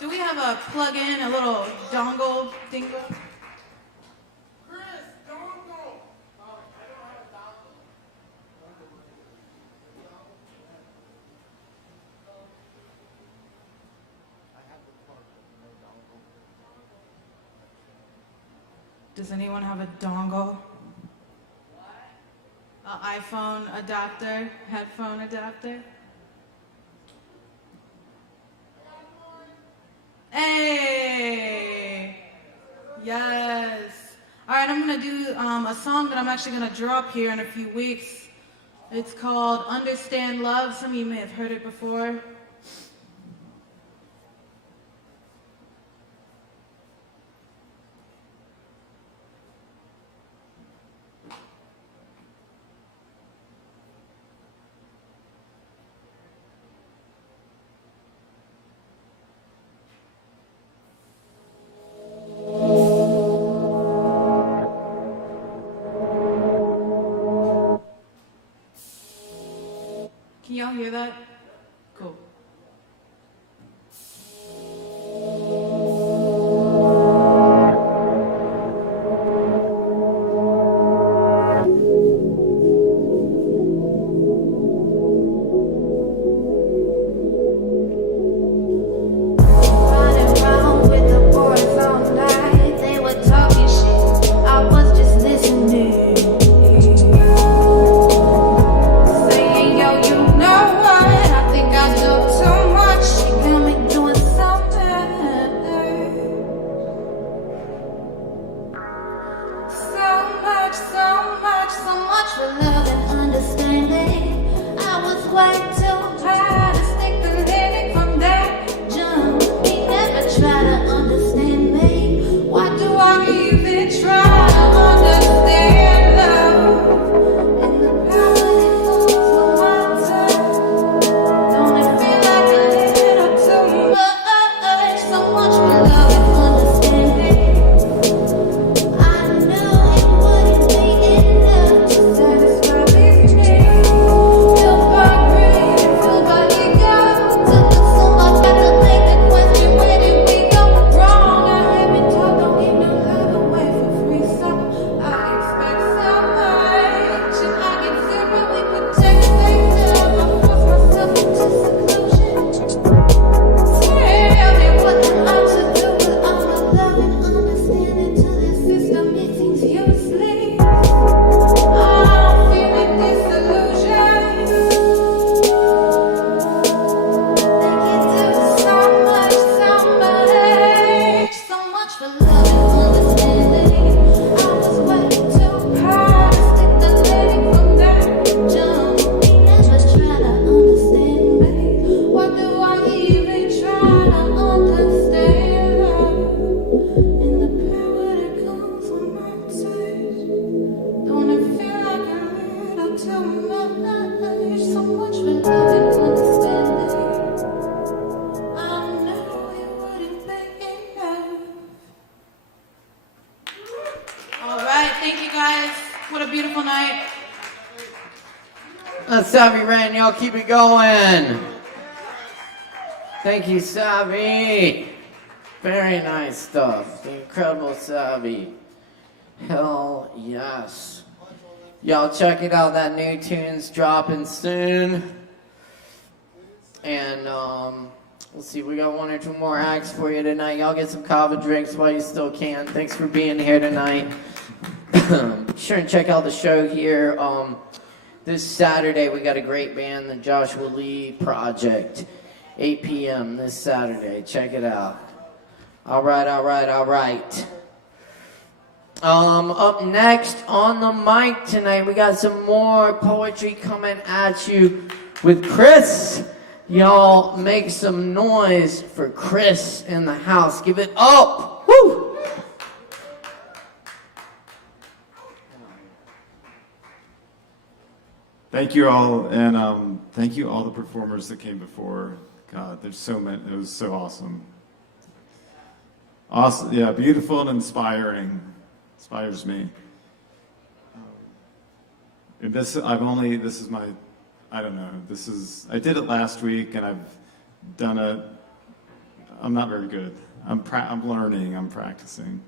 Do we have a plug-in, a little dongle dingle? Does anyone have a dongle? An iPhone adapter, headphone adapter? Hey! Yes. All right, I'm going to do a song that I'm actually going to drop here in a few weeks. It's called Understand Love. Some of you may have heard it before. Can y'all hear that? Cool. Savvy Ren, y'all keep it going. Thank you, Savvy. Very nice stuff. The incredible Savvy. Hell yes. Y'all check it out. That new tune's dropping soon. And let's see, we got one or two more acts for you tonight. Y'all get some Kava drinks while you still can. Thanks for being here tonight. Be sure and check out the show here. This Saturday, we got a great band, the Joshua Lee Project. 8 p.m. this Saturday. Check it out. All right. Up next on the mic tonight, we got some more poetry coming at you with Chris. Y'all make some noise for Chris in the house. Give it up. Woo! Thank you all, and thank you all the performers that came before. God, there's so many. It was so awesome. Awesome, yeah, beautiful and inspiring. Inspires me. And this is my, I don't know. I did it last week, and I've done it. I'm not very good. I'm learning. I'm practicing.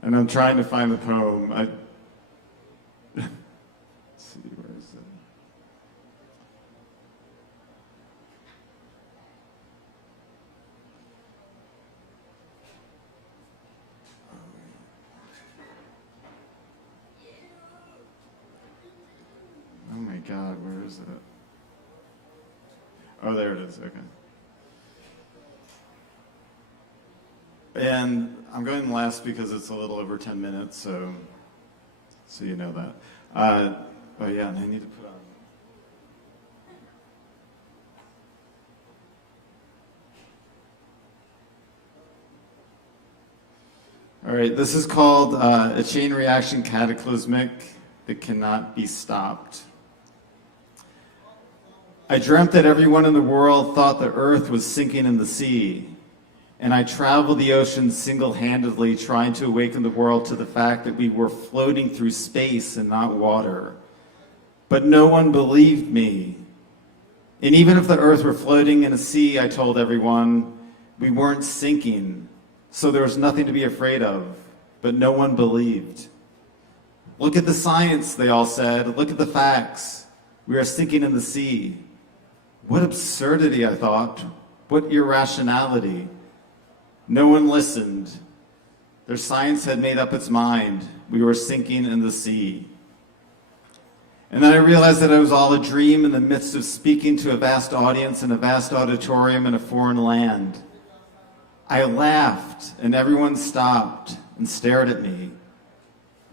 And I'm trying to find the poem. Let's see, where is it? Oh my God, where is it? Oh, there it is, okay. And I'm going last because it's a little over 10 minutes, so you know that. Oh yeah, and I need to put on. All right, this is called A Chain Reaction Cataclysmic That Cannot Be Stopped. I dreamt that everyone in the world thought the earth was sinking in the sea. And I traveled the ocean single-handedly, trying to awaken the world to the fact that we were floating through space and not water. But no one believed me. And even if the earth were floating in a sea, I told everyone, we weren't sinking, so there was nothing to be afraid of. But no one believed. Look at the science, they all said. Look at the facts. We are sinking in the sea. What absurdity, I thought. What irrationality. No one listened. Their science had made up its mind. We were sinking in the sea. And then I realized that it was all a dream in the midst of speaking to a vast audience in a vast auditorium in a foreign land. I laughed, and everyone stopped and stared at me.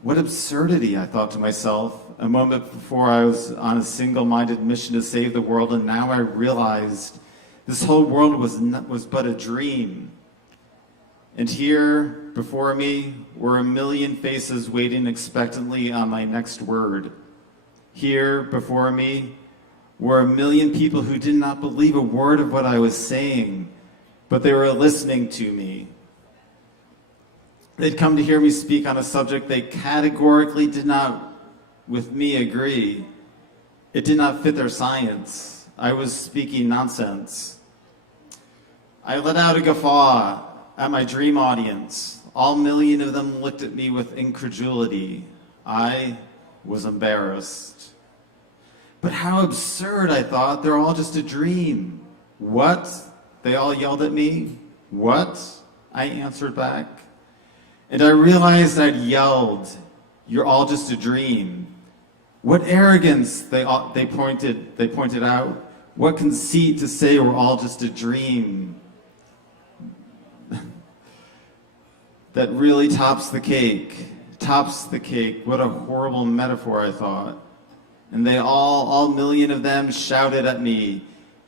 What absurdity, I thought to myself, a moment before I was on a single-minded mission to save the world, and now I realized this whole world was but a dream. And here, before me, were a million faces waiting expectantly on my next word. Here, before me, were a million people who did not believe a word of what I was saying, but they were listening to me. They'd come to hear me speak on a subject they categorically did not, with me, agree. It did not fit their science. I was speaking nonsense. I let out a guffaw at my dream audience. All million of them looked at me with incredulity. I was embarrassed. But how absurd, I thought. They're all just a dream. What? They all yelled at me. What? I answered back. And I realized I'd yelled, you're all just a dream. What arrogance, they pointed out. What conceit to say we're all just a dream. That really tops the cake. Tops the cake. What a horrible metaphor, I thought. And they all million of them shouted at me,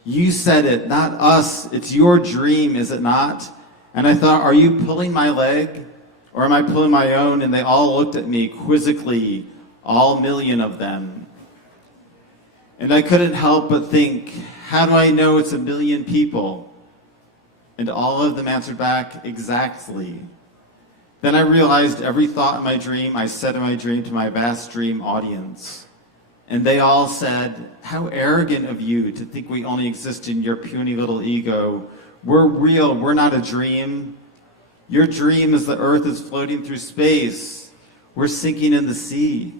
you said it, not us. It's your dream, is it not? And I thought, are you pulling my leg? Or am I pulling my own? And they all looked at me quizzically, all million of them. And I couldn't help but think, how do I know it's a million people? And all of them answered back, exactly. Then I realized every thought in my dream, I said in my dream to my vast dream audience. And they all said, how arrogant of you to think we only exist in your puny little ego. We're real, we're not a dream. Your dream is the earth is floating through space. We're sinking in the sea.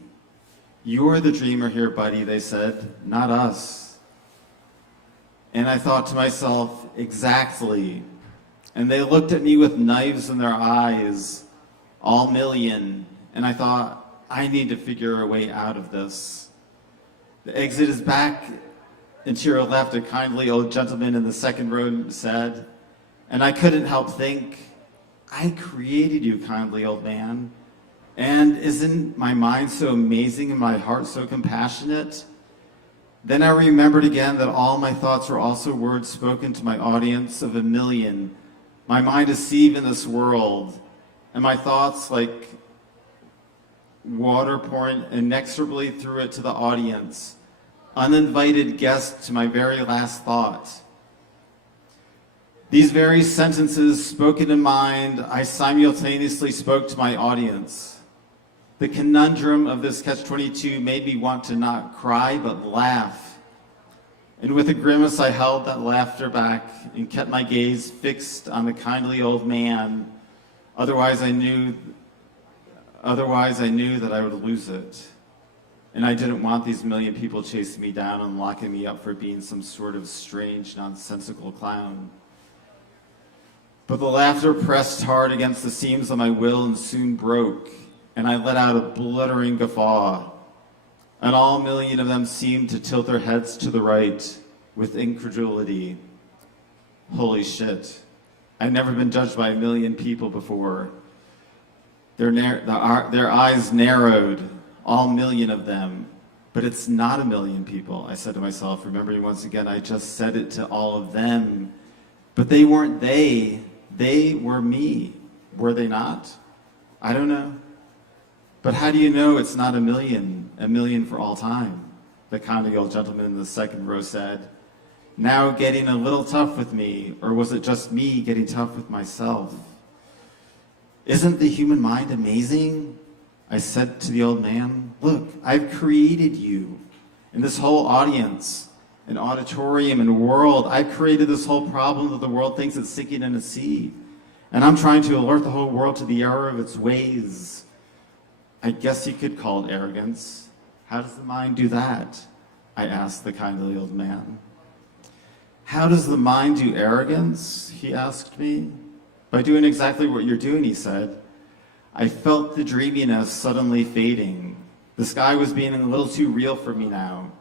You're the dreamer here, buddy, they said, not us. And I thought to myself, exactly. And they looked at me with knives in their eyes, all million. And I thought, I need to figure a way out of this. The exit is back, and to your left, a kindly old gentleman in the second row said, and I couldn't help think, I created you, kindly old man. And isn't my mind so amazing and my heart so compassionate? Then I remembered again that all my thoughts were also words spoken to my audience of a million. My mind is sieve in this world, and my thoughts like water pouring inexorably through it to the audience. Uninvited guest to my very last thought. These very sentences spoken in mind, I simultaneously spoke to my audience. The conundrum of this catch-22 made me want to not cry, but laugh. And with a grimace, I held that laughter back and kept my gaze fixed on the kindly old man. Otherwise, I knew that I would lose it. And I didn't want these million people chasing me down and locking me up for being some sort of strange, nonsensical clown. But the laughter pressed hard against the seams of my will and soon broke, and I let out a blustering guffaw. And all million of them seemed to tilt their heads to the right with incredulity. Holy shit. I'd never been judged by a million people before. Their eyes narrowed, all million of them. But it's not a million people, I said to myself, remembering once again, I just said it to all of them. But they weren't they were me. Were they not? I don't know. But how do you know it's not a million for all time? The kindly old gentleman in the second row said. now getting a little tough with me, or was it just me getting tough with myself? Isn't the human mind amazing? I said to the old man, look, I've created you and this whole audience, an auditorium and world. I've created this whole problem that the world thinks it's sinking in a sea. And I'm trying to alert the whole world to the error of its ways. I guess you could call it arrogance. How does the mind do that? I asked the kindly old man. How does the mind do arrogance? He asked me. By doing exactly what you're doing, he said. I felt the dreaminess suddenly fading. The sky was being a little too real for me now.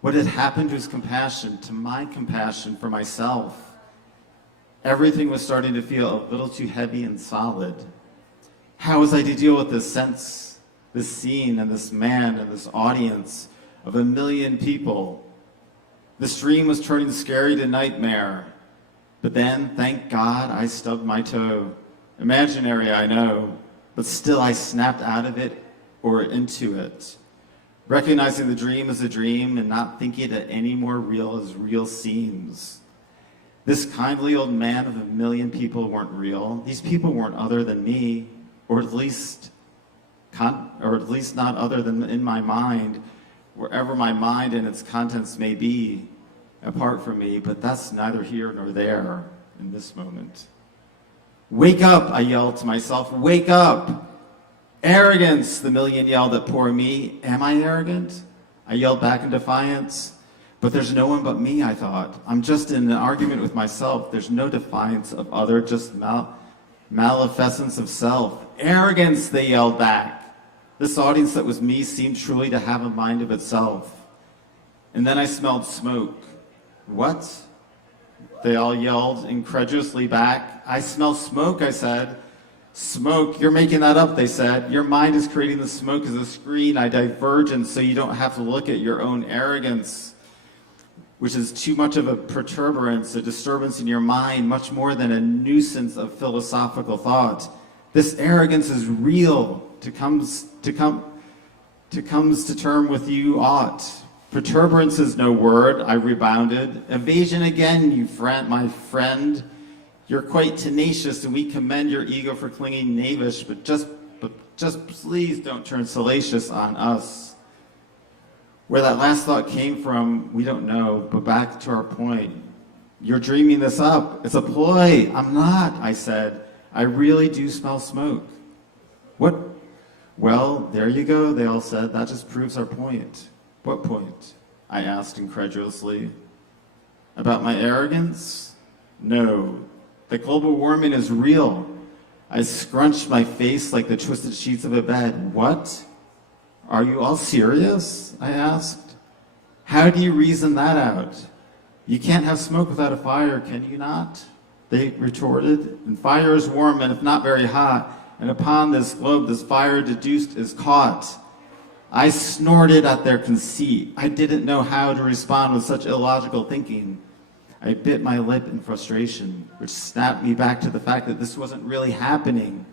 What had happened to his compassion, to my compassion for myself? Everything was starting to feel a little too heavy and solid. How was I to deal with this sense, this scene, and this man, and this audience of 1 million people? This dream was turning scary to nightmare. But then, thank God, I stubbed my toe. Imaginary, I know, but still I snapped out of it or into it. Recognizing the dream as a dream and not thinking it any more real as real seems. This kindly old man of 1 million people weren't real. These people weren't other than me, or at least not other than in my mind, wherever my mind and its contents may be, apart from me, but that's neither here nor there in this moment. Wake up, I yelled to myself, wake up! Arrogance, the million yelled at poor me. Am I arrogant? I yelled back in defiance. But there's no one but me, I thought. I'm just in an argument with myself. There's no defiance of other, just maleficence of self. Arrogance, they yelled back. This audience that was me seemed truly to have a mind of itself. And then I smelled smoke. What? They all yelled incredulously back. I smell smoke, I said. Smoke, you're making that up, they said. Your mind is creating the smoke as a screen, a divergence, so you don't have to look at your own arrogance, which is too much of a perturbance, a disturbance in your mind, much more than a nuisance of philosophical thought. This arrogance is real, to comes to term with you ought. Perturbance is no word, I rebounded. Evasion again, you my friend. You're quite tenacious, and we commend your ego for clinging knavish, but just please don't turn salacious on us. Where that last thought came from, we don't know, but back to our point. You're dreaming this up. It's a ploy. I'm not, I said. I really do smell smoke. What? Well, there you go, they all said. That just proves our point. What point? I asked incredulously. About my arrogance? No. That global warming is real. I scrunched my face like the twisted sheets of a bed. What? Are you all serious? I asked. How do you reason that out? You can't have smoke without a fire, can you not? They retorted. And fire is warm, and if not very hot, and upon this globe this fire deduced is caught. I snorted at their conceit. I didn't know how to respond with such illogical thinking. I bit my lip in frustration, which snapped me back to the fact that this wasn't really happening.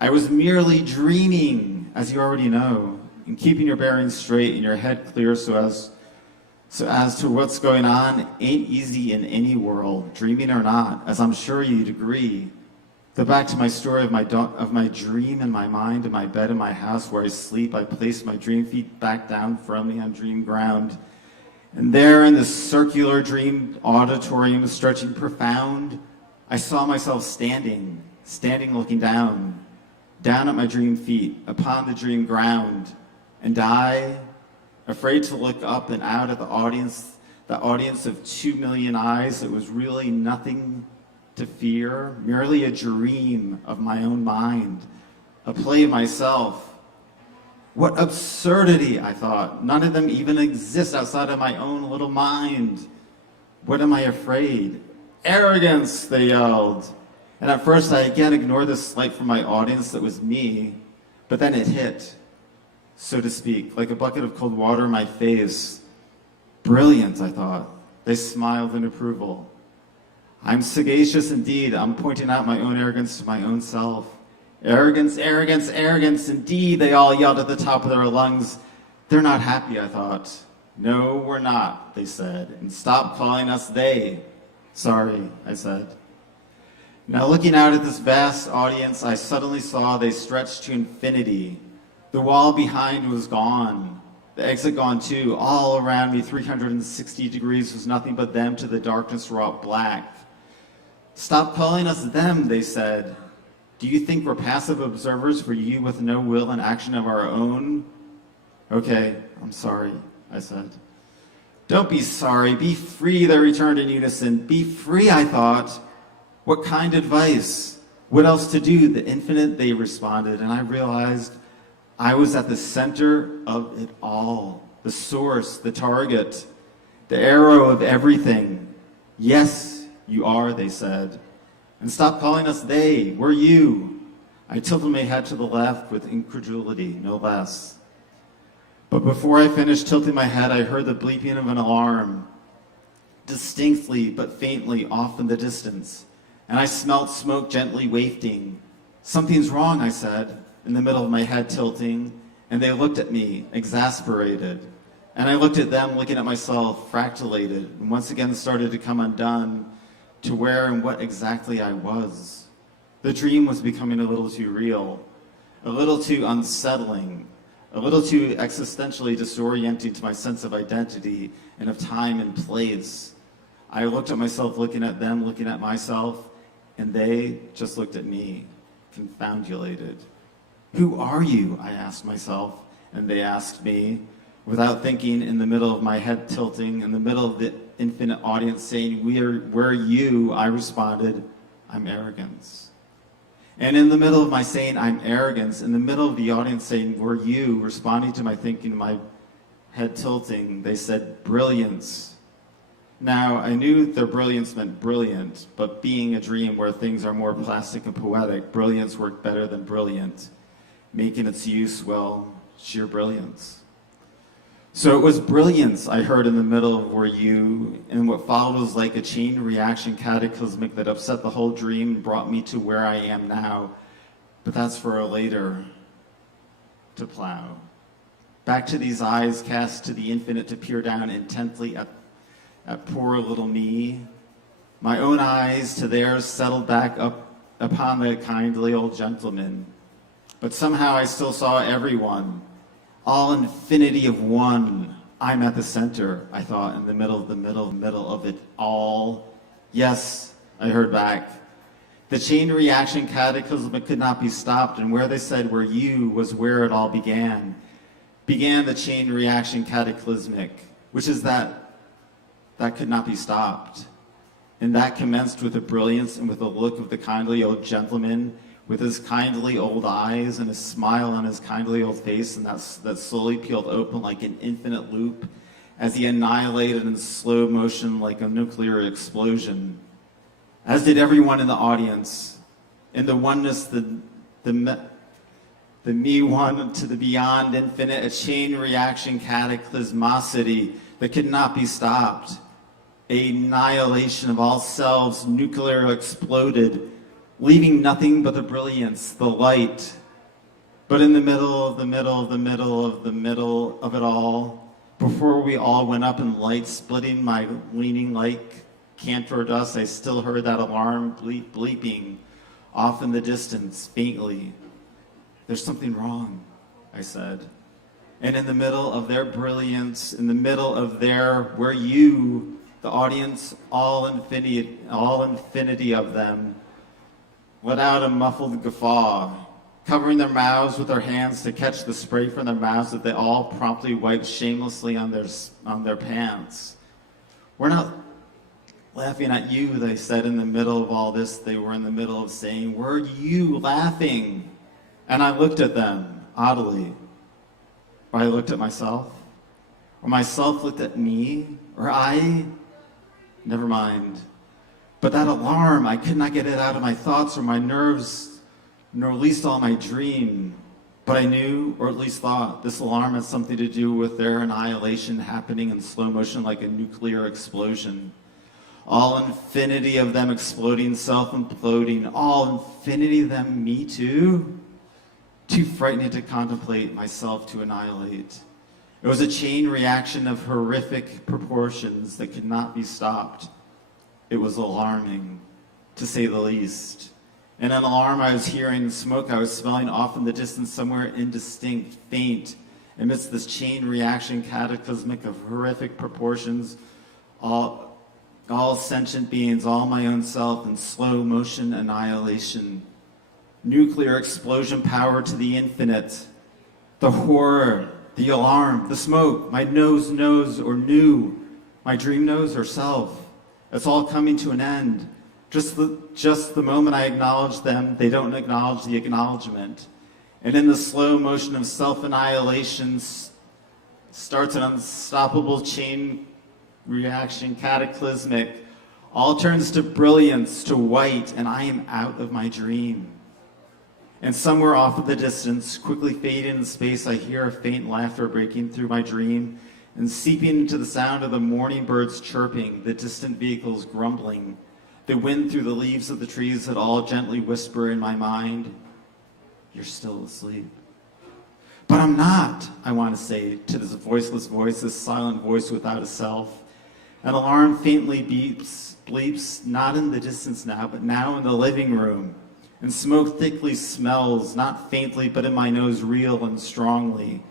I was merely dreaming, as you already know, and keeping your bearings straight and your head clear so as to what's going on ain't easy in any world, dreaming or not, as I'm sure you'd agree. Go back to my story of my dream in my mind, in my bed in my house where I sleep. I place my dream feet back down firmly on dream ground. And there in this circular dream auditorium stretching profound, I saw myself standing looking down at my dream feet, upon the dream ground. And I, afraid to look up and out at the audience of 2 million eyes, it was really nothing to fear, merely a dream of my own mind, a play of myself. What absurdity, I thought. None of them even exist outside of my own little mind. What am I afraid? Arrogance, they yelled. And at first I again ignored the slight from my audience that was me, but then it hit, so to speak, like a bucket of cold water in my face. Brilliant, I thought. They smiled in approval. I'm sagacious indeed. I'm pointing out my own arrogance to my own self. Arrogance, arrogance, arrogance, indeed, they all yelled at the top of their lungs. They're not happy, I thought. No, we're not, they said, and stop calling us they. Sorry, I said. Now looking out at this vast audience, I suddenly saw they stretched to infinity. The wall behind was gone. The exit gone too. All around me, 360 degrees was nothing but them to the darkness wrought black. Stop calling us them, they said. Do you think we're passive observers for you with no will and action of our own? Okay, I'm sorry, I said. Don't be sorry, be free, they returned in unison. Be free, I thought. What kind advice? What else to do? The infinite, they responded, and I realized I was at the center of it all. The source, the target, the arrow of everything. Yes, you are, they said. And stop calling us they, we're you. I tilted my head to the left with incredulity, no less. But before I finished tilting my head, I heard the bleeping of an alarm, distinctly but faintly off in the distance. And I smelt smoke gently wafting. Something's wrong, I said, in the middle of my head tilting, and they looked at me, exasperated. And I looked at them, looking at myself, fractalated, and once again started to come undone to where and what exactly I was. The dream was becoming a little too real, a little too unsettling, a little too existentially disorienting to my sense of identity and of time and place. I looked at myself, looking at them, looking at myself, and they just looked at me, confoundulated. Who are you? I asked myself, and they asked me. Without thinking, in the middle of my head tilting, in the middle of the infinite audience saying, we're you, I responded, I'm arrogance. And in the middle of my saying, I'm arrogance, in the middle of the audience saying, we're you, responding to my thinking, my head tilting, they said, brilliance. Now, I knew their brilliance meant brilliant, but being a dream where things are more plastic and poetic, brilliance worked better than brilliant, making its use, well, sheer brilliance. So it was brilliance I heard in the middle of Were You, and what followed was like a chain reaction cataclysmic that upset the whole dream and brought me to where I am now. But that's for a later to plow. Back to these eyes cast to the infinite to peer down intently at poor little me. My own eyes to theirs settled back up upon the kindly old gentleman. But somehow I still saw everyone. All infinity of one. I'm at the center, I thought, in the middle of it all. Yes, I heard back. The chain reaction cataclysm could not be stopped, and where they said were you was where it all began. Began the chain reaction cataclysmic, which is that could not be stopped. And that commenced with the brilliance and with the look of the kindly old gentleman, with his kindly old eyes and his smile on his kindly old face, and that slowly peeled open like an infinite loop as he annihilated in slow motion like a nuclear explosion. As did everyone in the audience. In the oneness, the me one to the beyond infinite, a chain reaction cataclysmosity that could not be stopped. A annihilation of all selves, nuclear exploded, leaving nothing but the brilliance, the light. But in the middle of it all, before we all went up in light, splitting my leaning like camphor dust, I still heard that alarm bleeping off in the distance, faintly. There's something wrong, I said. And in the middle of their brilliance, in the middle of their, where you, the audience, all infinity of them, let out a muffled guffaw, covering their mouths with their hands to catch the spray from their mouths that they all promptly wiped shamelessly on their pants. We're not laughing at you, they said in the middle of all this. They were in the middle of saying, were you laughing? And I looked at them, oddly. Or I looked at myself. Or myself looked at me. Or never mind. But that alarm, I could not get it out of my thoughts or my nerves, nor least all my dream. But I knew, or at least thought, this alarm had something to do with their annihilation happening in slow motion like a nuclear explosion. All infinity of them exploding, self-imploding, all infinity of them, me too? Too frightening to contemplate, myself to annihilate. It was a chain reaction of horrific proportions that could not be stopped. It was alarming, to say the least. In an alarm I was hearing, smoke I was smelling off in the distance, somewhere indistinct, faint, amidst this chain reaction cataclysmic of horrific proportions, all sentient beings, all my own self, in slow motion annihilation. Nuclear explosion power to the infinite. The horror, the alarm, the smoke, my nose knows or knew, my dream knows or self. It's all coming to an end. Just the moment I acknowledge them, they don't acknowledge the acknowledgement. And in the slow motion of self-annihilation starts an unstoppable chain reaction, cataclysmic. All turns to brilliance, to white, and I am out of my dream. And somewhere off in the distance, quickly fading in space, I hear a faint laughter breaking through my dream and seeping into the sound of the morning birds chirping, the distant vehicles grumbling, the wind through the leaves of the trees that all gently whisper in my mind, "You're still asleep." But I'm not, I want to say to this voiceless voice, this silent voice without a self. An alarm faintly bleeps, not in the distance now, but now in the living room. And smoke thickly smells, not faintly, but in my nose real and strongly.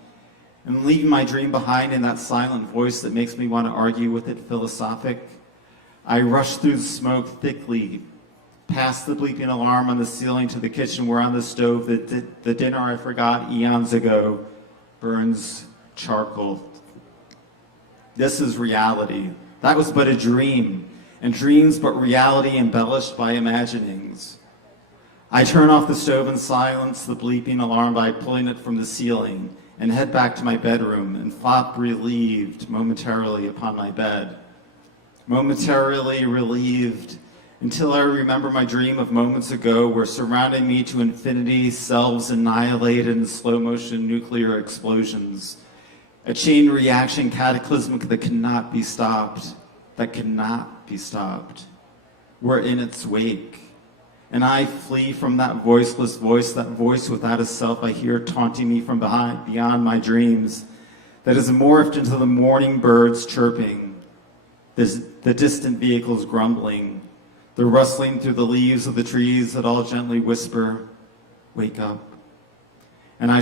And leaving my dream behind in that silent voice that makes me want to argue with it philosophic, I rush through the smoke thickly, past the bleeping alarm on the ceiling to the kitchen where on the stove the dinner I forgot eons ago burns charcoal. This is reality. That was but a dream, and dreams but reality embellished by imaginings. I turn off the stove and silence the bleeping alarm by pulling it from the ceiling and head back to my bedroom and flop relieved momentarily upon my bed. Momentarily relieved until I remember my dream of moments ago where surrounding me to infinity selves annihilated in slow motion nuclear explosions. A chain reaction cataclysmic that cannot be stopped. That cannot be stopped. We're in its wake. And I flee from that voiceless voice, that voice without a self I hear taunting me from beyond my dreams, that is morphed into the morning birds chirping, the distant vehicles grumbling, the rustling through the leaves of the trees that all gently whisper, "Wake up." And I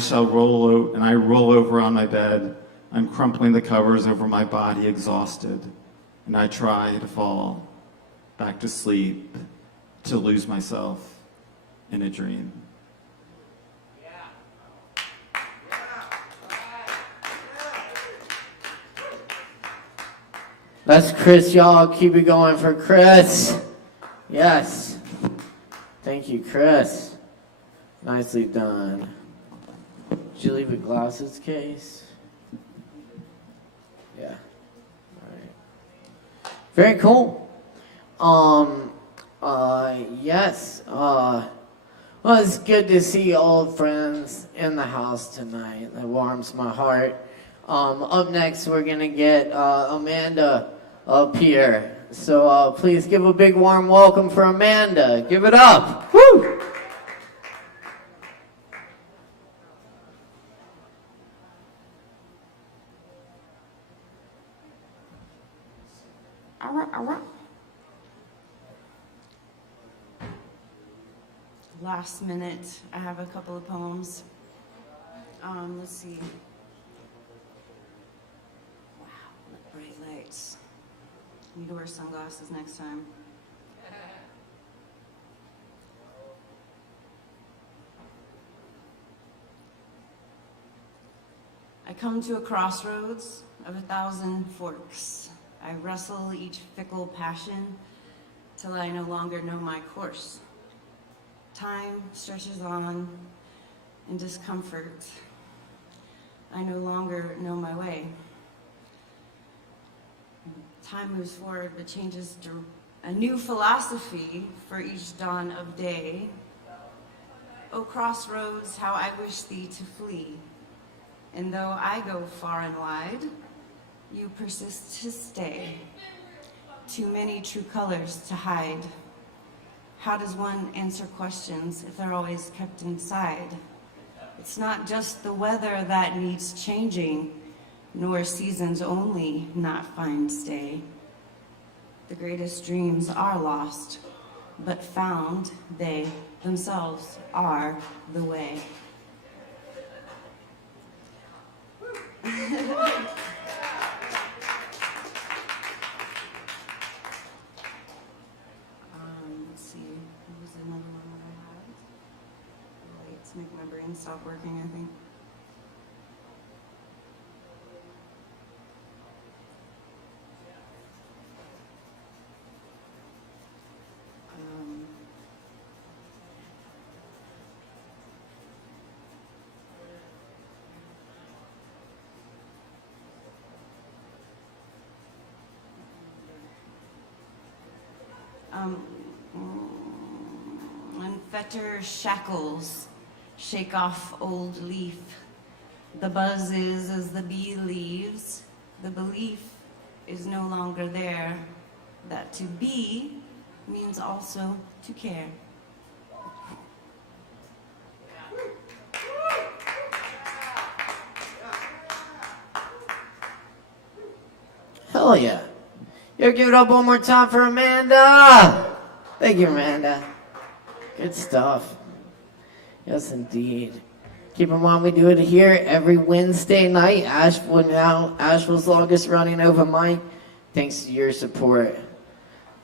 roll over on my bed. I'm crumpling the covers over my body, exhausted, and I try to fall back to sleep, to lose myself in a dream. That's Chris, y'all. Keep it going for Chris. Yes. Thank you, Chris. Nicely done. Did you leave a glasses case? Yeah. All right. Very cool. Yes. Well, it's good to see old friends in the house tonight. That warms my heart. Up next, we're gonna get Amanda up here. So please give a big warm welcome for Amanda. Give it up. Woo! Last minute, I have a couple of poems. Let's see. Wow, bright lights. Need to wear sunglasses next time. I come to a crossroads of 1,000 forks. I wrestle each fickle passion till I no longer know my course. Time stretches on in discomfort. I no longer know my way. Time moves forward but changes a new philosophy for each dawn of day. O crossroads, how I wish thee to flee. And though I go far and wide, you persist to stay. Too many true colors to hide. How does one answer questions if they're always kept inside? It's not just the weather that needs changing. nor seasons only not find stay. The greatest dreams are lost, but found they themselves are the way. Let's see, what was another one that I had? Wait, to make my brain stop working, I think. Unfetter shackles, shake off old leaf. The buzz is as the bee leaves. The belief is no longer there that to be means also to care. Hell yeah. Yo, give it up one more time for Amanda. Thank you, Amanda. Good stuff. Yes, indeed. Keep in mind, we do it here every Wednesday night. Asheville's longest running open mic. Thanks to your support.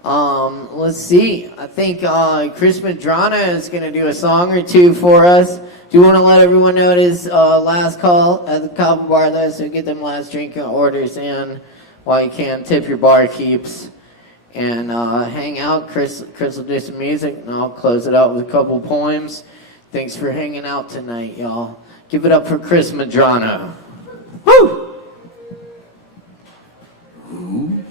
Let's see. I think Chris Medrano is going to do a song or two for us. Do you want to let everyone know it is last call at the Kava bar, though, so get them last drinking orders in while you can. Tip your barkeeps and hang out. Chris will do some music, and I'll close it out with a couple poems. Thanks for hanging out tonight, y'all. Give it up for Chris Medrano. Woo! Ooh.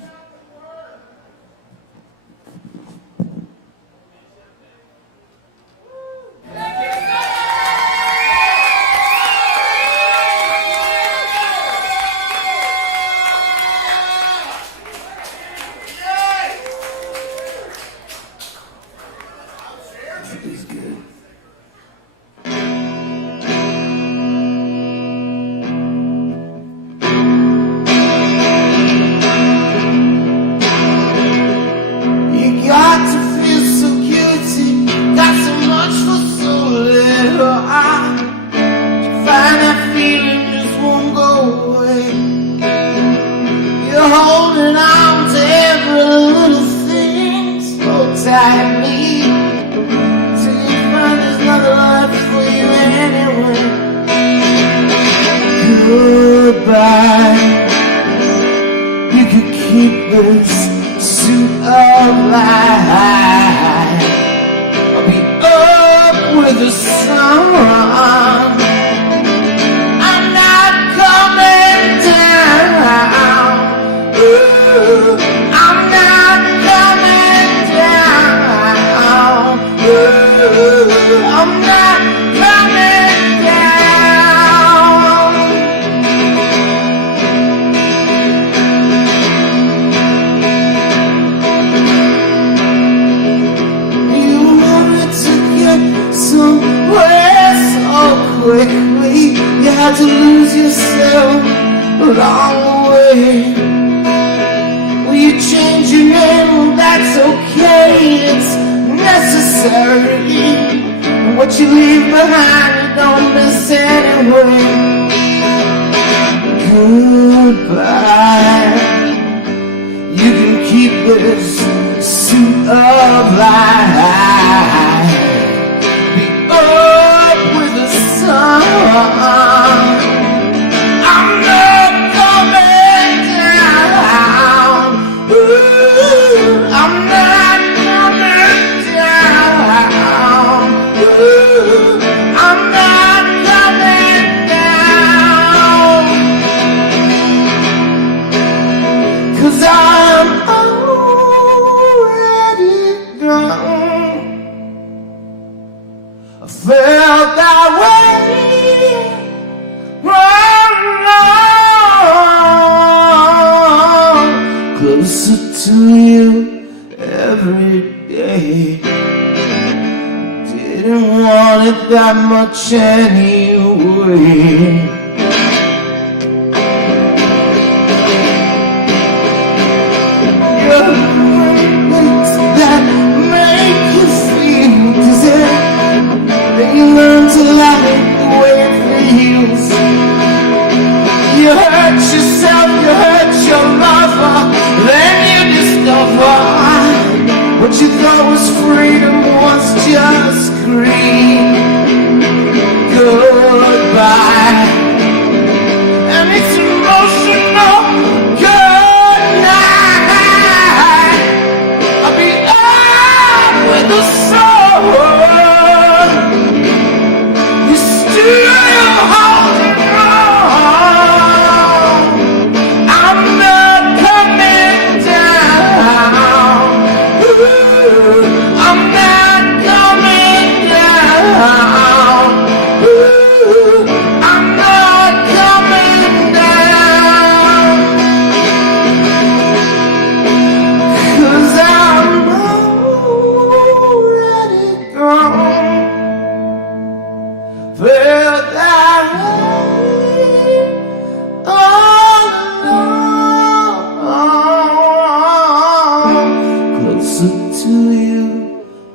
Anyway, you thought was freedom was just green. Goodbye. And it's emotional. Good night. I'll be up with the sun. You still holding on. I'm not coming down. Ooh, I'm not coming down. Ooh, I'm not coming down. 'Cause I'm already gone. Felt that way all along. Closer to you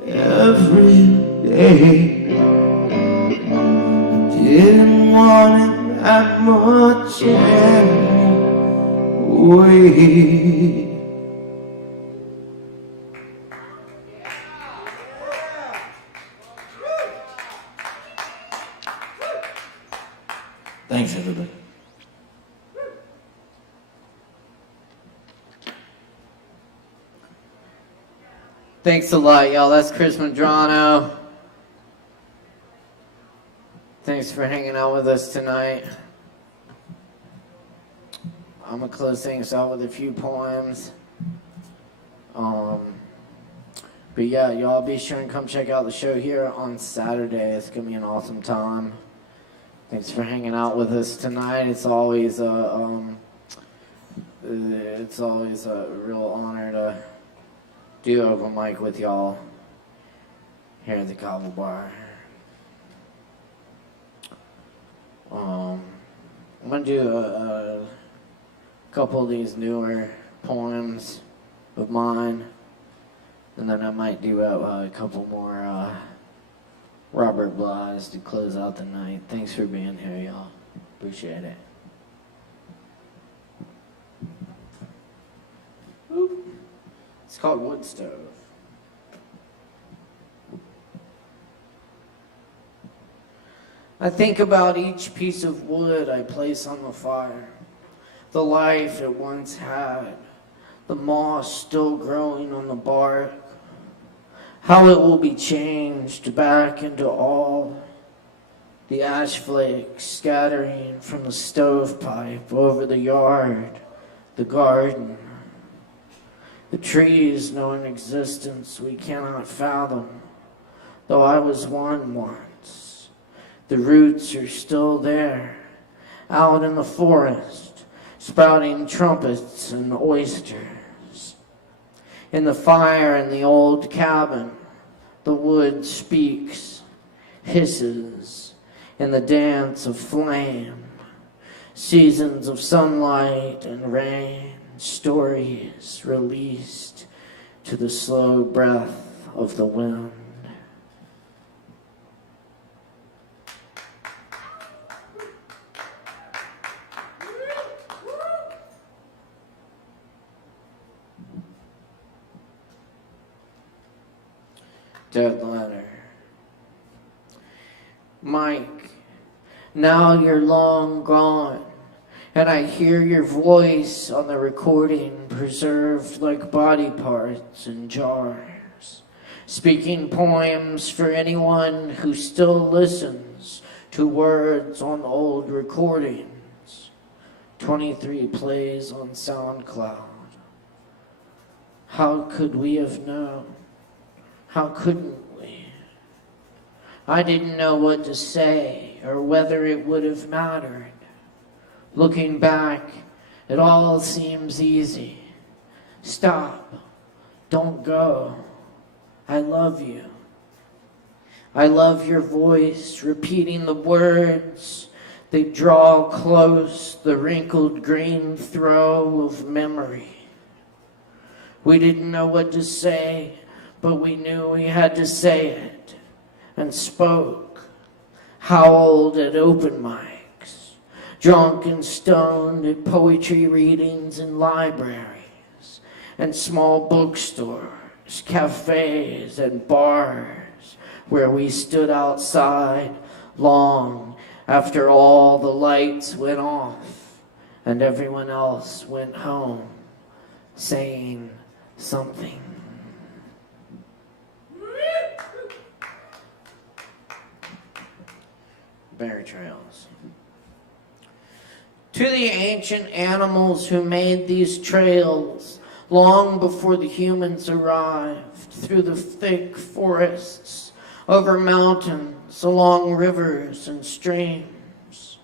every day. Didn't want it that much anyway. Thanks, everybody. Thanks a lot, y'all. That's Chris Medrano. Thanks for hanging out with us tonight. I'm gonna close things out with a few poems. But yeah, y'all be sure and come check out the show here on Saturday. It's gonna be an awesome time. Thanks for hanging out with us tonight. It's always a real honor to do open mic with y'all here at the Kava Bar. I'm gonna do a couple of these newer poems of mine, and then I might do a couple more Robert Bly's to close out the night. Thanks for being here, y'all. Appreciate it. Oop. It's called Wood Stove. I think about each piece of wood I place on the fire, the life it once had, the moss still growing on the bark, how it will be changed back into all the ash flakes scattering from the stovepipe over the yard, the garden, the trees know an existence we cannot fathom, though I was one once. The roots are still there, out in the forest, sprouting trumpets and oysters. In the fire in the old cabin, the wood speaks, hisses, in the dance of flame, seasons of sunlight and rain, stories released to the slow breath of the wind. Dead letter. Mike, now you're long gone, and I hear your voice on the recording preserved like body parts in jars, speaking poems for anyone who still listens to words on old recordings. 23 plays on SoundCloud. How could we have known? How couldn't we? I didn't know what to say or whether it would have mattered. Looking back, it all seems easy. Stop. Don't go. I love you. I love your voice, repeating the words. They draw close the wrinkled green throw of memory. We didn't know what to say, but we knew we had to say it, and spoke, howled at open mics, drunk and stoned at poetry readings in libraries and small bookstores, cafes, and bars where we stood outside long after all the lights went off and everyone else went home saying something. Bear trails. To the ancient animals who made these trails long before the humans arrived, through the thick forests, over mountains, along rivers and streams.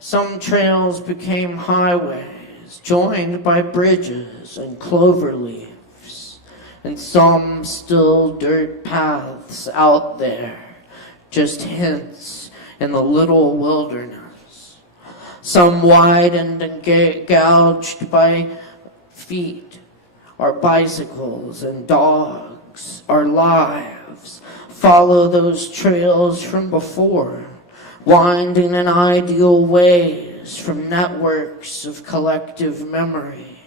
Some trails became highways, joined by bridges and clover leaves, and some still dirt paths out there, just hints in the little wilderness. Some widened and gouged by feet, our bicycles and dogs, our lives follow those trails from before, winding in ideal ways from networks of collective memory.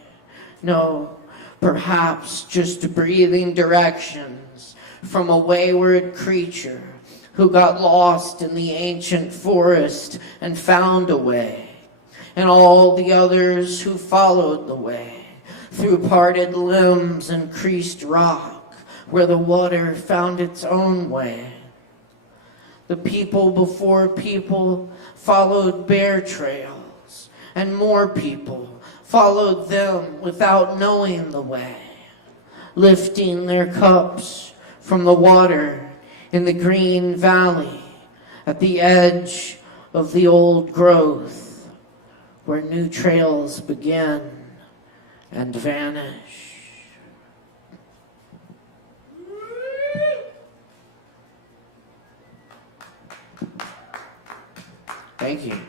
No, perhaps just breathing directions from a wayward creature who got lost in the ancient forest and found a way, and all the others who followed the way through parted limbs and creased rock where the water found its own way. The people before people followed bear trails, and more people followed them without knowing the way, lifting their cups from the water in the green valley at the edge of the old growth, where new trails begin and vanish. Thank you.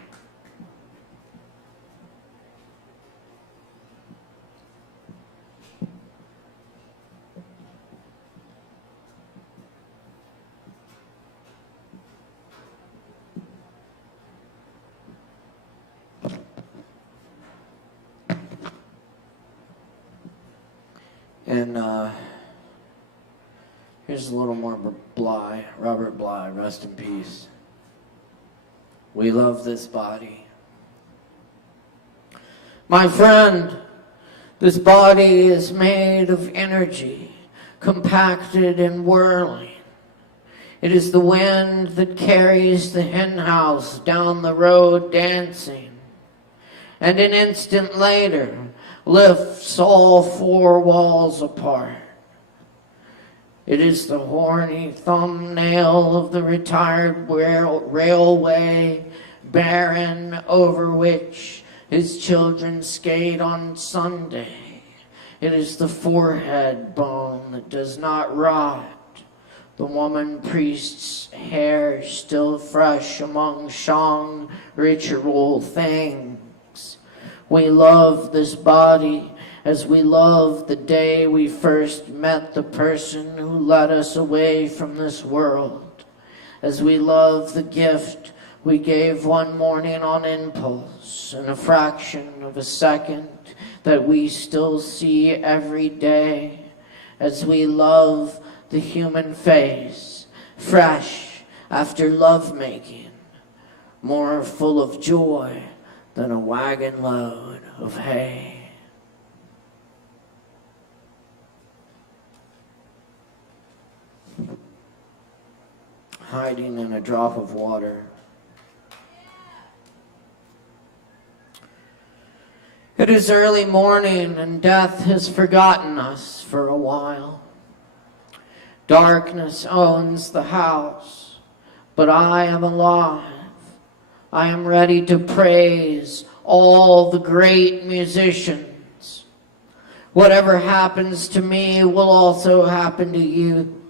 And here's a little more Bly, Robert Bly, rest in peace. We love this body. My friend, this body is made of energy, compacted and whirling. It is the wind that carries the henhouse down the road dancing, and an instant later lifts all four walls apart. It is the horny thumbnail of the retired railway baron over which his children skate on Sunday. It is the forehead bone that does not rot, the woman priest's hair still fresh among Shang ritual things. We love this body as we love the day we first met the person who led us away from this world, as we love the gift we gave one morning on impulse in a fraction of a second that we still see every day, as we love the human face, fresh after lovemaking, more full of joy than a wagon load of hay. Hiding in a drop of water. It is early morning and death has forgotten us for a while. Darkness owns the house, but I am alive. I am ready to praise all the great musicians. Whatever happens to me will also happen to you.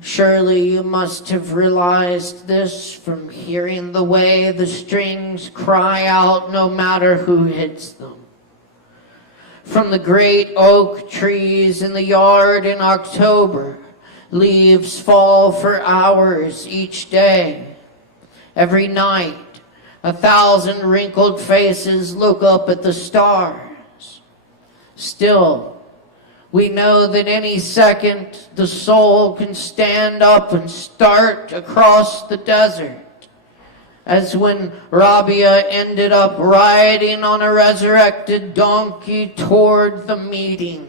Surely you must have realized this from hearing the way the strings cry out no matter who hits them. From the great oak trees in the yard in October, leaves fall for hours each day. Every night, 1,000 wrinkled faces look up at the stars. Still, We know that any second the soul can stand up and start across the desert. As when Rabia ended up riding on a resurrected donkey toward the meeting.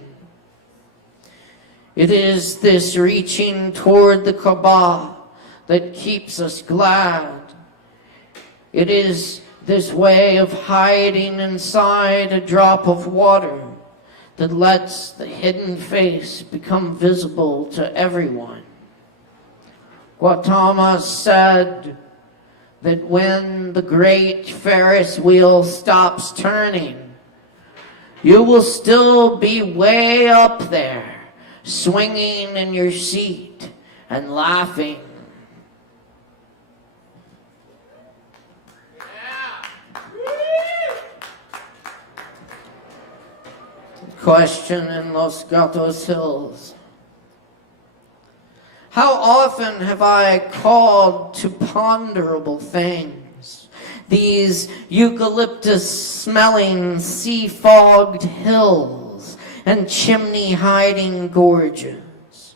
It is this reaching toward the Kaaba that keeps us glad. It is this way of hiding inside a drop of water that lets the hidden face become visible to everyone. Gautama said that when the great Ferris wheel stops turning, you will still be way up there, swinging in your seat and laughing. Question in Los Gatos Hills. How often have I called to ponderable things, these eucalyptus-smelling, sea-fogged hills and chimney-hiding gorges?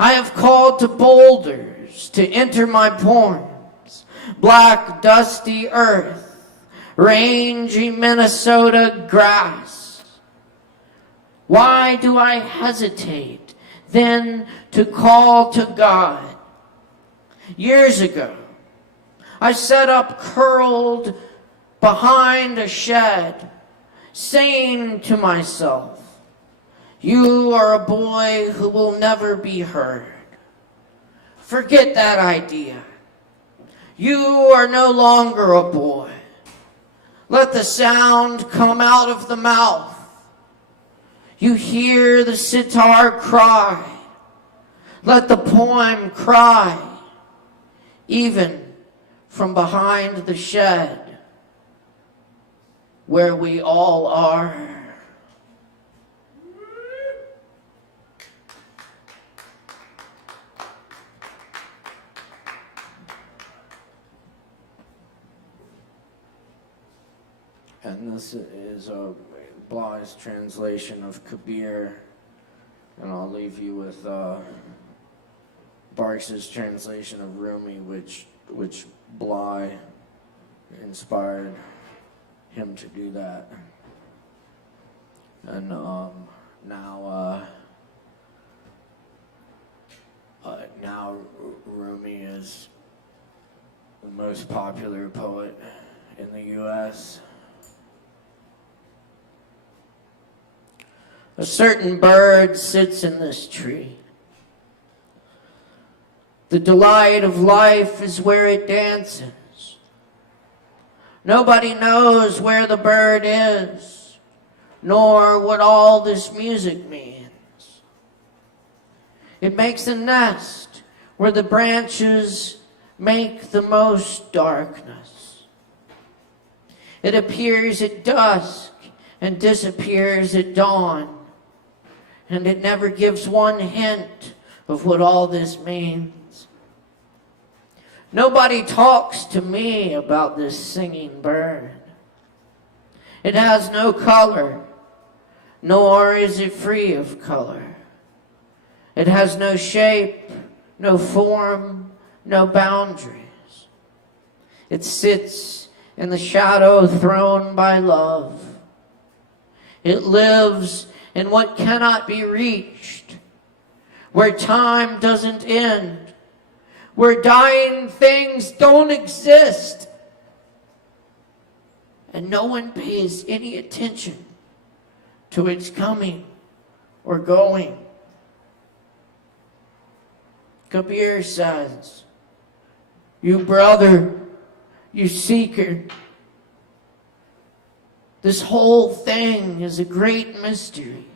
I have called to boulders to enter my poems, black, dusty earth, rangy Minnesota grass. Why do I hesitate then to call to God? Years ago, I sat up curled behind a shed, saying to myself, you are a boy who will never be heard. Forget that idea. You are no longer a boy. Let the sound come out of the mouth. You hear the sitar cry. Let the poem cry, even from behind the shed, where we all are. And this is a Blai's translation of Kabir, and I'll leave you with Barks's translation of Rumi, which Blai inspired him to do that. And now Rumi is the most popular poet in the U.S. A certain bird sits in this tree. The delight of life is where it dances. Nobody knows where the bird is, nor what all this music means. It makes a nest where the branches make the most darkness. It appears at dusk and disappears at dawn. And it never gives one hint of what all this means. Nobody talks to me about this singing bird. It has no color, nor is it free of color. It has no shape, no form, no boundaries. It sits in the shadow thrown by love. It lives in what cannot be reached, where time doesn't end, where dying things don't exist, and no one pays any attention to its coming or going. Kabir says, you brother, you seeker, this whole thing is a great mystery.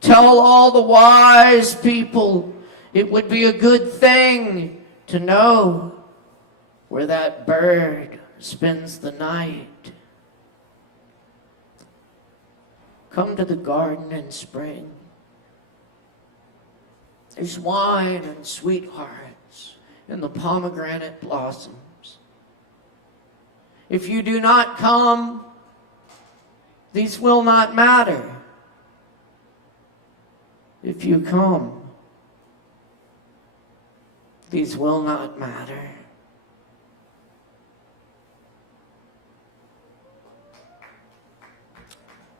Tell all the wise people it would be a good thing to know where that bird spends the night. Come to the garden in spring. There's wine and sweethearts in the pomegranate blossoms. If you do not come, these will not matter. if you come, these will not matter.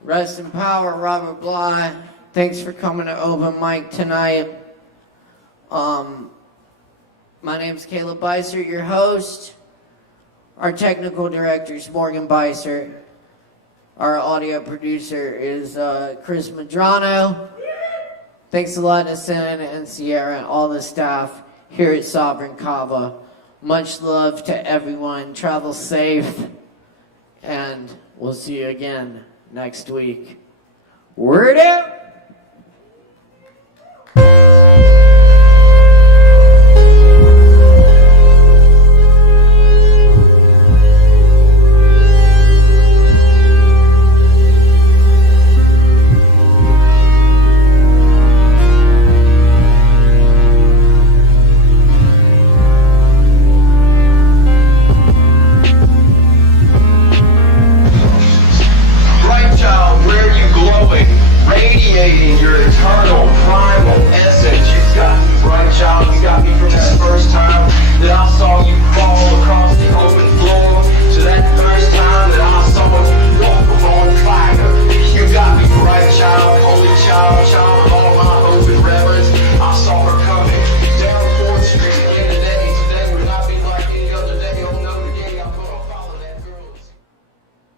Rest in power, Robert Bly. Thanks for coming to Open Mic tonight. My name's Caleb Beissert, your host. Our technical director is Morgan Beissert. Our audio producer is Chris Medrano. Thanks a lot to Sen and Sierra and all the staff here at Sovereign Kava. Much love to everyone. Travel safe. And we'll see you again next week. Word out!